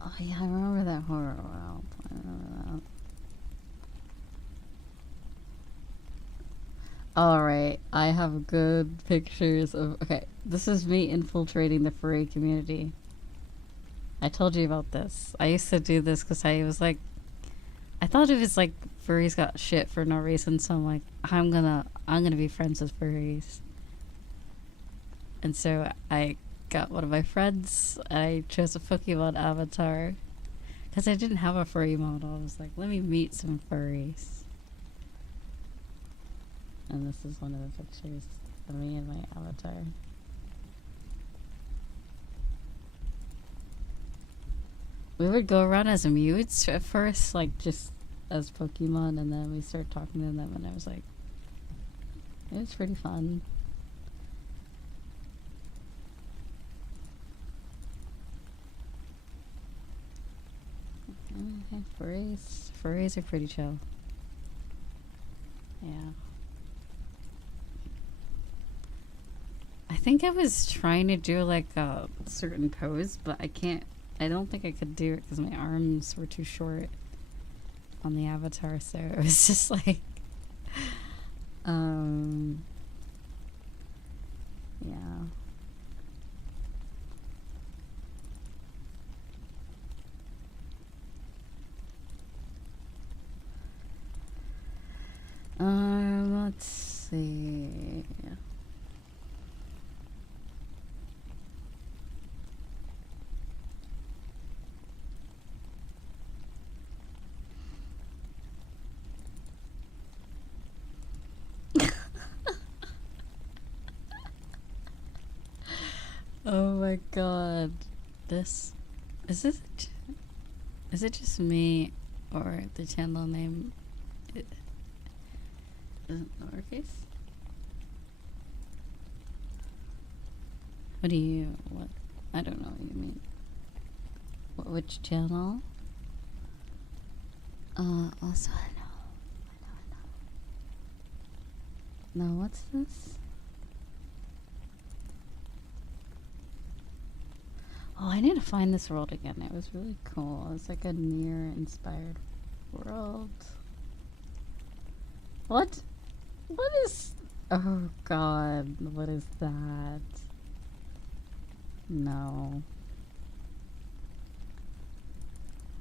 Oh yeah, I remember that horror world. I remember that. Alright, I have good pictures of... Okay, this is me infiltrating the furry community. I told you about this. I used to do this because I was like... I thought it was like furries got shit for no reason, so I'm like, I'm gonna be friends with furries. And so I got one of my friends, I chose a Pokemon avatar. Because I didn't have a furry model, I was like, let me meet some furries. And this is one of the pictures of me and my avatar. We would go around as mutes at first, like just as Pokemon, and then we started talking to them, and I was like, it was pretty fun. Okay, furries are pretty chill. Yeah. I think I was trying to do like a certain pose, but I don't think I could do it because my arms were too short on the avatar, so it was just like, yeah. Let's see. Oh my god. This is this is it just me or the channel name isn't lowercase? What? I don't know what you mean. Which channel? Also I know. No, what's this? Oh, I need to find this world again. It was really cool. It's like a near inspired world. What? What is... Oh god, what is that? No.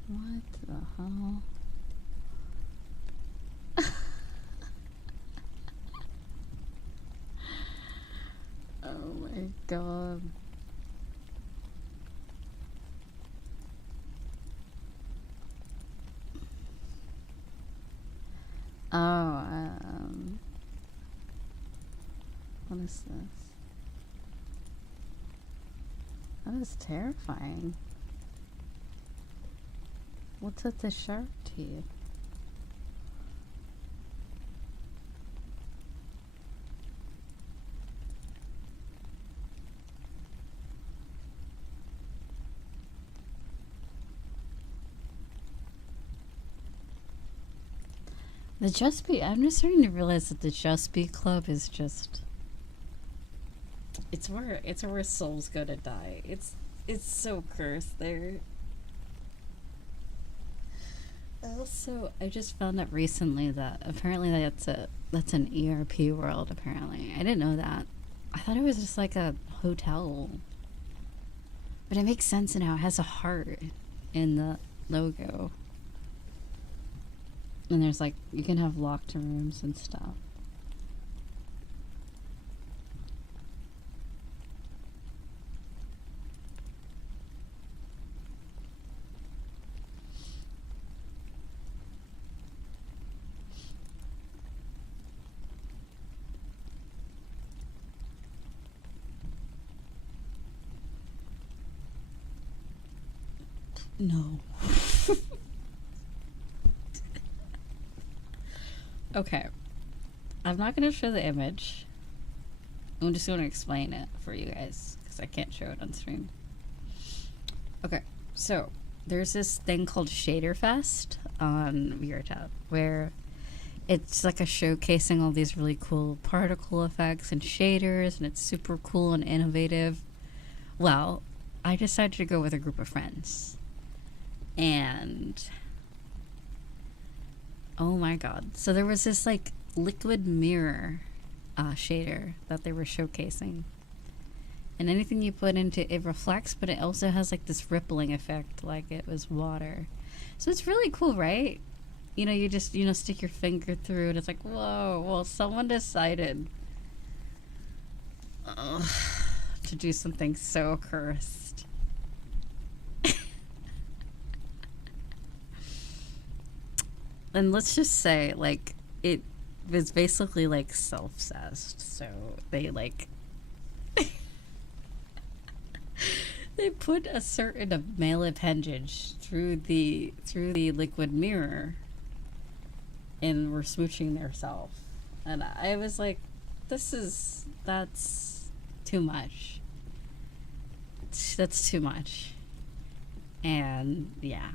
What the hell? Oh my god. Oh, what is this? That is terrifying. What's with the shark teeth? The Just Be, I'm just starting to realize that the Just Be Club is just, it's where souls go to die. It's so cursed there. Also, I just found out recently that apparently that's an ERP world. Apparently, I didn't know that. I thought it was just like a hotel, but it makes sense now. It has a heart in the logo. And there's like, you can have locked rooms and stuff. No. Okay. I'm not going to show the image. I'm just going to explain it for you guys because I can't show it on stream. Okay. So, there's this thing called Shader Fest on VTuber where it's like a showcasing all these really cool particle effects and shaders, and it's super cool and innovative. Well, I decided to go with a group of friends. And oh my god. So there was this like liquid mirror shader that they were showcasing. And anything you put into it reflects, but it also has like this rippling effect like it was water. So it's really cool, right? You know, you just, stick your finger through and it's like, whoa, well, someone decided to do something so cursed. And let's just say, like, it was basically, like, self-cessed. So they, like, they put a certain male appendage through the liquid mirror and were smooching theirself. And I was like, that's too much. That's too much. And, yeah.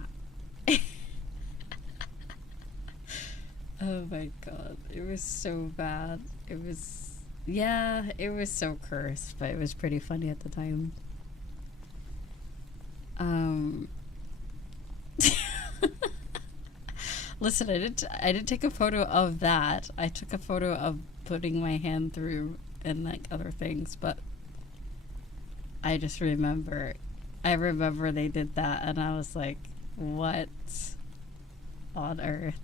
Oh my god, it was so bad. It was so cursed, but it was pretty funny at the time. Listen, I didn't take a photo of that. I took a photo of putting my hand through and like other things, but I just remember they did that and I was like, what on earth?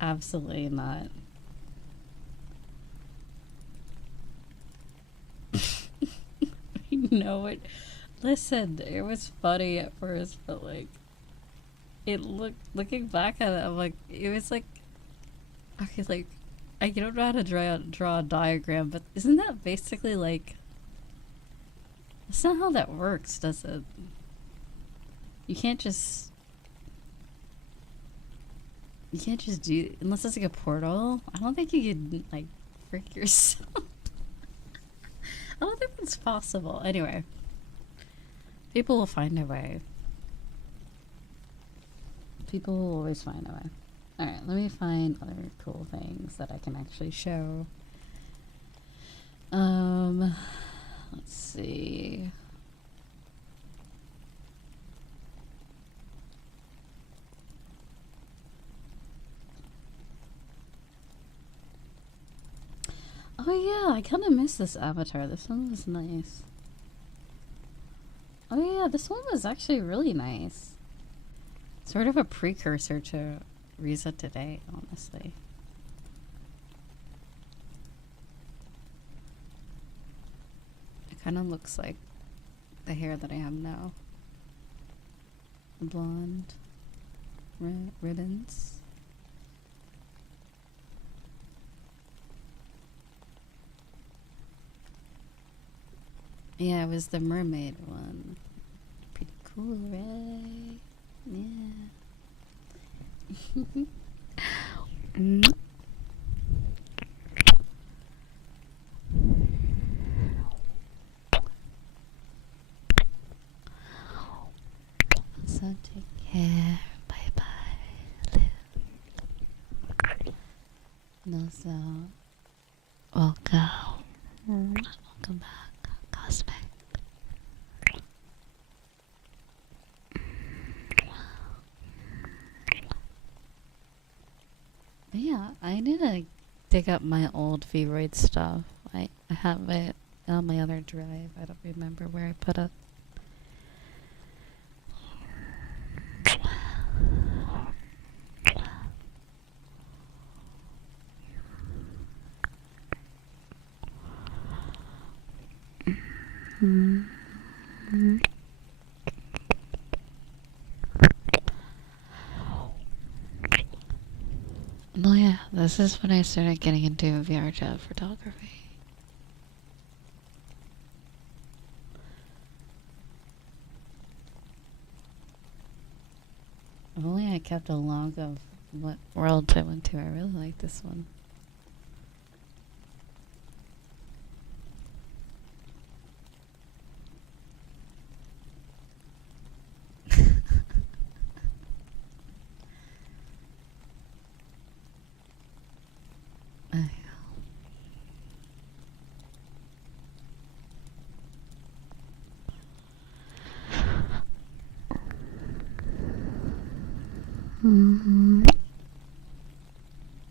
Absolutely not. You know it. Listen, it was funny at first, but like, looking back at it, I'm like, it was like, okay, like, I don't know how to draw a diagram, but isn't that basically like That's not how that works, does it? You can't just do, unless it's like a portal. I don't think you could like freak yourself. I don't think it's possible. Anyway, people will find a way. People will always find a way. Alright, let me find other cool things that I can actually show. Let's see. Oh yeah, I kind of miss this avatar. This one was nice. Oh yeah, this one was actually really nice. Sort of a precursor to Riza today, honestly. It kind of looks like the hair that I have now. Blonde ribbons. Yeah, it was the mermaid one. Pretty cool, right? Yeah. So take care. Bye bye. No, so welcome. Welcome back, Cosmic. But yeah, I need to dig up my old V-Roid stuff. I have it on my other drive. I don't remember where I put it. Well, yeah, this is when I started getting into VR chat photography. If only I kept a log of what worlds I went to. I really like this one.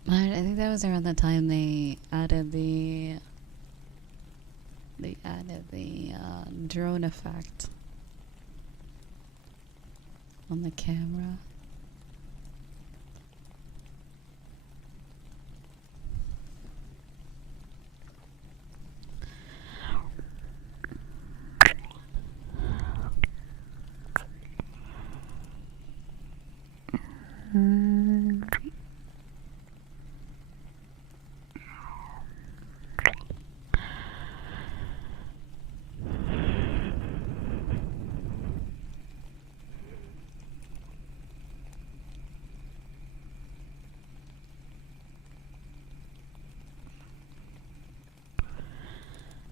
I think that was around the time they added the drone effect on the camera.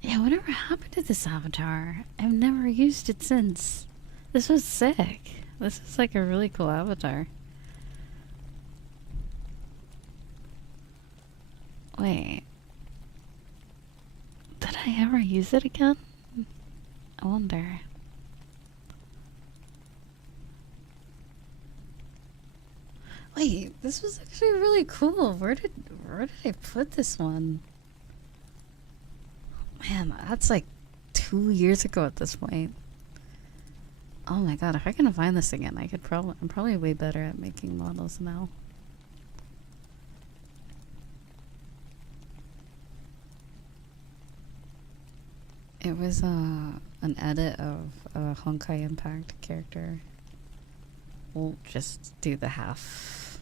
Yeah, whatever happened to this avatar? I've never used it since. This was sick. This is like a really cool avatar. Wait. Did I ever use it again? I wonder. Wait, this was actually really cool. Where did I put this one? Man, that's like 2 years ago at this point. Oh my god, if I can find this again, I could probably... I'm probably way better at making models now. It was an edit of a Honkai Impact character. We'll just do the half.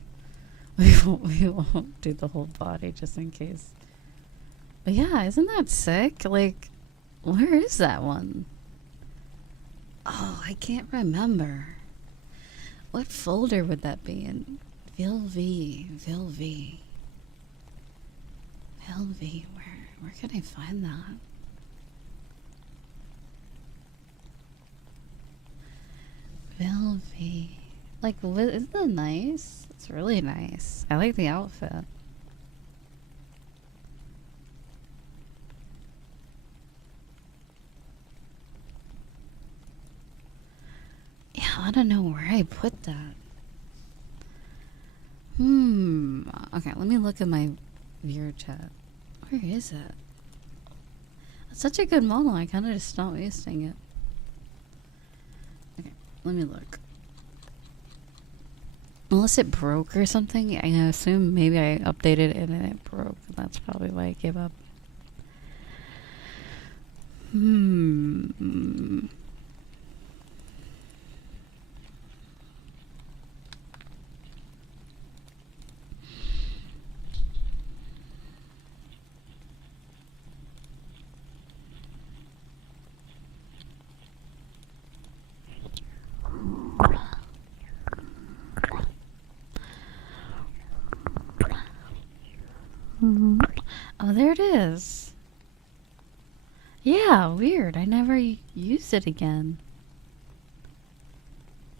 We won't do the whole body just in case. But yeah, isn't that sick? Like, where is that one? Oh, I can't remember. What folder would that be in? Vilv. Where can I find that? Vilv. Like, isn't that nice? It's really nice. I like the outfit. Yeah, I don't know where I put that. Okay, let me look at my viewer chat. Where is it? It's such a good model, I kind of just stopped wasting it. Okay, let me look. Unless it broke or something, I assume maybe I updated it and it broke. That's probably why I gave up. Oh, there it is. Yeah, weird. I never used it again.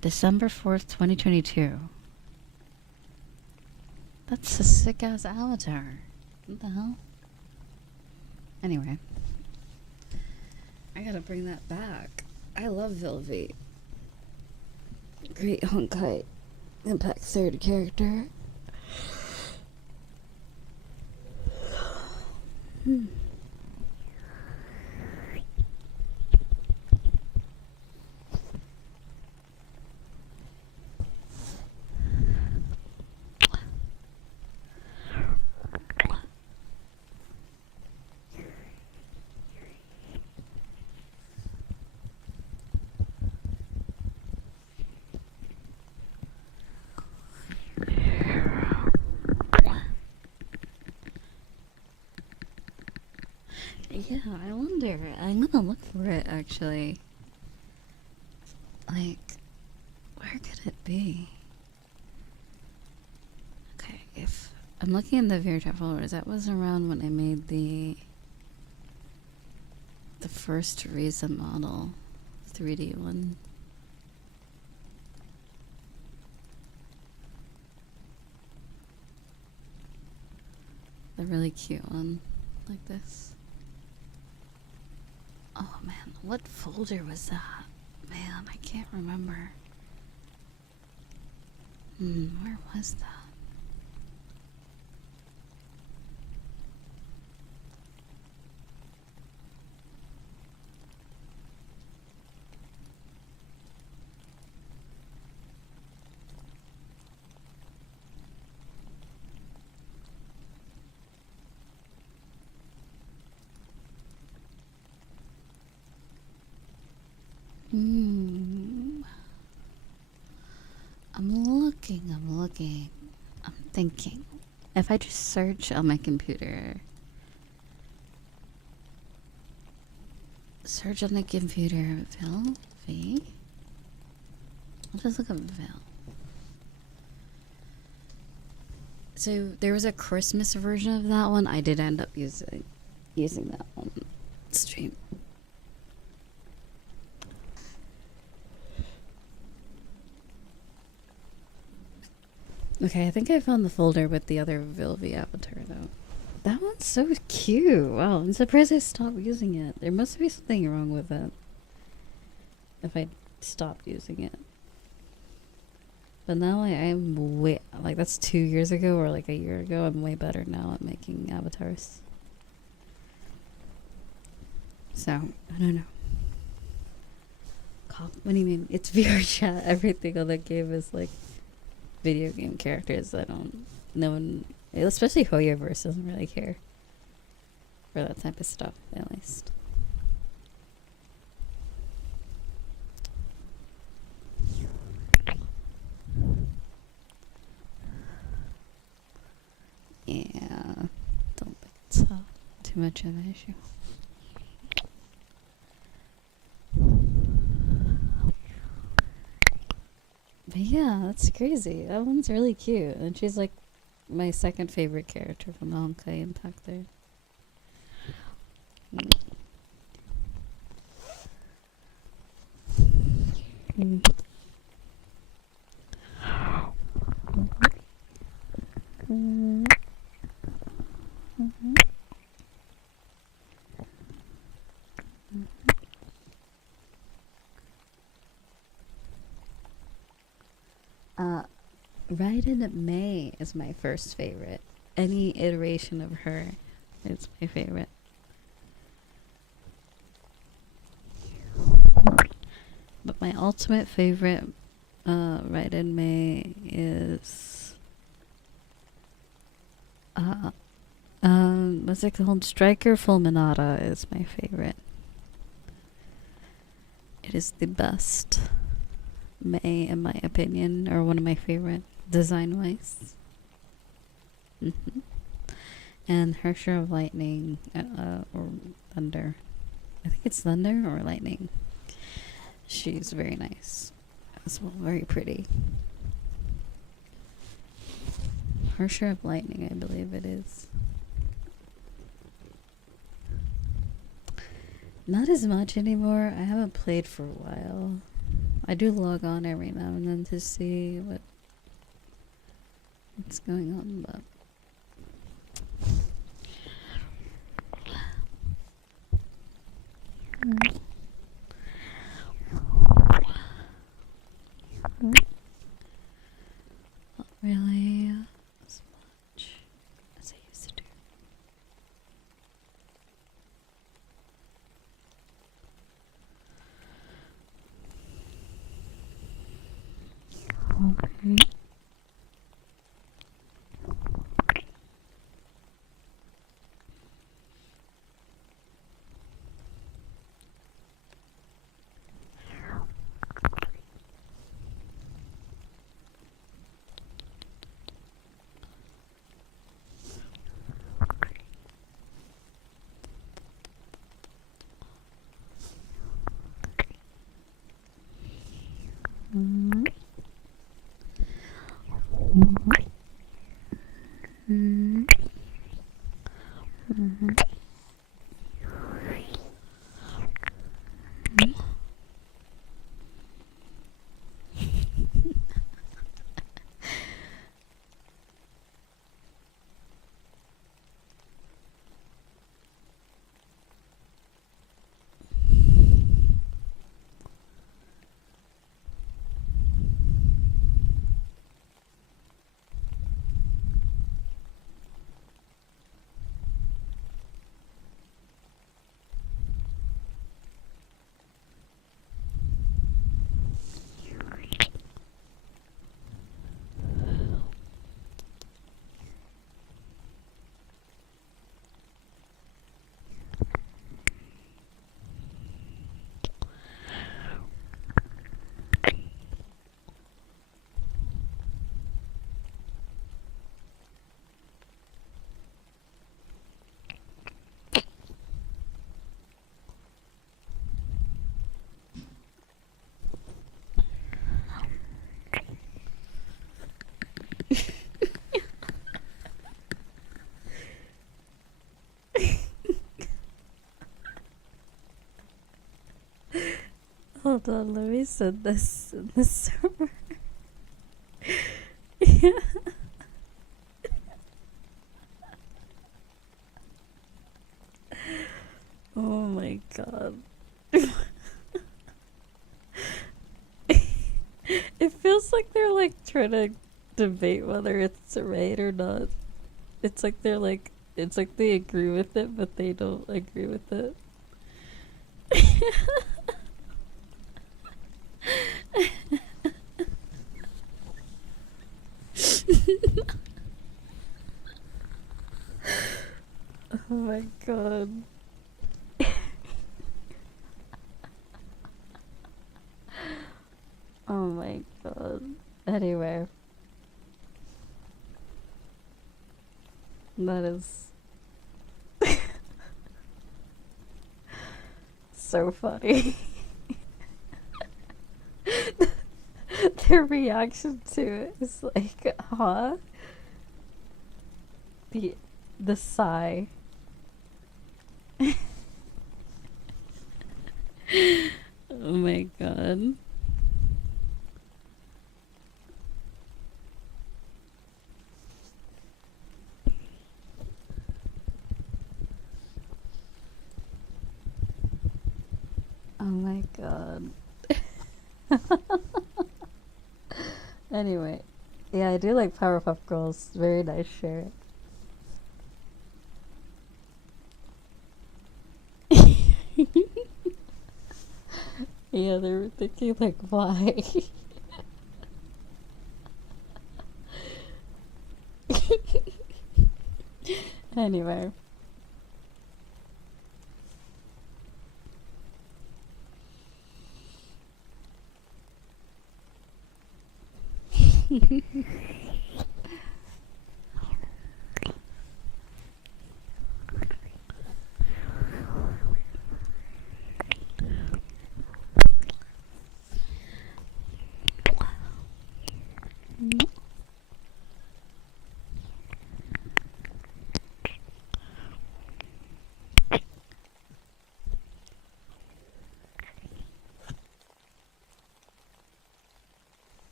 December 4th, 2022. That's a sick-ass avatar. What the hell? Anyway. I gotta bring that back. I love Vilvi. Great Honkai Impact 3rd character. Yeah, I wonder. I'm gonna look for it actually. Like, where could it be? Okay, if I'm looking in the VTuber folders, that was around when I made the first Riza model, 3D one. The really cute one, like this. Oh man, what folder was that? Man, I can't remember. Where was that? I'm looking. I'm thinking. If I just search on my computer. Search on the computer, Vil V. I'll just look up Vil. So there was a Christmas version of that one. I did end up using that on stream. Okay, I think I found the folder with the other Vilvi avatar though. That one's so cute. Wow, I'm surprised I stopped using it. There must be something wrong with it if I stopped using it. But now I'm way, like, that's 2 years ago or like a year ago. I'm way better now at making avatars. So, I don't know. What do you mean? It's VR chat. Everything on that game is like video game characters. No one, especially Hoyoverse, doesn't really care for that type of stuff, at least. Yeah, don't think it's too much of an issue. But yeah, that's crazy. That one's really cute. And she's like my second favorite character from the Honkai Impact there. Mm. Mm. Mm-hmm. Raiden May is my first favorite. Any iteration of her is my favorite. But my ultimate favorite Raiden May is what's it called? Striker Fulminata is my favorite. It is the best May, in my opinion, or one of my favorite design-wise. And Harsher of Lightning, or Thunder. I think it's Thunder or Lightning. She's very nice as well, very pretty. Harsher of Lightning, I believe it is. Not as much anymore. I haven't played for a while. I do log on every now and then to see what's going on, but not really as much as I used to do. Okay. Hold on, let me send this in the server. Yeah. Oh my god. It feels like they're like trying to debate whether it's right or not. It's like they're like, it's like they agree with it, but they don't agree with it. Oh my god. Oh my god. Anyway. That is so funny. Their reaction to it is like, huh? The sigh. Oh my god. Oh my god. Anyway, yeah, I do like Powerpuff Girls. Very nice shirt. Yeah, they were thinking like, why? Anyway.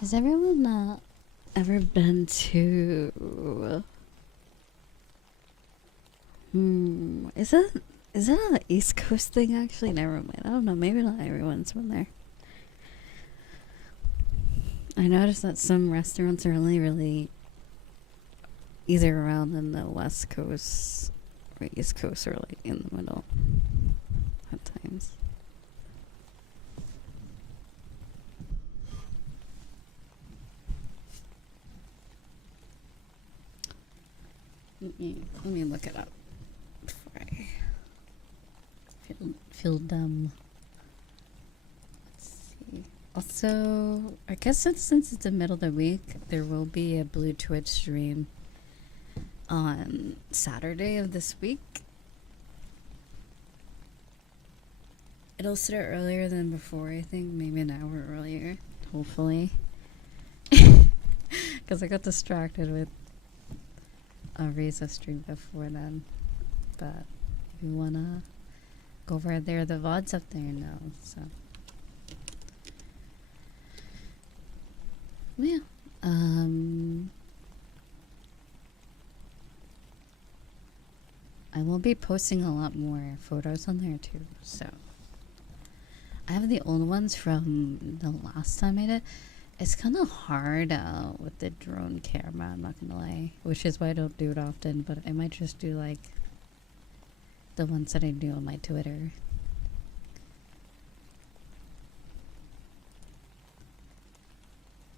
Has everyone ever been to? Is that an East Coast thing? Actually, never mind. I don't know. Maybe not everyone's been there. I noticed that some restaurants are only really either around in the West Coast or East Coast, or like in the middle at times. Let me look it up before I feel dumb. Let's see. Also, I guess since it's the middle of the week, there will be a Blue Twitch stream on Saturday of this week. It'll start earlier than before, I think, maybe an hour earlier, hopefully. Because I got distracted with a Riza stream before then. But if you wanna go over there, the VOD's up there now, so. Yeah. I will be posting a lot more photos on there too, so. I have the old ones from the last time I did. It's kind of hard with the drone camera, I'm not gonna lie. Which is why I don't do it often, but I might just do like the ones that I do on my Twitter.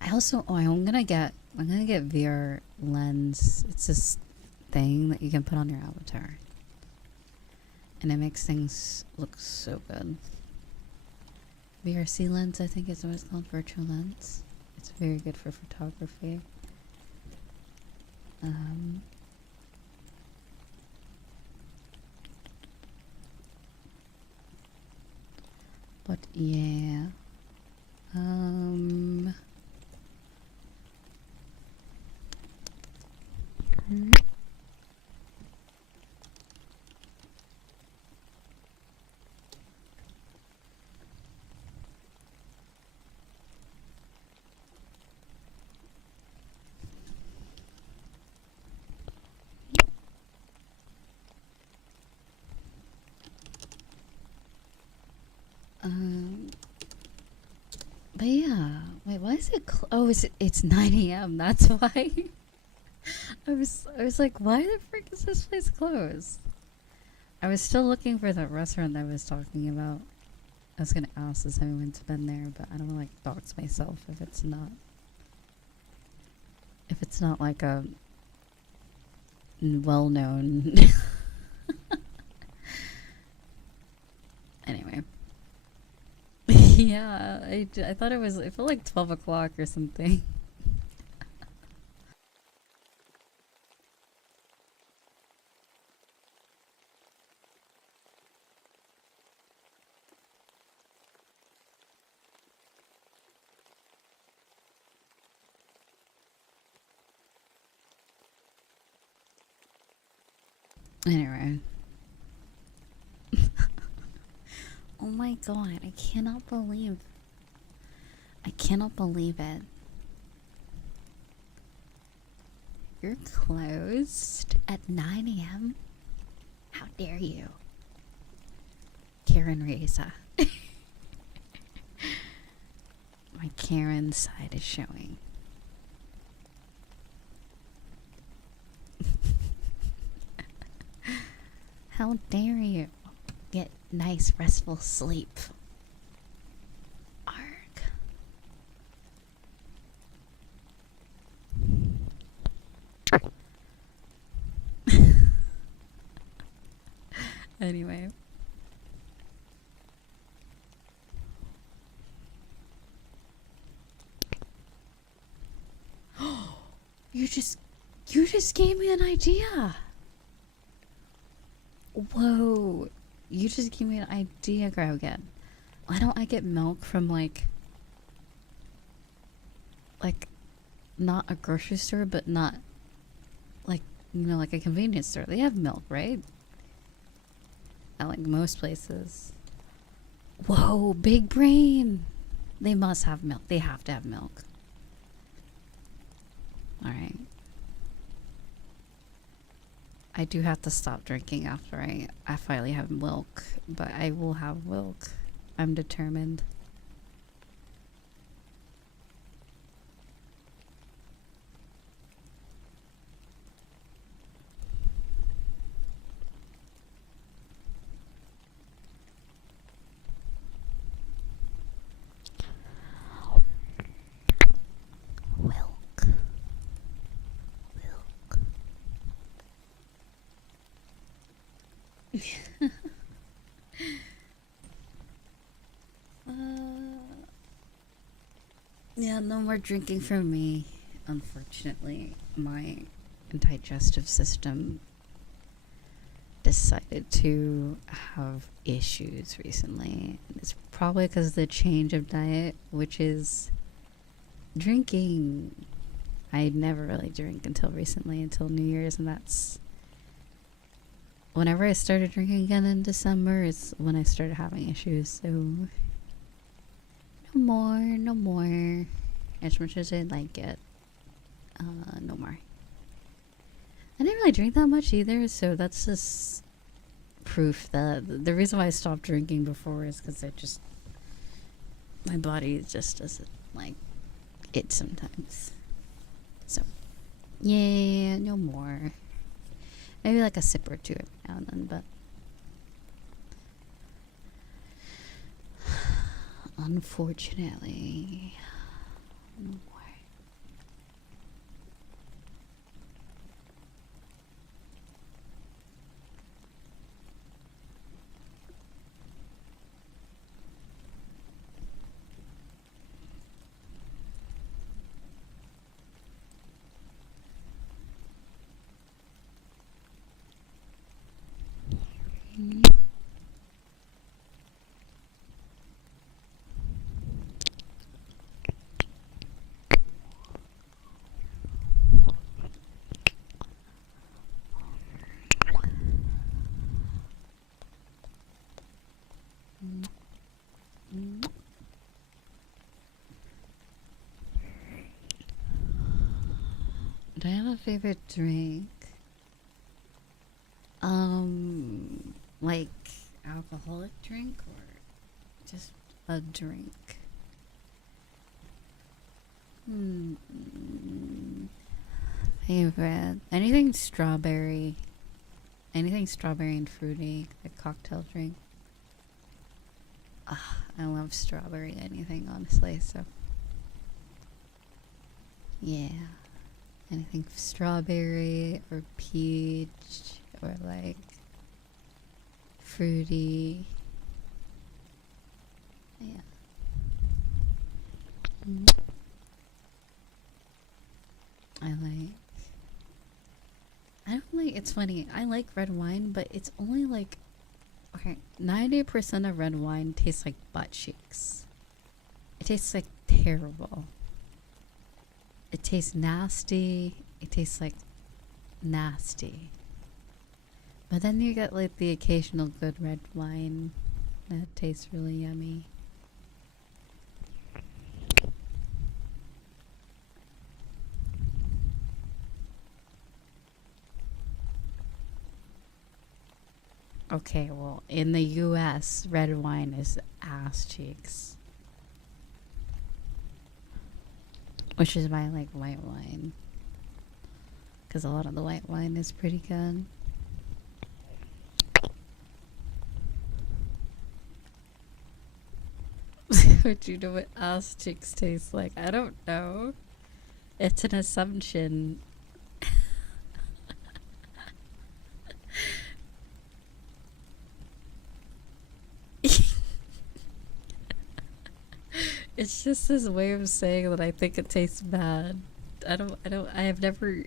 I also, I'm gonna get VR lens. It's this thing that you can put on your avatar. And it makes things look so good. VRC lens, I think is what it's called, virtual lens. It's very good for photography. But yeah. But yeah, wait, why is it oh, it's 9 a.m. That's why. I was like, why the frick is this place closed? I was still looking for that restaurant that I was talking about. I was gonna ask if anyone's been there, but I don't want to like dox myself if it's not like a well-known. Anyway. Yeah, I thought it felt like 12 o'clock or something. Anyway. Oh my god, I cannot believe it. You're closed at 9 a.m.? How dare you? Karen Riza. My Karen side is showing. How dare you get nice restful sleep? Arg. Anyway. You just gave me an idea. Whoa. You just gave me an idea, Grogan. Why don't I get milk from like not a grocery store, but not like, you know, like a convenience store. They have milk, right? At like most places. Whoa, big brain. They must have milk. They have to have milk. Alright. I do have to stop drinking after I finally have milk, but I will have milk. I'm determined. Milk. Yeah, no more drinking for me. Unfortunately, my digestive system decided to have issues recently. It's probably because of the change of diet, which is drinking. I never really drank until recently, until New Year's, and that's whenever I started drinking again in December is when I started having issues. So no more. As much as I like it, no more. I didn't really drink that much either, so that's just proof that the reason why I stopped drinking before is because my body just doesn't like it sometimes. So, yeah, no more. Maybe like a sip or two every now and then, but unfortunately, no more. Do I have a favorite drink? Like alcoholic drink or just a drink? Favorite. Anything strawberry and fruity, a cocktail drink. I love strawberry anything, honestly, so yeah. Anything strawberry or peach or like fruity. Yeah. It's funny, I like red wine, but it's only like, okay, 90% of red wine tastes like butt cheeks. It tastes like terrible. It tastes nasty. It tastes like nasty. But then you get like the occasional good red wine that tastes really yummy. Okay, well, in the US, red wine is ass cheeks. Which is why I like white wine. Because a lot of the white wine is pretty good. But you know what ass cheeks taste like? I don't know. It's an assumption. It's just this way of saying that I think it tastes bad. I have never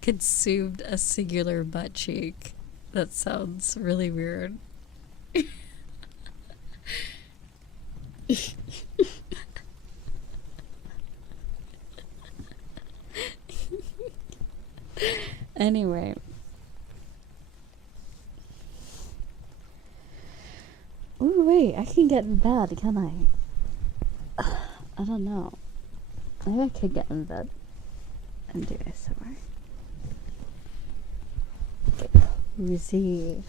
consumed a singular butt cheek. That sounds really weird. Anyway. Ooh, wait, I can get in bed, can I? I don't know. Maybe I could get in bed and do ASMR. Cozy.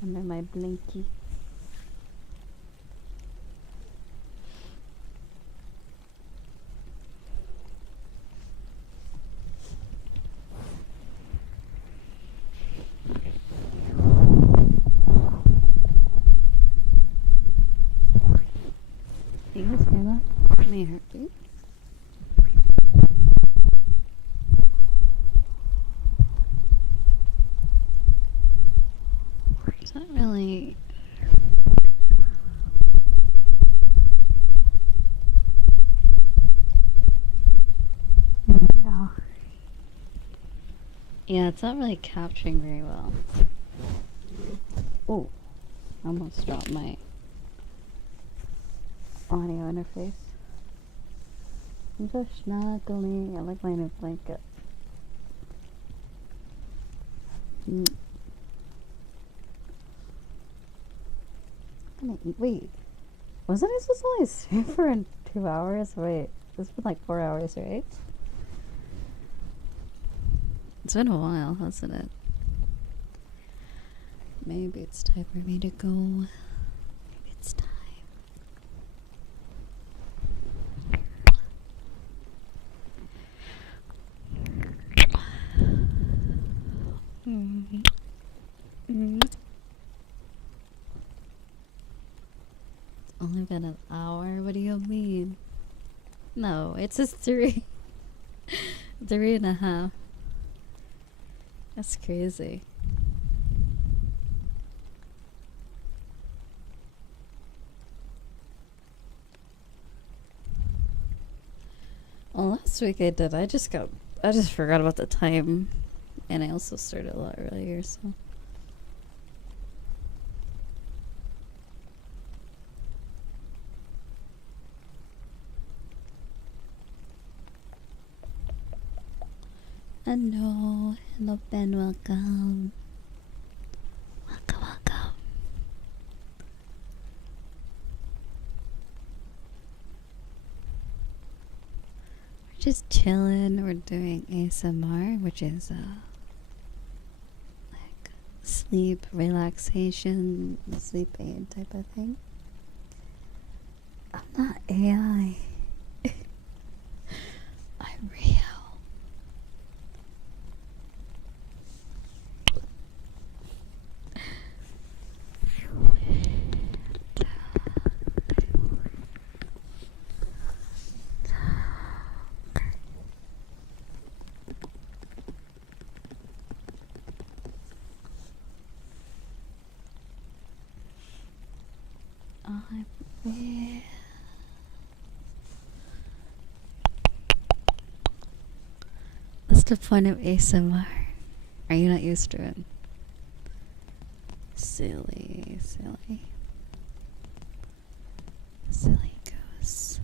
Under my blankie. You guys hear that? My heartbeat. It's not really. There we go. Yeah, it's not really capturing very well. Oh, I almost dropped my audio interface. I'm so snuggly. I like my new blanket. Wait, wasn't I supposed to only sleep for 2 hours? Wait, it's been like 4 hours, right? It's been a while, hasn't it? Maybe it's time for me to go. Maybe it's time. Only been an hour? What do you mean? No, it's just 3. 3.5. That's crazy. Well, last week I did. I just forgot about the time. And I also started a lot earlier, so. Hello, Ben, welcome. Welcome. We're just chilling. We're doing ASMR, which is like sleep relaxation, sleep aid type of thing. I'm not AI. I'm real. I'm real. What's the point of ASMR? Are you not used to it? Silly, silly. Silly goose.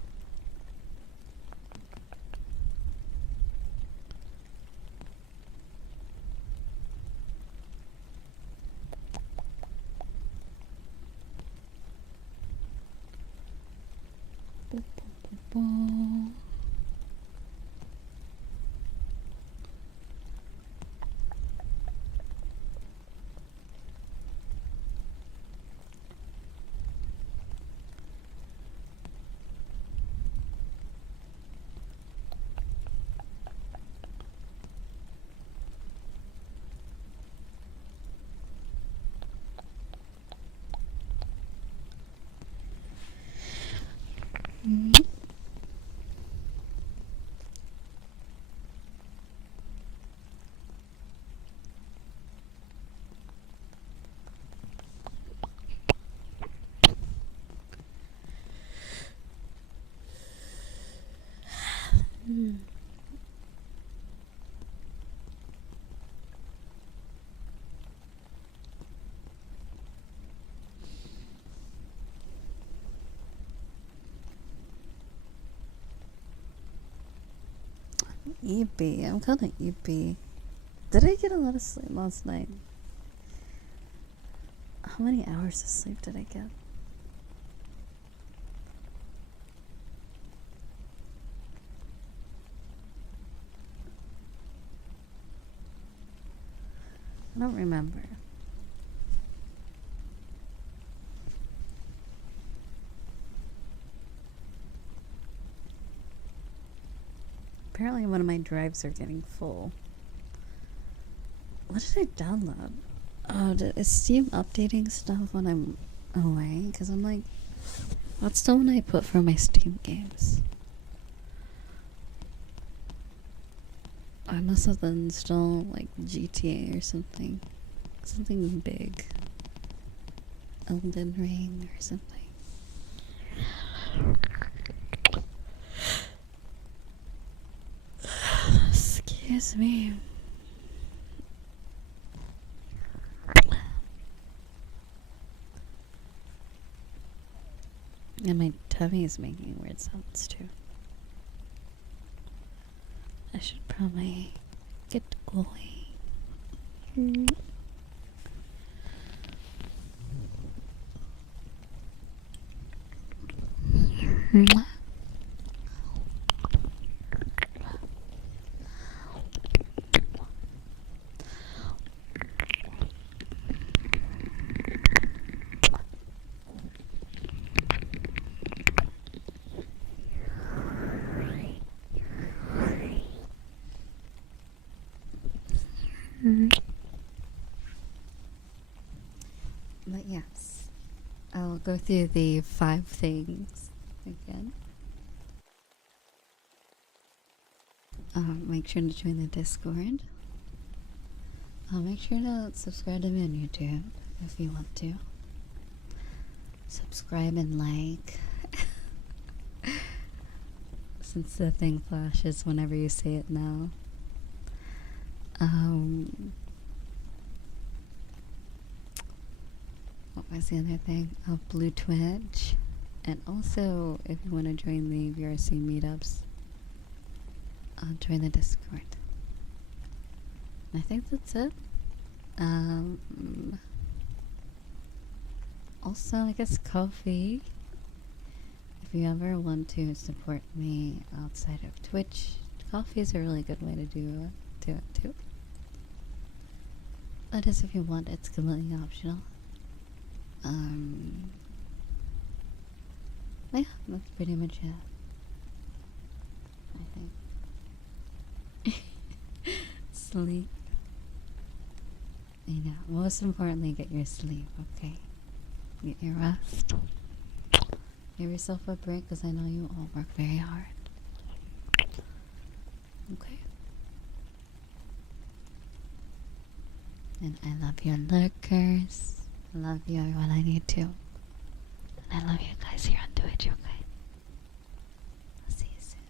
Eepy. I'm kind of eepy. Did I get a lot of sleep last night? How many hours of sleep did I get? I don't remember. Apparently one of my drives are getting full. What did I download? Oh, is Steam updating stuff when I'm away? Because I'm like, what's the one I put for my Steam games? I must have installed like GTA or something. Something big. Elden Ring or something. Excuse me. And my tummy is making weird sounds too. I should probably get going. But yes, I'll go through the 5 things again. Make sure to join the Discord. Make sure to subscribe to me on YouTube if you want to. Subscribe and like. Since the thing flashes whenever you say it now. What was the other thing? Oh, Blue Twitch. And also, if you want to join the VRC meetups, join the Discord. And I think that's it. Also, I guess coffee. If you ever want to support me outside of Twitch, coffee is a really good way to do it too. That is, if you want, it's completely optional. Yeah, that's pretty much it. I think. Sleep. You know, most importantly, get your sleep, okay? Get your rest. Give yourself a break, because I know you all work very hard. Okay? And I love your lurkers. I love you, everyone I need to. And I love you guys here on Twitch, okay? I'll see you soon.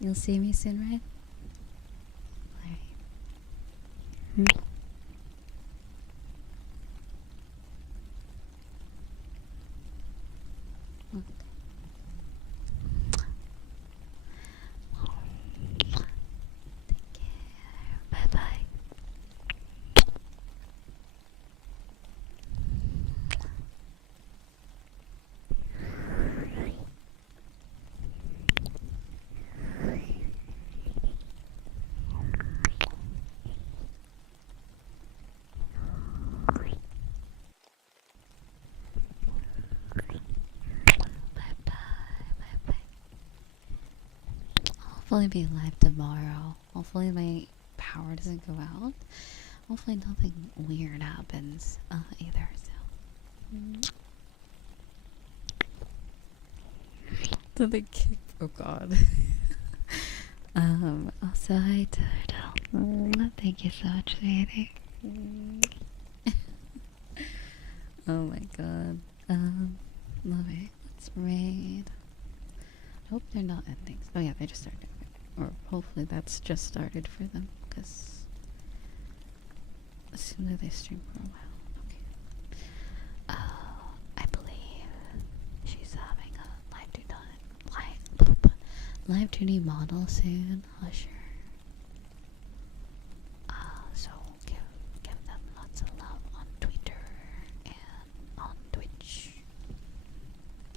You'll see me soon, right? Alright. hopefully be live tomorrow. Hopefully my power doesn't go out. Hopefully nothing weird happens either. So. To the kick. Oh god. Also hi Turtle. Thank you so much, sweetie. Oh my god. Love it. Let's raid. I hope they're not endings. Oh yeah, they just started. Or hopefully that's just started for them, because as soon as they stream for a while. Okay. I believe she's having a live 2D model soon. Usher. So give them lots of love on Twitter and on Twitch.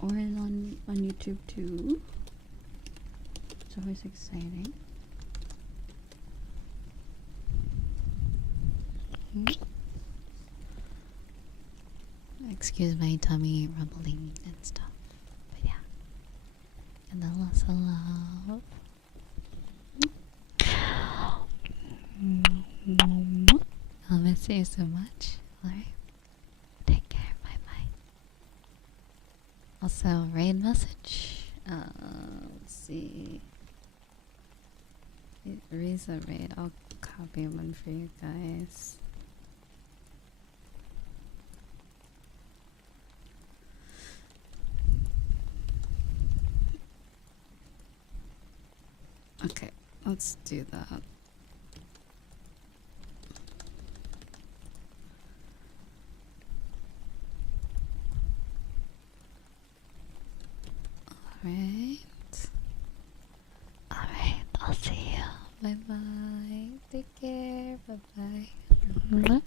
Or on YouTube too. It's always exciting. Excuse my tummy rumbling and stuff. But yeah. And then lots of love. I'll miss you so much. Alright. Take care. Bye bye. Also, raid message. Let's see. Riza raid. I'll copy one for you guys. Okay, let's do that. Alright, I'll see you. Bye bye. Take care. Bye bye.